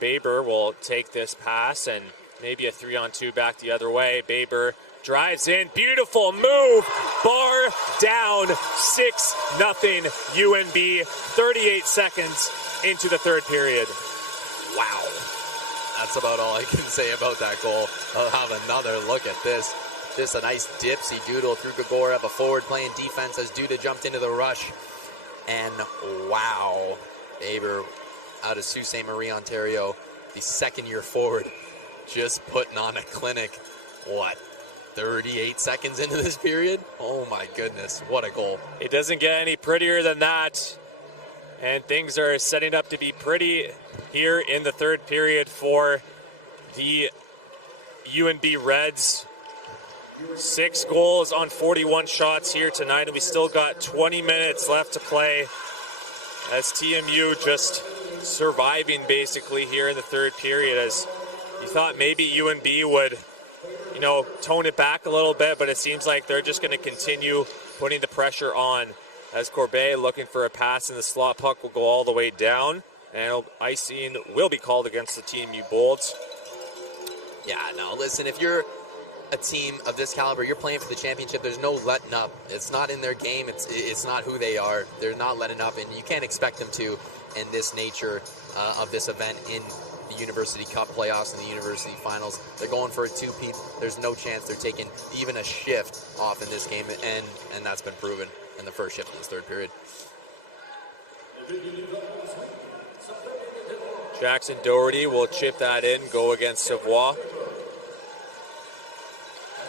Baber will take this pass and maybe a 3-on-2 back the other way. Baber drives in, beautiful move, bar down, 6-0 UNB, 38 seconds into the third period. Wow. That's about all I can say about that goal. I'll have another look at this. Just a nice dipsy doodle through Grigorev, a forward playing defense as Duda jumped into the rush. And wow, Baber out of Sault Ste. Marie, Ontario, the second-year forward, just putting on a clinic. What, 38 seconds into this period? Oh my goodness, what a goal. It doesn't get any prettier than that. And things are setting up to be pretty here in the third period for the UNB Reds. 6 goals on 41 shots here tonight, and we still got 20 minutes left to play as TMU just surviving basically here in the third period. As you thought maybe UNB would, you know, tone it back a little bit, but it seems like they're just going to continue putting the pressure on as Corbet looking for a pass in the slot. Puck will go all the way down, and icing will be called against the TMU Bolts. Yeah, no, listen, if you're a team of this caliber, you're playing for the championship, there's no letting up. It's not in their game, it's not who they are. They're not letting up, and you can't expect them to in this nature of this event in the University Cup playoffs and the University Finals. They're going for a two-peat. There's no chance they're taking even a shift off in this game, and that's been proven in the first shift of this third period. Jackson Doherty will chip that in, go against Savoie.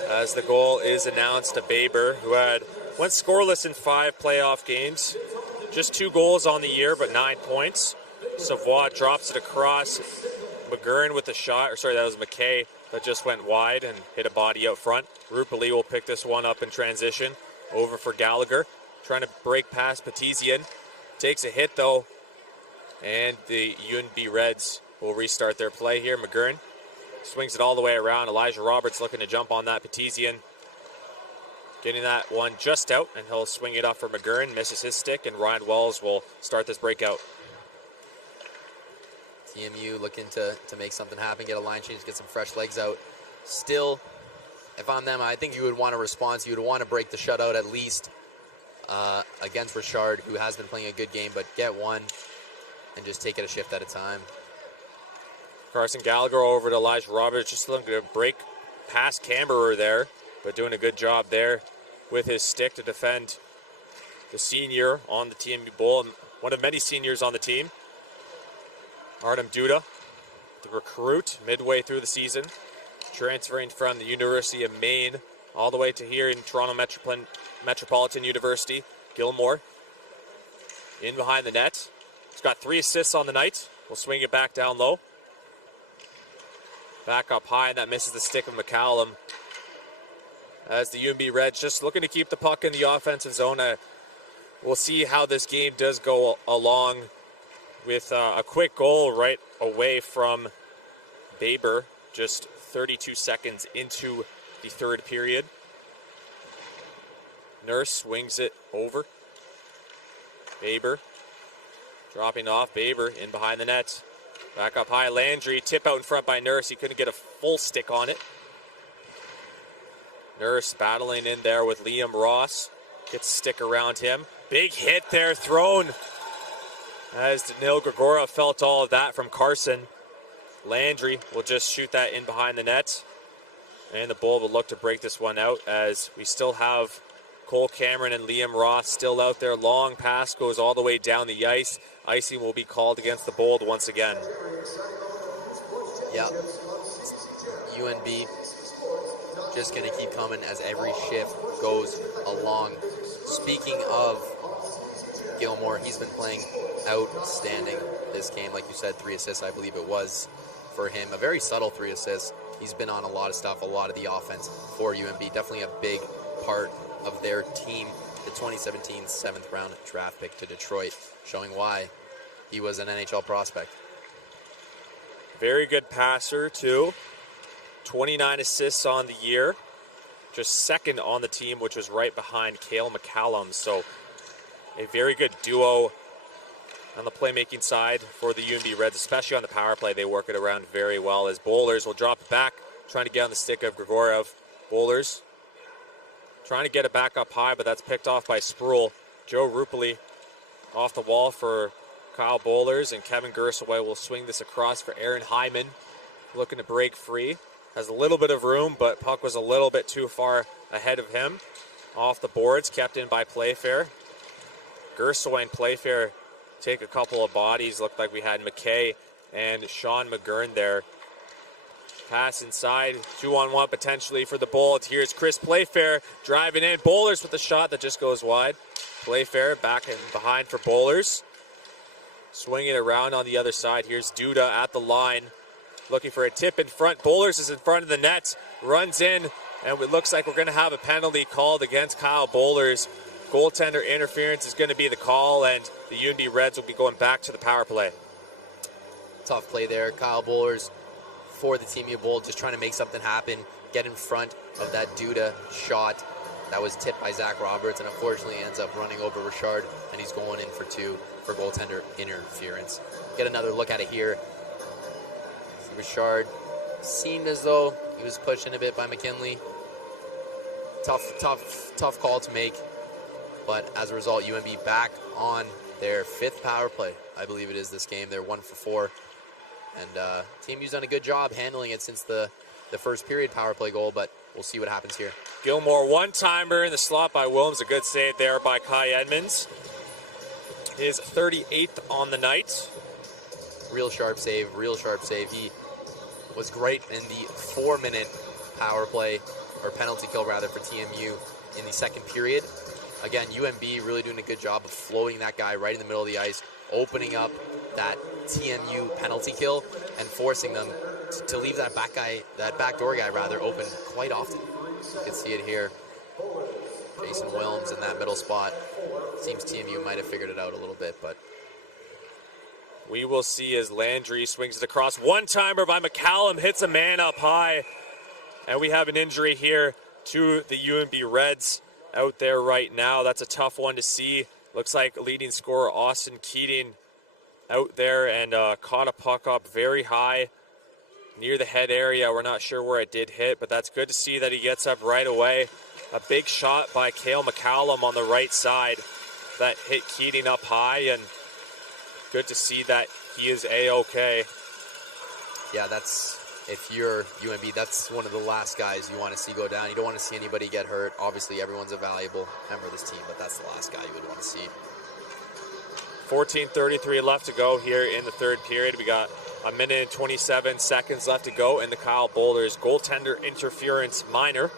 As the goal is announced to Baber, who went scoreless in 5 playoff games. Just 2 goals on the year, but 9 points. Savoie drops it across. McGurn with the shot, that was McKay, that just went wide and hit a body out front. Rupali will pick this one up in transition. Over for Gallagher, trying to break past Petizian. Takes a hit though, and the UNB Reds will restart their play here. McGurn swings it all the way around. Elijah Roberts looking to jump on that. Petizian getting that one just out, and he'll swing it off for McGurn. Misses his stick, and Ryan Wells will start this breakout. TMU looking to make something happen, get a line change, get some fresh legs out. Still, if I'm them, I think you would want a response. You would want to break the shutout at least against Richard, who has been playing a good game, but get one and just take it a shift at a time. Carson Gallagher over to Elijah Roberts, just looking to break past Camberer there, but doing a good job there with his stick to defend the senior on the TMU Bull, one of many seniors on the team. Artem Duda, the recruit, midway through the season, transferring from the University of Maine all the way to here in Toronto Metropolitan University. Gilmore in behind the net. He's got 3 assists on the night. We'll swing it back down low. Back up high, and that misses the stick of McCallum. As the UNB Reds just looking to keep the puck in the offensive zone. We'll see how this game does go along with a quick goal right away from Baber, just 32 seconds into the third period. Nurse swings it over. Baber dropping off. Baber in behind the net. Back up high. Landry, tip out in front by Nurse. He couldn't get a full stick on it. Nurse battling in there with Liam Ross. Gets a stick around him. Big hit there thrown as Danil Grigorov felt all of that from Carson. Landry will just shoot that in behind the net. And the Bull will look to break this one out as we still have Cole Cameron and Liam Ross still out there. Long pass goes all the way down the ice. Icing will be called against the Bold once again. Yeah. UNB just going to keep coming as every shift goes along. Speaking of Gilmore, he's been playing outstanding this game. Like you said, 3 assists, I believe it was for him. A very subtle 3 assists. He's been on a lot of stuff, a lot of the offense for UNB. Definitely a big part of their team. The 2017 7th round draft pick to Detroit, showing why he was an NHL prospect. Very good passer, too. 29 assists on the year. Just second on the team, which was right behind Cale McCallum. So a very good duo on the playmaking side for the UNB Reds, especially on the power play. They work it around very well as Bowlers will drop it back, trying to get on the stick of Grigorov. Bowlers trying to get it back up high, but that's picked off by Spruill. Joe Rupoli off the wall for Kyle Bowlers, and Kevin Gersaway will swing this across for Aaron Hyman, looking to break free. Has a little bit of room, but puck was a little bit too far ahead of him. Off the boards, kept in by Playfair. Gersaway and Playfair take a couple of bodies. Looked like we had McKay and Sean McGurn there. Pass inside, 2-on-1 potentially for the Bolts. Here's Chris Playfair driving in. Bowlers with a shot that just goes wide. Playfair back and behind for Bowlers. Swinging around on the other side. Here's Duda at the line, looking for a tip in front. Bowlers is in front of the net, runs in, and it looks like we're going to have a penalty called against Kyle Bowlers. Goaltender interference is going to be the call, and the UNB Reds will be going back to the power play. Tough play there. Kyle Bowlers for the Team U Bold, just trying to make something happen, get in front of that Duda shot that was tipped by Zach Roberts, and unfortunately ends up running over Richard, and he's going in for 2 for goaltender interference. Get another look at it here. Richard seemed as though he was pushed in a bit by McKinley. Tough call to make. But as a result, UNB back on their 5th power play. I believe it is this game. They're 1 for 4. And Team U's done a good job handling it since the first period power play goal, but we'll see what happens here. Gilmore, one-timer in the slot by Williams. A good save there by Kai Edmonds. His 38th on the night. Real sharp save. He was great in the 4-minute power play, or penalty kill rather, for TMU in the second period. Again, UNB really doing a good job of floating that guy right in the middle of the ice, opening up that TMU penalty kill and forcing them to leave that backdoor guy open quite often. You can see it here. Jason Wilms in that middle spot. Seems TMU might have figured it out a little bit, but we will see as Landry swings it across. One-timer by McCallum, hits a man up high. And we have an injury here to the UNB Reds out there right now. That's a tough one to see. Looks like leading scorer Austin Keating out there and caught a puck up very high near the head area. We're not sure where it did hit, but that's good to see that he gets up right away. A big shot by Cale McCallum on the right side that hit Keating up high, and good to see that he is A-okay. Yeah, if you're UNB, that's one of the last guys you want to see go down. You don't want to see anybody get hurt. Obviously, everyone's a valuable member of this team, but that's the last guy you would want to see. 14:33 left to go here in the third period. We got a minute and 27 seconds left to go in the Kyle Boulders goaltender interference minor.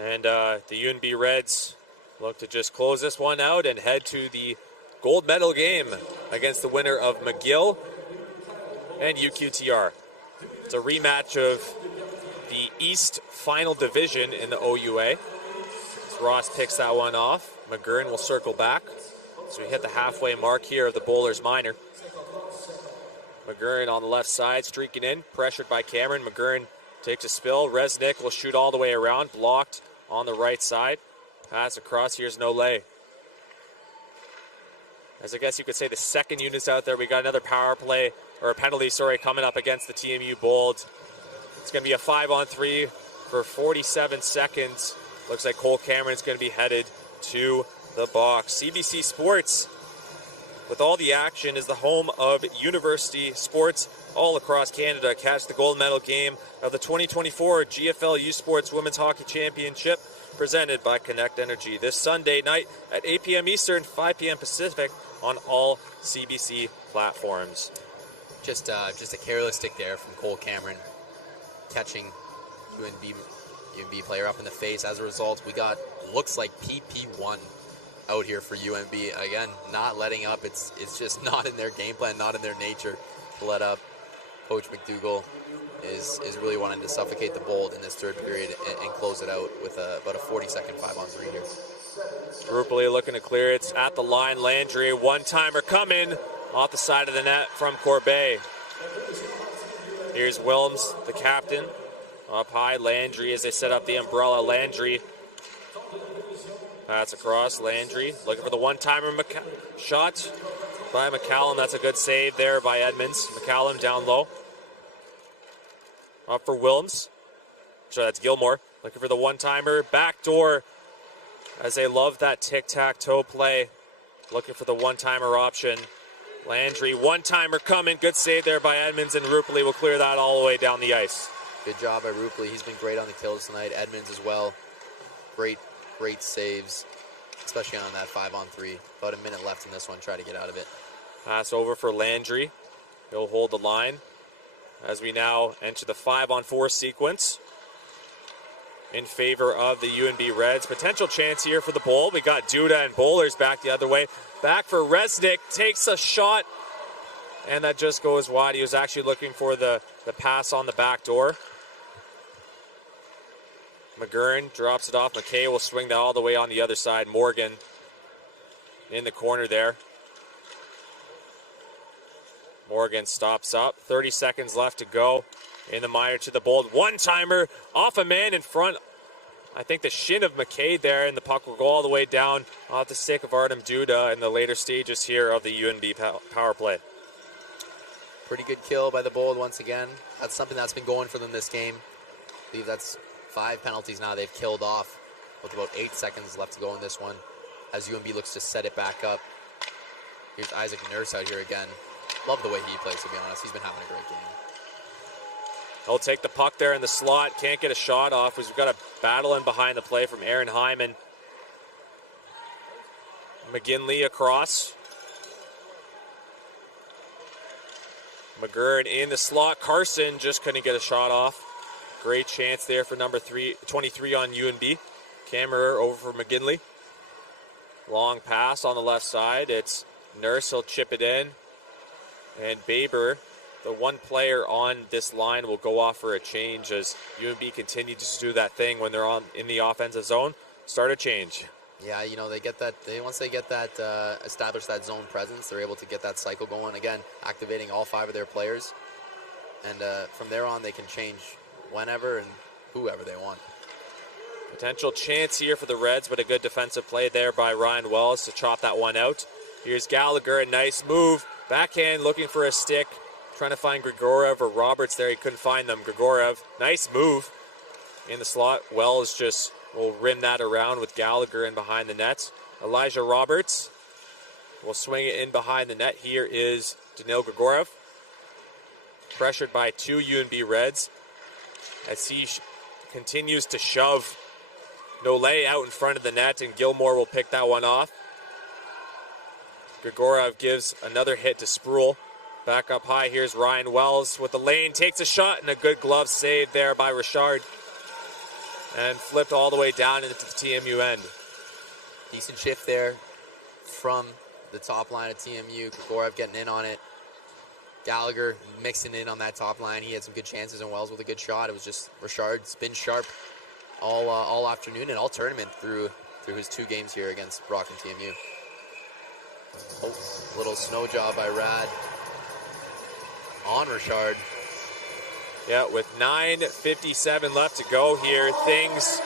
And the UNB Reds look to just close this one out and head to the gold medal game against the winner of McGill and UQTR. It's a rematch of the East Final Division in the OUA. As Ross picks that one off, McGurn will circle back. So we hit the halfway mark here of the Bowlers minor. McGurn on the left side, streaking in, pressured by Cameron. McGurn takes a spill. Resnick will shoot all the way around, blocked on the right side. Pass across, here's Nolay. As I guess you could say the second unit's out there. We got another power play, or a penalty, coming up against the TMU Bold. It's going to be a 5-on-3 for 47 seconds. Looks like Cole Cameron's going to be headed to the box. CBC Sports, with all the action, is the home of university sports all across Canada. Catch the gold medal game of the 2024 GFL U Sports Women's Hockey Championship, presented by Connect Energy, this Sunday night at 8 p.m. Eastern, 5 p.m. Pacific on all CBC platforms. Just a careless stick there from Cole Cameron, catching UNB player up in the face. As a result, we got, looks like PP1 out here for UNB. Again, not letting up. It's just not in their game plan, not in their nature to let up. Coach McDougall is really wanting to suffocate the Bold in this third period and close it out with about a 40-second 5-on-3 here. Rupoli looking to clear it at the line. Landry, one-timer coming off the side of the net from Corbet. Here's Wilms, the captain, up high. Landry as they set up the umbrella. Landry, pass across. Landry looking for the one-timer. Shot by McCallum. That's a good save there by Edmonds. McCallum down low. Up for Wilms. So that's Gilmore. Looking for the one-timer. Backdoor, as they love that tic-tac-toe play. Looking for the one-timer option. Landry, one-timer coming. Good save there by Edmonds, and Rupoli will clear that all the way down the ice. Good job by Rupoli. He's been great on the kills tonight. Edmonds as well. Great saves, especially on that 5-on-3. About a minute left in this one. Try to get out of it. Pass over for Landry. He'll hold the line as we now enter the 5-on-4 sequence in favor of the UNB Reds. Potential chance here for the Bowl. We got Duda and Bowlers back the other way. Back for Resnick. Takes a shot, and that just goes wide. He was actually looking for the pass on the back door. McGurn drops it off. McKay will swing that all the way on the other side. Morgan in the corner there. Morgan stops up. 30 seconds left to go in the minor to the Bold. One-timer off a man in front. I think the shin of McKay there, and the puck will go all the way down off the stick of Artem Duda in the later stages here of the UNB power play. Pretty good kill by the Bold once again. That's something that's been going for them this game. I believe that's 5 penalties now they've killed off with about 8 seconds left to go in this one as UNB looks to set it back up. Here's Isaac Nurse out here again. Love the way he plays, to be honest. He's been having a great game. He'll take the puck there in the slot. Can't get a shot off as we've got a battle in behind the play from Aaron Hyman. McGinley across. McGurn in the slot. Carson just couldn't get a shot off. Great chance there for number 23 on UNB. Kammerer over for McGinley. Long pass on the left side. It's Nurse. He'll chip it in. And Baber, the one player on this line, will go off for a change as UNB continues to do that thing when they're in the offensive zone. Start a change. Yeah, you know, once they get that establish that zone presence, they're able to get that cycle going. Again, activating all 5 of their players. And from there on, they can change whenever and whoever they want. Potential chance here for the Reds, but a good defensive play there by Ryan Wells to chop that one out. Here's Gallagher, a nice move. Backhand looking for a stick. Trying to find Grigorev or Roberts there. He couldn't find them. Grigorev, nice move in the slot. Wells just will rim that around with Gallagher in behind the net. Elijah Roberts will swing it in behind the net. Here is Danil Grigorev. Pressured by 2 UNB Reds as he continues to shove Nolay out in front of the net, and Gilmore will pick that one off. Grigorov gives another hit to Sproul. Back up high, here's Ryan Wells with the lane, takes a shot, and a good glove save there by Richard. And flipped all the way down into the TMU end. Decent shift there from the top line of TMU. Grigorov getting in on it. Gallagher mixing in on that top line. He had some good chances, and Wells with a good shot. It was just Richard's been sharp all afternoon and all tournament through his 2 games here against Brock and TMU. Oh, little snow job by Rad on Richard. Yeah, with 9:57 left to go here, things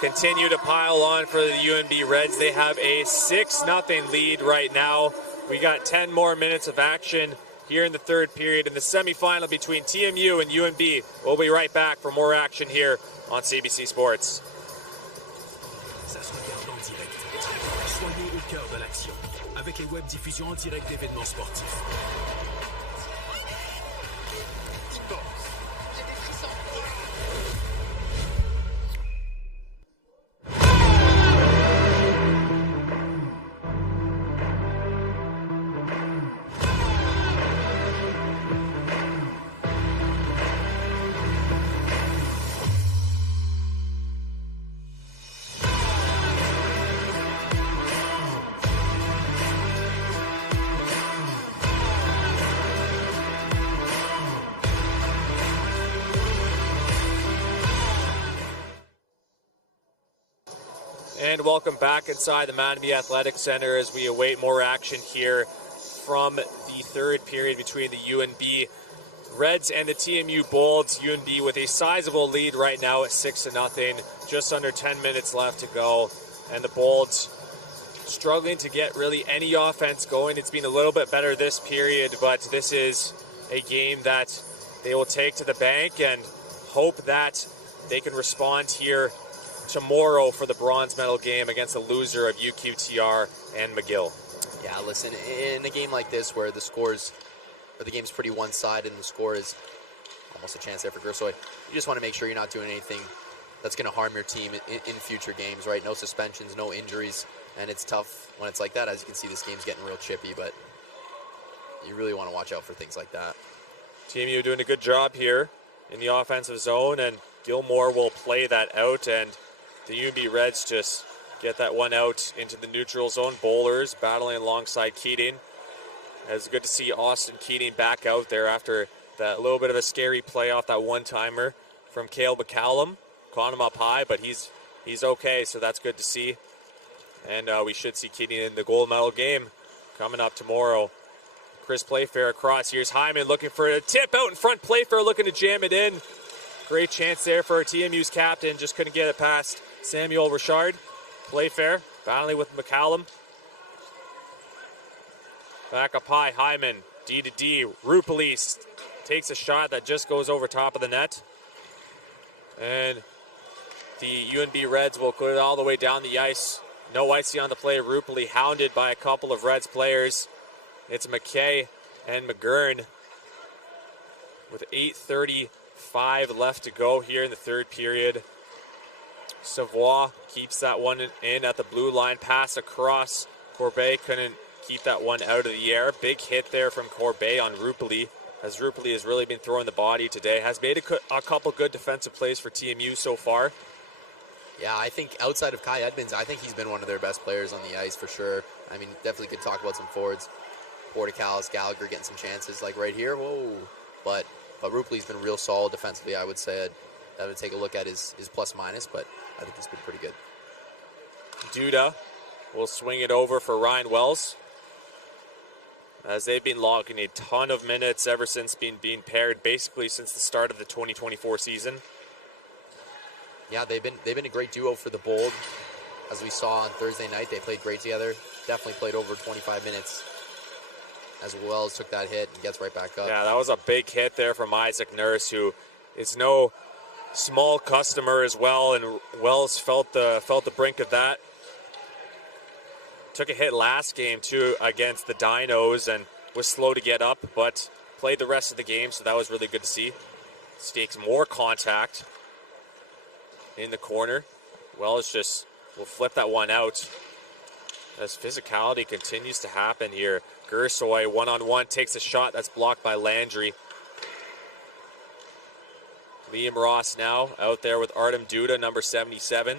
continue to pile on for the UNB Reds. They have a 6-0 lead right now. We got 10 more minutes of action here in the third period in the semifinal between TMU and UNB. We'll be right back for more action here on CBC Sports. Ça se regarde en direct. Soyez au cœur de l'action avec les web diffusions en direct d'événements sportifs. And welcome back inside the Mattamy Athletic Centre as we await more action here from the third period between the UNB Reds and the TMU Bolts. UNB with a sizable lead right now at 6-0, just under 10 minutes left to go. And the Bolts struggling to get really any offense going. It's been a little bit better this period, but this is a game that they will take to the bank and hope that they can respond here tomorrow for the bronze medal game against the loser of UQTR and McGill. Yeah, listen, in a game like this where the game's pretty one-sided and the score is almost a chance there for Gersoy, you just want to make sure you're not doing anything that's going to harm your team in future games, right? No suspensions, no injuries, and it's tough when it's like that. As you can see, this game's getting real chippy, but you really want to watch out for things like that. TMU doing a good job here in the offensive zone, and Gilmore will play that out, and the UNB Reds just get that one out into the neutral zone. Bowlers battling alongside Keating. It's good to see Austin Keating back out there after that little bit of a scary play off that one-timer from Cale McCallum. Caught him up high, but he's okay, so that's good to see. And we should see Keating in the gold medal game coming up tomorrow. Chris Playfair across. Here's Hyman looking for a tip out in front. Playfair looking to jam it in. Great chance there for TMU's captain. Just couldn't get it past Samuel Richard. Playfair battling with McCallum. Back up high, Hyman, D to D. Rupali takes a shot that just goes over top of the net. And the UNB Reds will put it all the way down the ice. No icing on the play. Rupali hounded by a couple of Reds players. It's McKay and McGurn with 8:35 left to go here in the third period. Savoie keeps that one in at the blue line. Pass across. Corbet couldn't keep that one out of the air. Big hit there from Corbet on Rupali, as Rupali has really been throwing the body today. Has made a couple good defensive plays for TMU so far. Yeah, I think outside of Kai Edmonds, I think he's been one of their best players on the ice for sure. I mean, definitely could talk about some forwards. Porticalis, Gallagher getting some chances like right here. Whoa. But Rupali's been real solid defensively, I would say. I would take a look at his plus-minus, but I think he's been pretty good. Duda will swing it over for Ryan Wells, as they've been logging a ton of minutes ever since being paired, basically since the start of the 2024 season. Yeah, they've been a great duo for the Bold. As we saw on Thursday night, they played great together. Definitely played over 25 minutes. As Wells took that hit and gets right back up. Yeah, that was a big hit there from Isaac Nurse, who is no small customer as well, and Wells felt the brink of that. Took a hit last game too against the Dinos and was slow to get up, but played the rest of the game, so that was really good to see. Stakes more contact in the corner. Wells just will flip that one out. as physicality continues to happen here. Gersoy one-on-one takes a shot that's blocked by Landry. Liam Ross now out there with Artem Duda, number 77.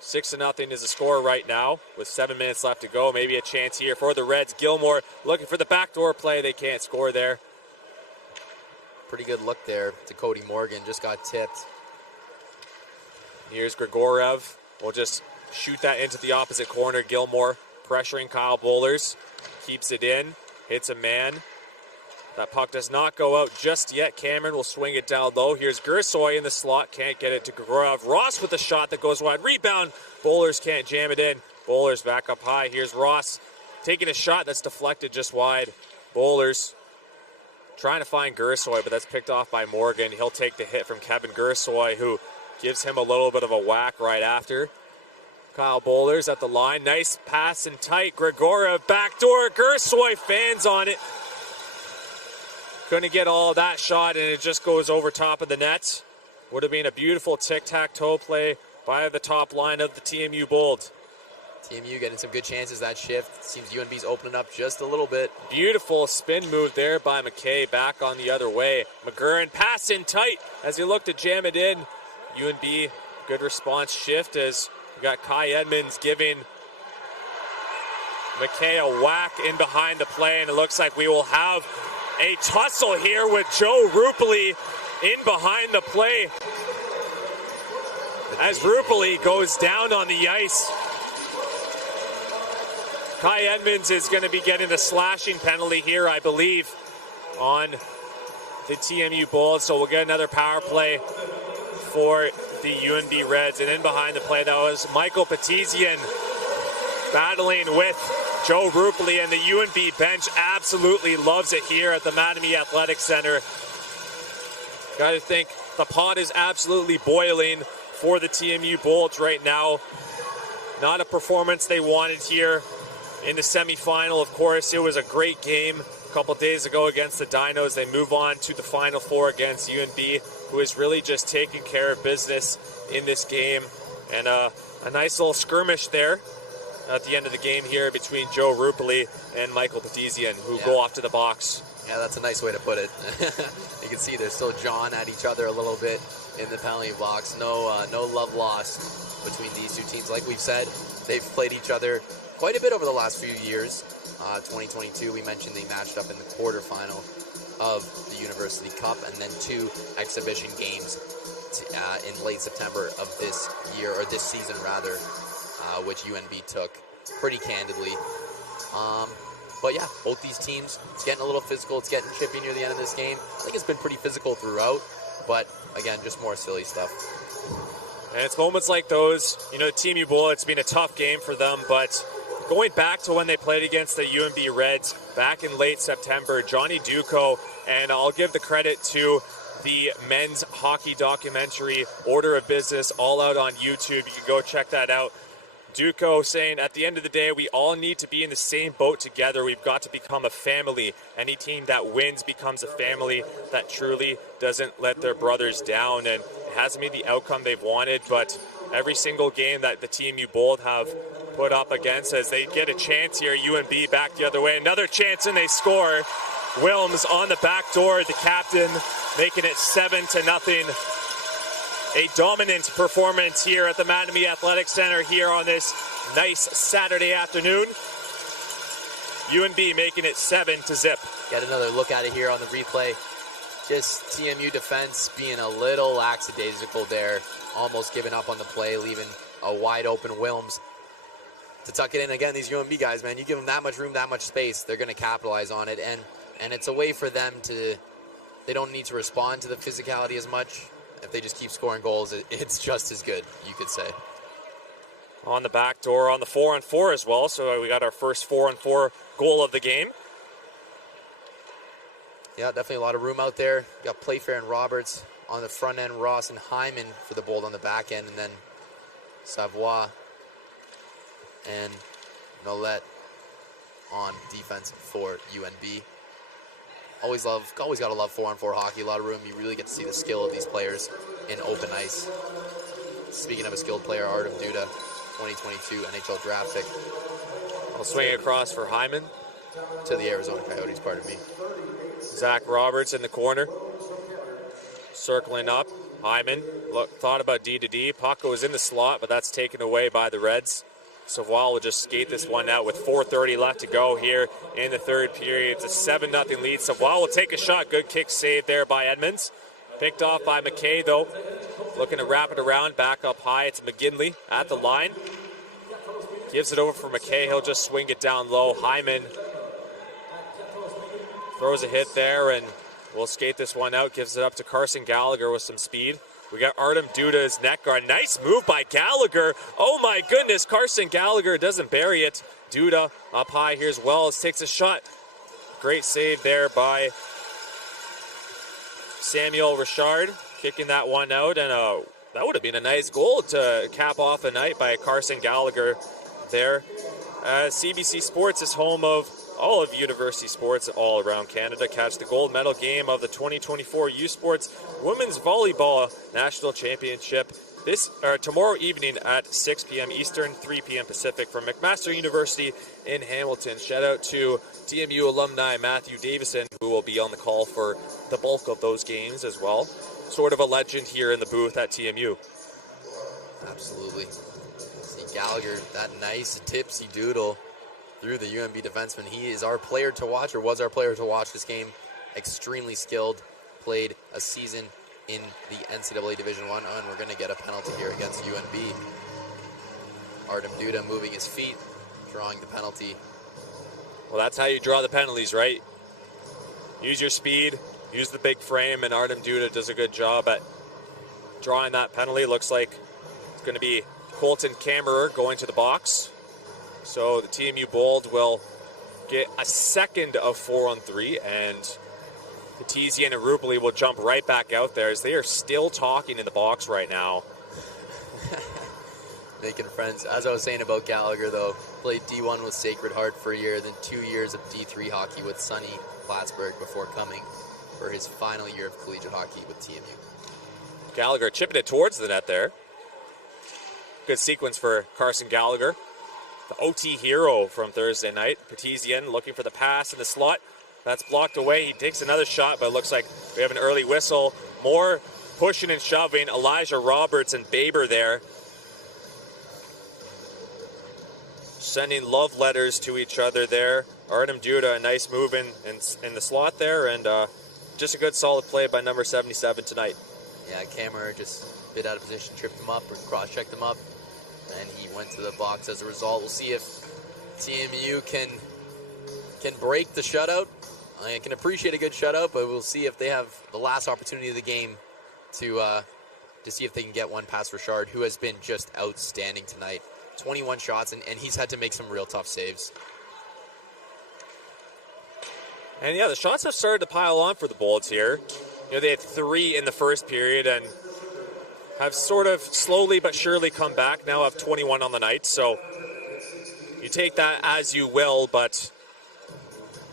6-0 is the score right now with 7 minutes left to go. Maybe a chance here for the Reds. Gilmore looking for the backdoor play. They can't score there. Pretty good look there to Cody Morgan. Just got tipped. Here's Grigorev. We'll just shoot that into the opposite corner. Gilmore pressuring Kyle Bowlers. Keeps it in. Hits a man. That puck does not go out just yet. Cameron will swing it down low. Here's Gersoy in the slot. Can't get it to Grigorev. Ross with a shot that goes wide. Rebound. Bowlers can't jam it in. Bowlers back up high. Here's Ross taking a shot that's deflected just wide. Bowlers trying to find Gersoy, but that's picked off by Morgan. He'll take the hit from Kevin Gersoy, who gives him a little bit of a whack right after. Kyle Bowlers at the line. Nice pass and tight. Grigorev backdoor. Gersoy fans on it. Couldn't get all of that shot, and it just goes over top of the net. Would have been a beautiful tic-tac-toe play by the top line of the TMU Bold. TMU getting some good chances that shift. Seems UNB's opening up just a little bit. Beautiful spin move there by McKay, back on the other way. McGurran pass in tight as he looked to jam it in. UNB, good response shift as we got Kai Edmonds giving McKay a whack in behind the play, and it looks like we will have a tussle here with Joe Rupoli in behind the play as Rupoli goes down on the ice. Kai Edmonds is going to be getting the slashing penalty here, I believe, on the TMU Bulls. So we'll get another power play for the UNB Reds. And in behind the play, that was Michael Petizian battling with Joe Rupoli, and the UNB bench absolutely loves it here at the Mattamy Athletic Centre. Got to think the pot is absolutely boiling for the TMU Bolts right now. Not a performance they wanted here in the semifinal. Of course, it was a great game a couple days ago against the Dinos. They move on to the Final Four against UNB, who is really just taking care of business in this game. And a nice little skirmish there at the end of the game here between Joe Rupoli and Michael Petizian, who go off to the box. Yeah, that's a nice way to put it. You can see they're still jawing at each other a little bit in the penalty box. No love lost between these two teams. Like we've said, they've played each other quite a bit over the last few years. 2022, we mentioned they matched up in the quarterfinal of the University Cup, and then 2 exhibition games in late September of this year, or this season rather, which UNB took pretty candidly. But yeah, both these teams, it's getting a little physical. It's getting chippy near the end of this game. I think it's been pretty physical throughout, but again, just more silly stuff. And it's moments like those, you know, TMU Bull, it's been a tough game for them, but going back to when they played against the UNB Reds back in late September, Johnny Duco, and I'll give the credit to the men's hockey documentary, Order of Business, all out on YouTube. You can go check that out. Duco saying, at the end of the day, we all need to be in the same boat together. We've got to become a family. Any team that wins becomes a family that truly doesn't let their brothers down. And it hasn't been the outcome they've wanted, but every single game that the TMU Bold have put up against, as they get a chance here, UNB back the other way. Another chance, and they score. Wilms on the back door, the captain, making it 7-0. A dominant performance here at the Mattamy Athletic Centre here on this nice Saturday afternoon. UNB making it 7-0. Get another look at it here on the replay. Just TMU defense being a little lackadaisical there. Almost giving up on the play, leaving a wide open Wilms to tuck it in. Again, these UNB guys, man, you give them that much room, that much space, they're going to capitalize on it. And it's a way for them to, they don't need to respond to the physicality as much. If they just keep scoring goals, it's just as good, you could say. On the back door, on the 4-on-4 as well. So we got our first 4-on-4 goal of the game. Yeah, definitely a lot of room out there. You got Playfair and Roberts on the front end, Ross and Hyman for the Bold on the back end, and then Savoie and Nolette on defense for UNB. Always got to love 4-on-4 hockey. A lot of room. You really get to see the skill of these players in open ice. Speaking of a skilled player, Artem Duda 2022 NHL draft pick. I'll swing across for Hyman. To the Arizona Coyotes, pardon me. Zach Roberts in the corner. Circling up. Hyman thought about D-to-D. Puck was in the slot, but that's taken away by the Reds. Savoie will just skate this one out with 4:30 left to go here in the third period. It's a 7-0 lead. Savoie will take a shot. Good kick save there by Edmonds. Picked off by McKay, though. Looking to wrap it around. Back up high. It's McGinley at the line. Gives it over for McKay. He'll just swing it down low. Hyman throws a hit there, and we'll skate this one out. Gives it up to Carson Gallagher with some speed. We got Artem Duda as net guard. Nice move by Gallagher. Oh my goodness, Carson Gallagher doesn't bury it. Duda up high here as well. Takes a shot. Great save there by Samuel Richard, kicking that one out. And that would have been a nice goal to cap off the night by Carson Gallagher there. CBC Sports is home of all of university sports all around Canada. Catch the gold medal game of the 2024 U Sports Women's Volleyball National Championship tomorrow evening at 6 p.m. Eastern, 3 p.m. Pacific from McMaster University in Hamilton. Shout out to TMU alumni Matthew Davison, who will be on the call for the bulk of those games as well. Sort of a legend here in the booth at TMU. Absolutely. See Gallagher, that nice tipsy doodle through the UNB defenseman. He is our player to watch, or was our player to watch this game. Extremely skilled. Played a season in the NCAA Division I, and we're going to get a penalty here against UNB. Artem Duda moving his feet, drawing the penalty. Well, that's how you draw the penalties, right? Use your speed, use the big frame, and Artem Duda does a good job at drawing that penalty. Looks like it's going to be Colton Kammerer going to the box. So the TMU Bold will get a second of 4-on-3, and Petizian and Rupoli will jump right back out there as they are still talking in the box right now. Making friends. As I was saying about Gallagher, though, played D1 with Sacred Heart for a year, then 2 years of D3 hockey with Sonny Plattsburgh before coming for his final year of collegiate hockey with TMU. Gallagher chipping it towards the net there. Good sequence for Carson Gallagher. The OT hero from Thursday night. Petizian looking for the pass in the slot. That's blocked away. He takes another shot, but it looks like we have an early whistle. More pushing and shoving. Elijah Roberts and Baber there, sending love letters to each other there. Artem Duda, a nice move in the slot there, and just a good solid play by number 77 tonight. Yeah, Kammerer just bit out of position, tripped him up, or cross-checked him up, and he went to the box as a result. We'll see if TMU can break the shutout. I can appreciate a good shutout, but we'll see if they have the last opportunity of the game to see if they can get one past Richard, who has been just outstanding tonight. 21 shots, and he's had to make some real tough saves. And yeah, the shots have started to pile on for the Bolts here. You know, they had 3 in the first period and have sort of slowly but surely come back. Now have 21 on the night, so you take that as you will, but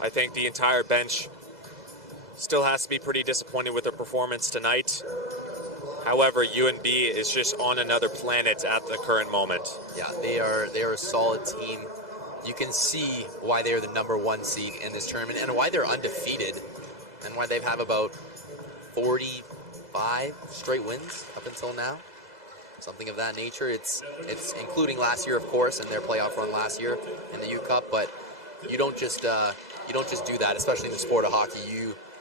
I think the entire bench still has to be pretty disappointed with their performance tonight. However, UNB is just on another planet at the current moment. Yeah, they are a solid team. You can see why they're the number 1 seed in this tournament and why they're undefeated and why they've had about 45 straight wins up until now. Something of that nature. It's including last year, of course, and their playoff run last year in the U Cup, but you don't just do that, especially in the sport of hockey.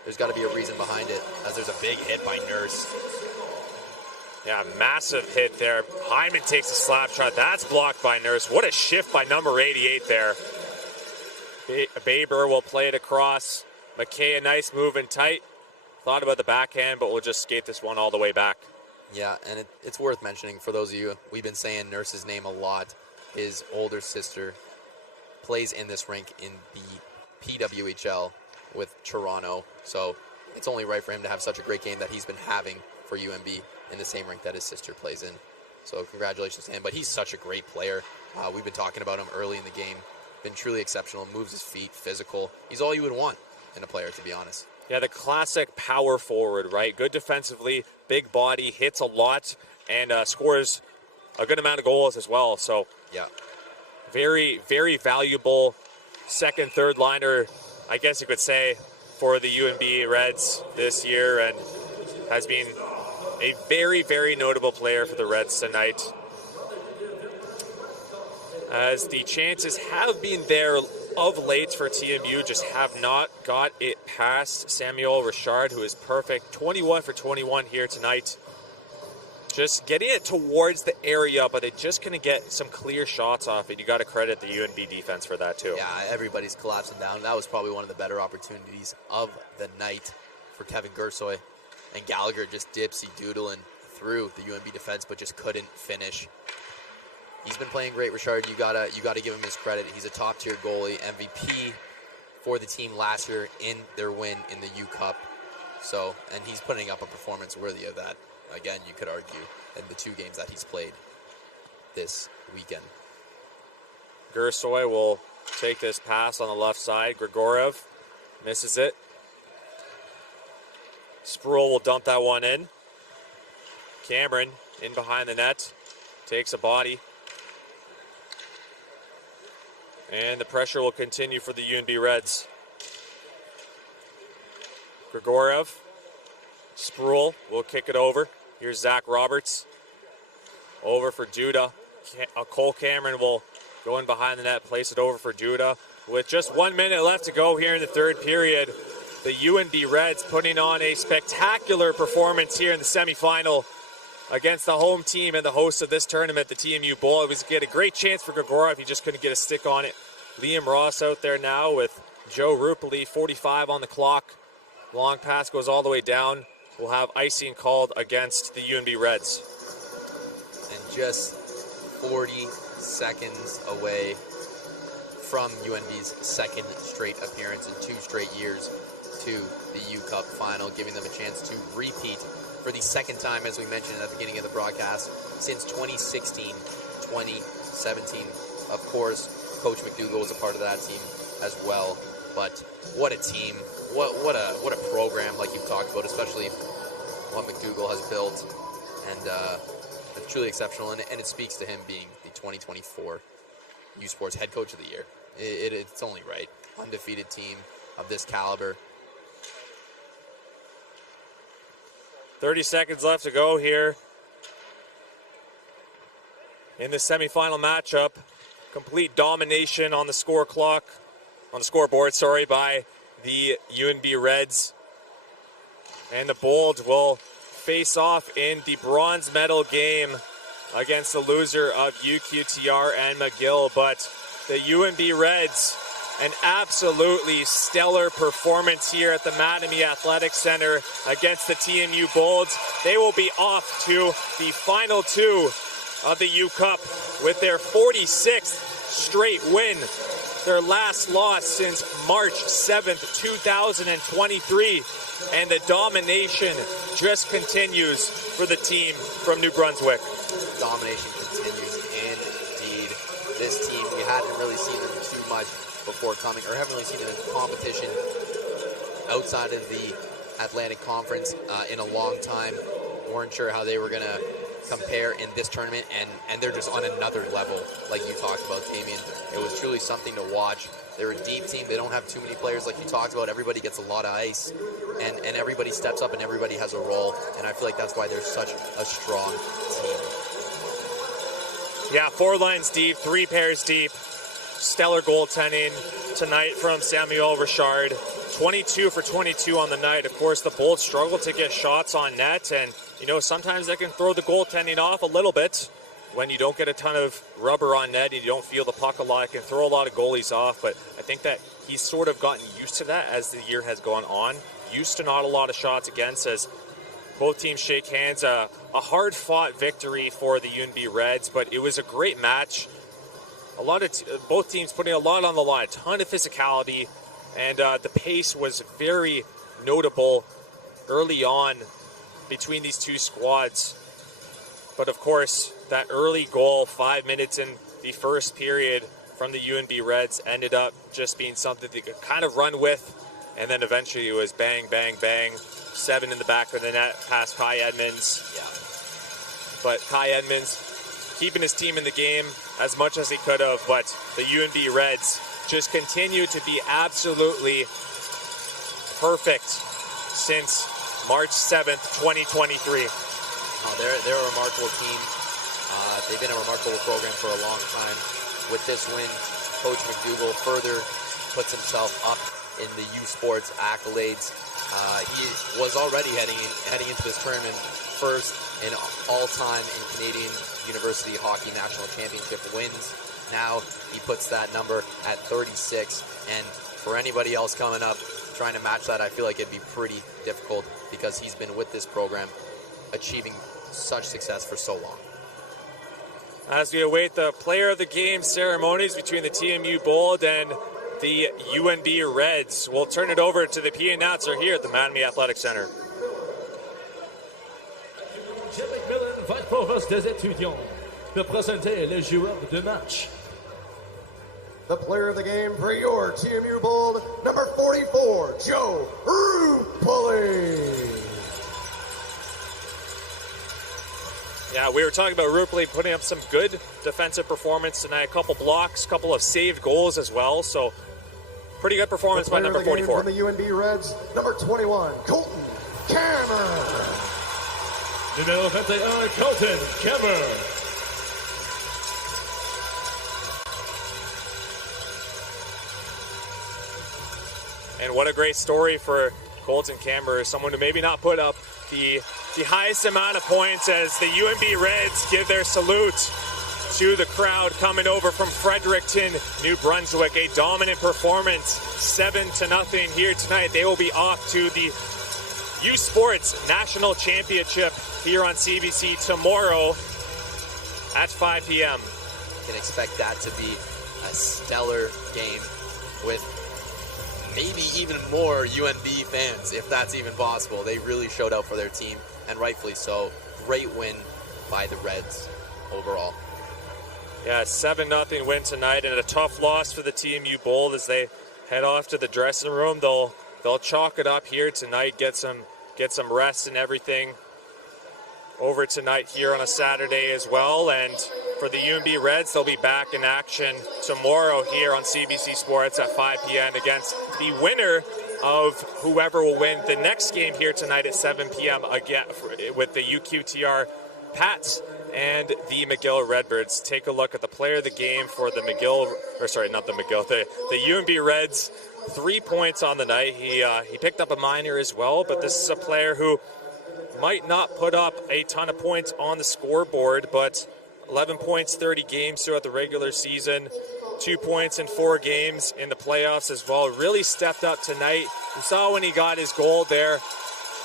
There's got to be a reason behind it, as there's a big hit by Nurse. Yeah, massive hit there. Hyman takes a slap shot. That's blocked by Nurse. What a shift by number 88 there. Baber will play it across. McKay, a nice move and tight. Thought about the backhand, but we'll just skate this one all the way back. Yeah, and it's worth mentioning for those of you, we've been saying Nurse's name a lot. His older sister plays in this rink in the PWHL with Toronto. So it's only right for him to have such a great game that he's been having for UNB in the same rink that his sister plays in. So congratulations to him. But he's such a great player. We've been talking about him early in the game. Been truly exceptional. Moves his feet, physical. He's all you would want in a player, to be honest. Yeah, the classic power forward, right? Good defensively, big body, hits a lot, and scores a good amount of goals as well. So yeah, very, very valuable second, third liner, I guess you could say, for the UNB Reds this year, and has been a very, very notable player for the Reds tonight. As the chances have been there of late for TMU, just have not got it past Samuel Richard, who is perfect. 21 for 21 here tonight. Just getting it towards the area, but they're just going to get some clear shots off it. You got to credit the UNB defense for that too. Yeah, everybody's collapsing down. That was probably one of the better opportunities of the night for Kevin Gersoy. And Gallagher just dipsy-doodling through the UNB defense, but just couldn't finish. He's been playing great, Richard. You gotta give him his credit. He's a top-tier goalie, MVP for the team last year in their win in the U Cup. So, and he's putting up a performance worthy of that. Again, you could argue in the 2 games that he's played this weekend. Gersoy will take this pass on the left side. Grigoriev misses it. Sproul will dump that one in. Cameron in behind the net. Takes a body. And the pressure will continue for the UNB Reds. Grigoriev. Sproul will kick it over. Here's Zach Roberts. Over for Duda. Cole Cameron will go in behind the net, place it over for Duda. With just 1 minute left to go here in the third period, the UNB Reds putting on a spectacular performance here in the semifinal against the home team and the host of this tournament, the TMU Bowl. It was a great chance for Grigoriev. He just couldn't get a stick on it. Liam Ross out there now with Joe Rupoli, 45 on the clock. Long pass goes all the way down. We'll have icing called against the UNB Reds. And just 40 seconds away from UNB's second straight appearance in 2 straight years to the U Cup final, giving them a chance to repeat for the second time, as we mentioned at the beginning of the broadcast, since 2016, 2017. Of course, Coach McDougall was a part of that team as well. But what a team, what a program, like you've talked about, especially what McDougall has built, and it's truly exceptional. And it speaks to him being the 2024 U Sports Head Coach of the Year. It's only right. Undefeated team of this caliber. 30 seconds left to go here in the semifinal matchup. Complete domination on the scoreboard, by the UNB Reds. And the Bold will face off in the bronze medal game against the loser of UQTR and McGill. But the UNB Reds, an absolutely stellar performance here at the Mattamy Athletic Centre against the TMU Bolds. They will be off to the final 2 of the U Cup with their 46th straight win. Their last loss since March 7th, 2023. And the domination just continues for the team from New Brunswick. Domination continues indeed. This team, we hadn't really seen them too much before coming, or haven't really seen them in competition outside of the Atlantic Conference in a long time. Weren't sure how they were going to compare in this tournament, and they're just on another level, like you talked about, Damien. It was truly something to watch. They're a deep team. They don't have too many players, like you talked about. Everybody gets a lot of ice, and everybody steps up, and everybody has a role, and I feel like that's why they're such a strong team. Yeah, 4 lines deep, 3 pairs deep. Stellar goaltending tonight from Samuel Richard. 22 for 22 on the night. Of course, the Bolts struggle to get shots on net, and sometimes that can throw the goaltending off a little bit when you don't get a ton of rubber on net and you don't feel the puck a lot. It can throw a lot of goalies off, but I think that he's sort of gotten used to that as the year has gone on. Used to not a lot of shots against, as both teams shake hands. A hard-fought victory for the UNB Reds, but it was a great match. A lot of both teams putting a lot on the line, a ton of physicality, and the pace was very notable early on between these two squads. But of course, that early goal, 5 minutes in the first period from the UNB Reds, ended up just being something they could kind of run with. And then eventually it was bang, bang, bang. 7 in the back of the net past Kai Edmonds. Yeah. But Kai Edmonds keeping his team in the game as much as he could have, but the UNB Reds just continue to be absolutely perfect since March 7th, 2023. They're a remarkable team. They've been a remarkable program for a long time. With this win, Coach McDougall further puts himself up in the U Sports accolades. He was already heading into this tournament first in all-time in Canadian University Hockey National Championship wins. Now he puts that number at 36, and for anybody else coming up trying to match that, I feel like it'd be pretty difficult because he's been with this program achieving such success for so long. As we await the player of the game ceremonies between the TMU Bold and the UNB Reds, we'll turn it over to the PA announcer here at the Mattamy Athletic Centre. Jim McMillan va être provost des étudiants de présenter les joueurs de match. The player of the game for your TMU Bold, number 44, Joe Rupoli. Yeah, we were talking about Rupoli putting up some good defensive performance tonight. A couple blocks, a couple of saved goals as well. So, pretty good performance by number 44. From the UNB Reds, number 21, Colton Cameron. Numéro 21, Colton Cameron. And what a great story for Colton Cameron, someone who maybe not put up the highest amount of points as the UNB Reds give their salute to the crowd coming over from Fredericton, New Brunswick. A dominant performance, 7-0 here tonight. They will be off to the U Sports National Championship here on CBC tomorrow at 5 p.m. You can expect that to be a stellar game with maybe even more UNB fans, if that's even possible. They really showed out for their team, and rightfully so. Great win by the Reds overall. Yeah, 7-0 win tonight, and a tough loss for the TMU Bold as they head off to the dressing room. They'll chalk it up here tonight, get some rest and everything over tonight here on a Saturday as well. And for the UNB Reds, they'll be back in action tomorrow here on CBC Sports at 5 p.m. against the winner of whoever will win the next game here tonight at 7 p.m. again with the UQTR Pats and the McGill Redbirds. Take a look at the player of the game for the the UNB Reds. 3 points on the night. He picked up a minor as well, but this is a player who might not put up a ton of points on the scoreboard, but 11 points, 30 games throughout the regular season, 2 points in 4 games in the playoffs as well. Really stepped up tonight. We saw when he got his goal there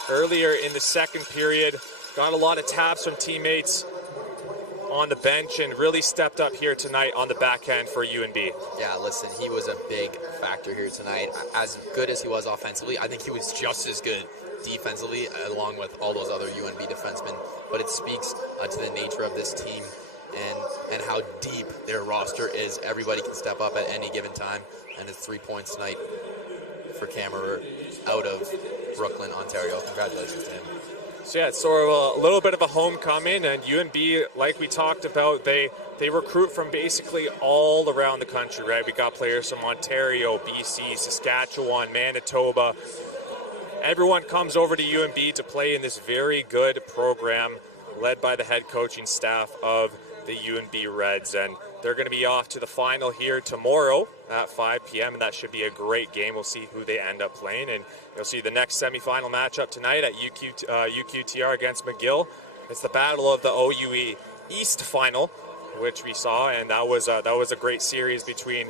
earlier in the second period. Got a lot of taps from teammates on the bench and really stepped up here tonight on the back end for UNB. Yeah, listen, he was a big factor here tonight. As good as he was offensively, I think he was just as good defensively, along with all those other UNB defensemen. But it speaks to the nature of this team and how deep their roster is. Everybody can step up at any given time, and it's 3 points tonight for Cameron out of Brooklyn, Ontario. Congratulations to him. So yeah, it's sort of a little bit of a homecoming, and UNB, like we talked about, they recruit from basically all around the country, right? We got players from Ontario, BC, Saskatchewan, Manitoba. Everyone comes over to UNB to play in this very good program led by the head coaching staff of the UNB Reds, and they're going to be off to the final here tomorrow at 5 p.m., and that should be a great game. We'll see who they end up playing, and you'll see the next semifinal matchup tonight at UQTR against McGill. It's the battle of the OUE East final, which we saw, and that was a great series between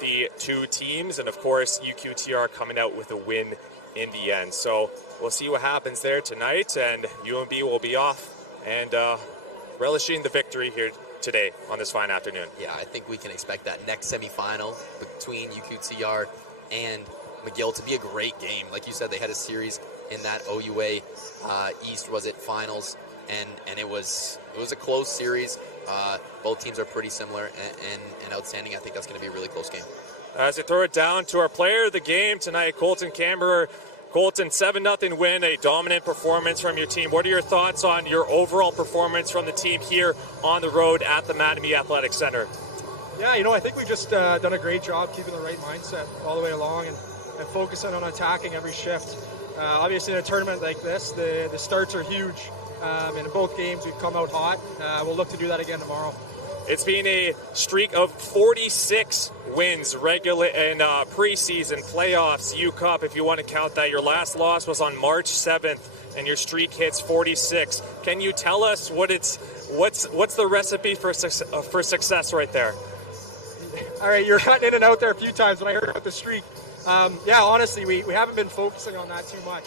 the two teams, and of course UQTR coming out with a win in the end. So we'll see what happens there tonight, and UNB will be off and relishing the victory here today on this fine afternoon. Yeah, I think we can expect that next semifinal between UQTR and McGill to be a great game. Like you said, they had a series in that OUA East, was it, finals, and it was a close series. Both teams are pretty similar and outstanding. I think that's going to be a really close game. As they throw it down to our player of the game tonight, Colton Cameron, Colton, 7-0 win, a dominant performance from your team. What are your thoughts on your overall performance from the team here on the road at the Mattamy Athletic Centre? Yeah, I think we've just done a great job keeping the right mindset all the way along and focusing on attacking every shift. Obviously, in a tournament like this, the starts are huge. And in both games, we've come out hot. We'll look to do that again tomorrow. It's been a streak of 46 wins regular in preseason, playoffs, U Cup, if you want to count that. Your last loss was on March 7th, and your streak hits 46. Can you tell us what's the recipe for success right there? All right, you're cutting in and out there a few times when I heard about the streak. Yeah, honestly, we haven't been focusing on that too much.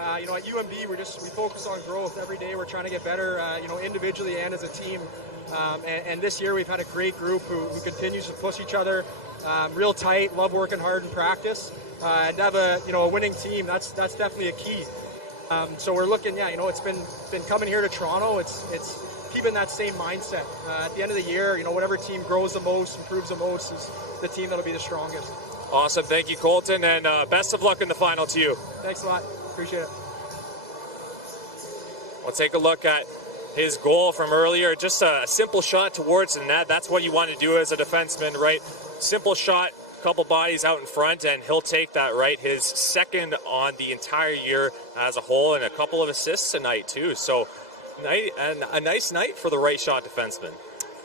At UNB, we focus on growth every day. We're trying to get better, individually and as a team. And this year we've had a great group who continues to push each other, real tight, love working hard in practice, and to have a winning team. That's definitely a key. So we're looking, it's been coming here to Toronto. It's keeping that same mindset. At the end of the year, whatever team grows the most, improves the most, is the team that'll be the strongest. Awesome, thank you, Colton, and best of luck in the final to you. Thanks a lot, appreciate it. We'll take a look at his goal from earlier, just a simple shot towards the net. That's what you want to do as a defenseman, right? Simple shot, couple bodies out in front, and he'll take that, right? His second on the entire year as a whole, and a couple of assists tonight too. So a nice night for the right shot defenseman.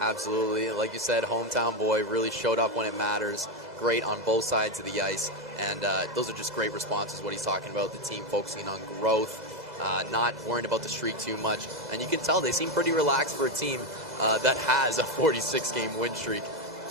Absolutely. Like you said, hometown boy really showed up when it matters. Great on both sides of the ice, and those are just great responses, what he's talking about, the team focusing on growth, not worrying about the streak too much. And you can tell they seem pretty relaxed for a team that has a 46-game win streak.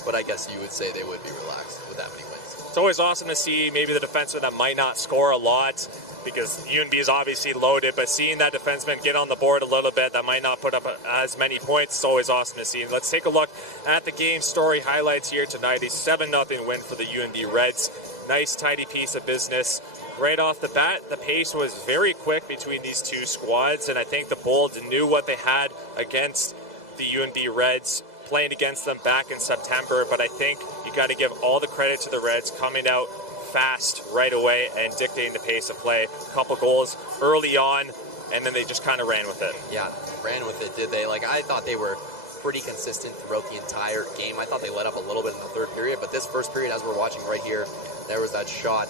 But I guess you would say they would be relaxed with that many wins. It's always awesome to see maybe the defenseman that might not score a lot, because UNB is obviously loaded, but seeing that defenseman get on the board a little bit that might not put up as many points, it's always awesome to see. Let's take a look at the game story highlights here tonight. A 7-0 win for the UNB Reds. Nice, tidy piece of business. Right off the bat, the pace was very quick between these two squads, and I think the Bolts knew what they had against the UNB Reds, playing against them back in September. But I think you got to give all the credit to the Reds coming out fast right away and dictating the pace of play. A couple goals early on, and then they just kind of ran with it. Yeah, ran with it, did they? I thought they were pretty consistent throughout the entire game. I thought they let up a little bit in the third period, but this first period, as we're watching right here, there was that shot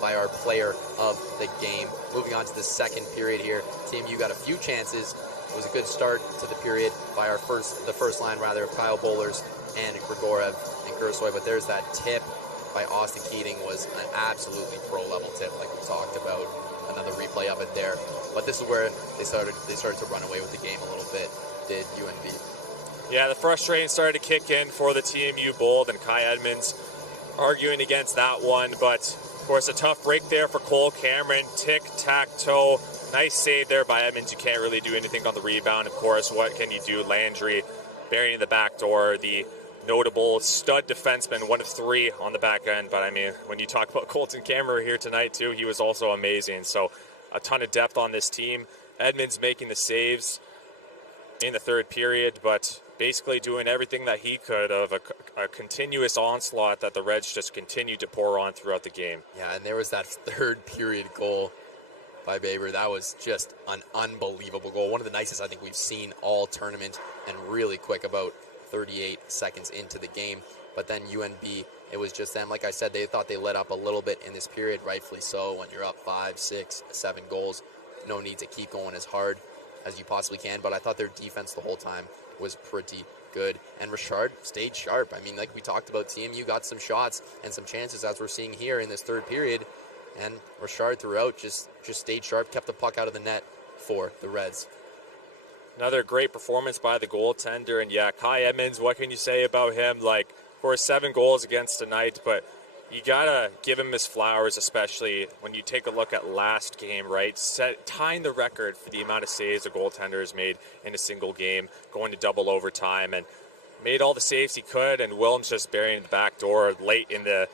by our player of the game. Moving on to the second period here, Team U got a few chances. It was a good start to the period by the first line of Kyle Bowlers and Grigorev and Kursoy, but there's that tip by Austin Keating, was an absolutely pro-level tip, like we talked about. Another replay of it there. But this is where they started to run away with the game a little bit, did UNB. Yeah, the frustration started to kick in for the TMU Bold, and Kai Edmonds arguing against that one. But, of course, a tough break there for Cole Cameron. Tic-tac-toe. Nice save there by Edmonds. You can't really do anything on the rebound. Of course, what can you do? Landry burying the back door, the notable stud defenseman, one of three on the back end. But, I mean, when you talk about Colton Cameron here tonight, too, he was also amazing. So a ton of depth on this team. Edmonds making the saves in the third period, but basically doing everything that he could of a continuous onslaught that the Reds just continued to pour on throughout the game. Yeah, and there was that third period goal by Baber. That was just an unbelievable goal. One of the nicest I think we've seen all tournament, and really quick, about 38 seconds into the game. But then UNB, it was just them. Like I said, they thought they let up a little bit in this period, rightfully so. When you're up 5, 6, 7 goals, no need to keep going as hard as you possibly can. But I thought their defense the whole time was pretty good. And Richard stayed sharp. I mean, like we talked about, TMU got some shots and some chances, as we're seeing here in this third period. And Richard throughout just stayed sharp, kept the puck out of the net for the Reds. Another great performance by the goaltender. And yeah, Kai Edmonds, what can you say about him? Like, of course, 7 goals against tonight, but you gotta give him his flowers, especially when you take a look at last game, right? Tying the record for the amount of saves a goaltender has made in a single game, going to double overtime, and made all the saves he could. And Wilms just burying the back door late in the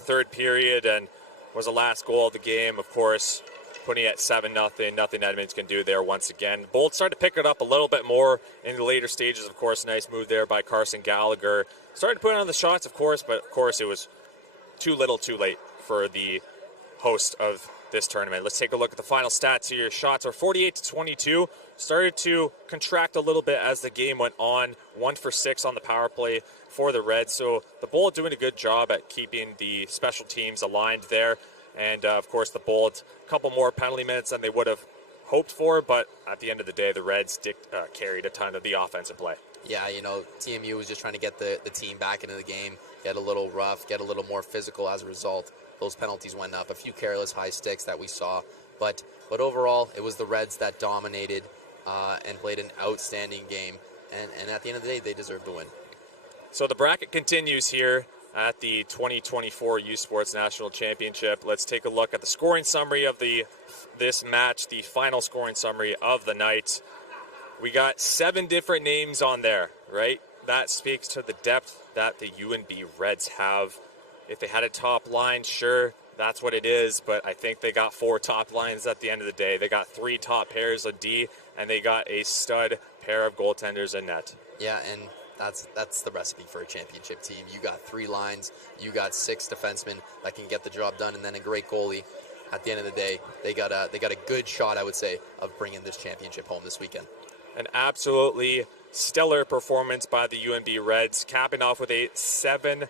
third period, and was the last goal of the game. Of course, putting it at 7-0. Nothing Edmonds can do there once again. Bolts started to pick it up a little bit more in the later stages. Of course, nice move there by Carson Gallagher. Started to put on the shots, of course, but of course it was too little too late for the host of this tournament. Let's take a look at the final stats here. Shots are 48-22. Started to contract a little bit as the game went on. 1 for 6 on the power play for the Reds. So the Bold doing a good job at keeping the special teams aligned there. And, of course, the Bold, a couple more penalty minutes than they would have hoped for. But at the end of the day, the Reds carried a ton of the offensive play. Yeah, TMU was just trying to get the team back into the game, get a little rough, get a little more physical as a result. Those penalties went up, a few careless high sticks that we saw. But overall, it was the Reds that dominated and played an outstanding game. And at the end of the day, they deserved to win. So the bracket continues here at the 2024 U Sports National Championship. Let's take a look at the scoring summary of this match, the final scoring summary of the night. We got 7 different names on there, right? That speaks to the depth that the UNB Reds have. If they had a top line, sure, that's what it is, but I think they got 4 top lines at the end of the day. They got 3 top pairs of D, and they got a stud pair of goaltenders in net. Yeah, and that's the recipe for a championship team. You got 3 lines, you got 6 defensemen that can get the job done, and then a great goalie. At the end of the day, they got a good shot, I would say, of bringing this championship home this weekend. An absolutely stellar performance by the UNB Reds, capping off with a 7-0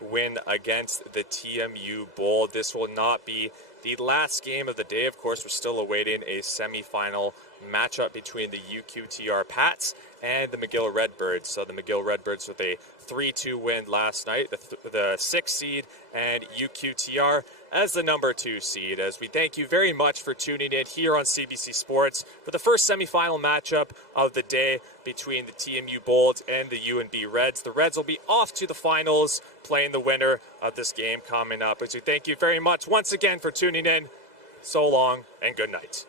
win against the TMU Bold. This will not be the last game of the day. Of course, we're still awaiting a semifinal matchup between the UQTR Pats and the McGill Redbirds. So the McGill Redbirds with a 3-2 win last night, the 6th seed, and UQTR as the number 2 seed. As we thank you very much for tuning in here on CBC Sports for the first semifinal matchup of the day between the TMU Bold and the UNB Reds. The Reds will be off to the finals, playing the winner of this game coming up. As we thank you very much once again for tuning in. So long and good night.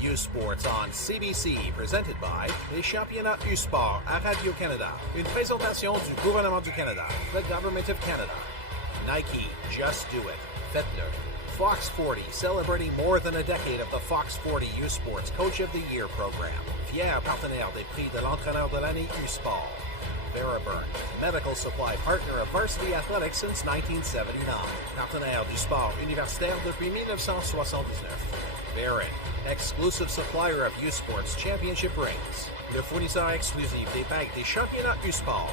U Sports on CBC, presented by les championnats U Sport à Radio-Canada. Une présentation du gouvernement du Canada, the Government of Canada. Nike, just do it. Faites-le. Fox 40, celebrating more than a decade of the Fox 40 U Sports Coach of the Year program. Fier partenaire des prix de l'entraîneur de l'année U Sport. Veriburn, medical supply partner of Varsity Athletics since 1979. Partenaire du sport universitaire depuis 1979. Barron, exclusive supplier of U Sports Championship rings. Le fournisseur exclusif des bagues des championnats U Sport.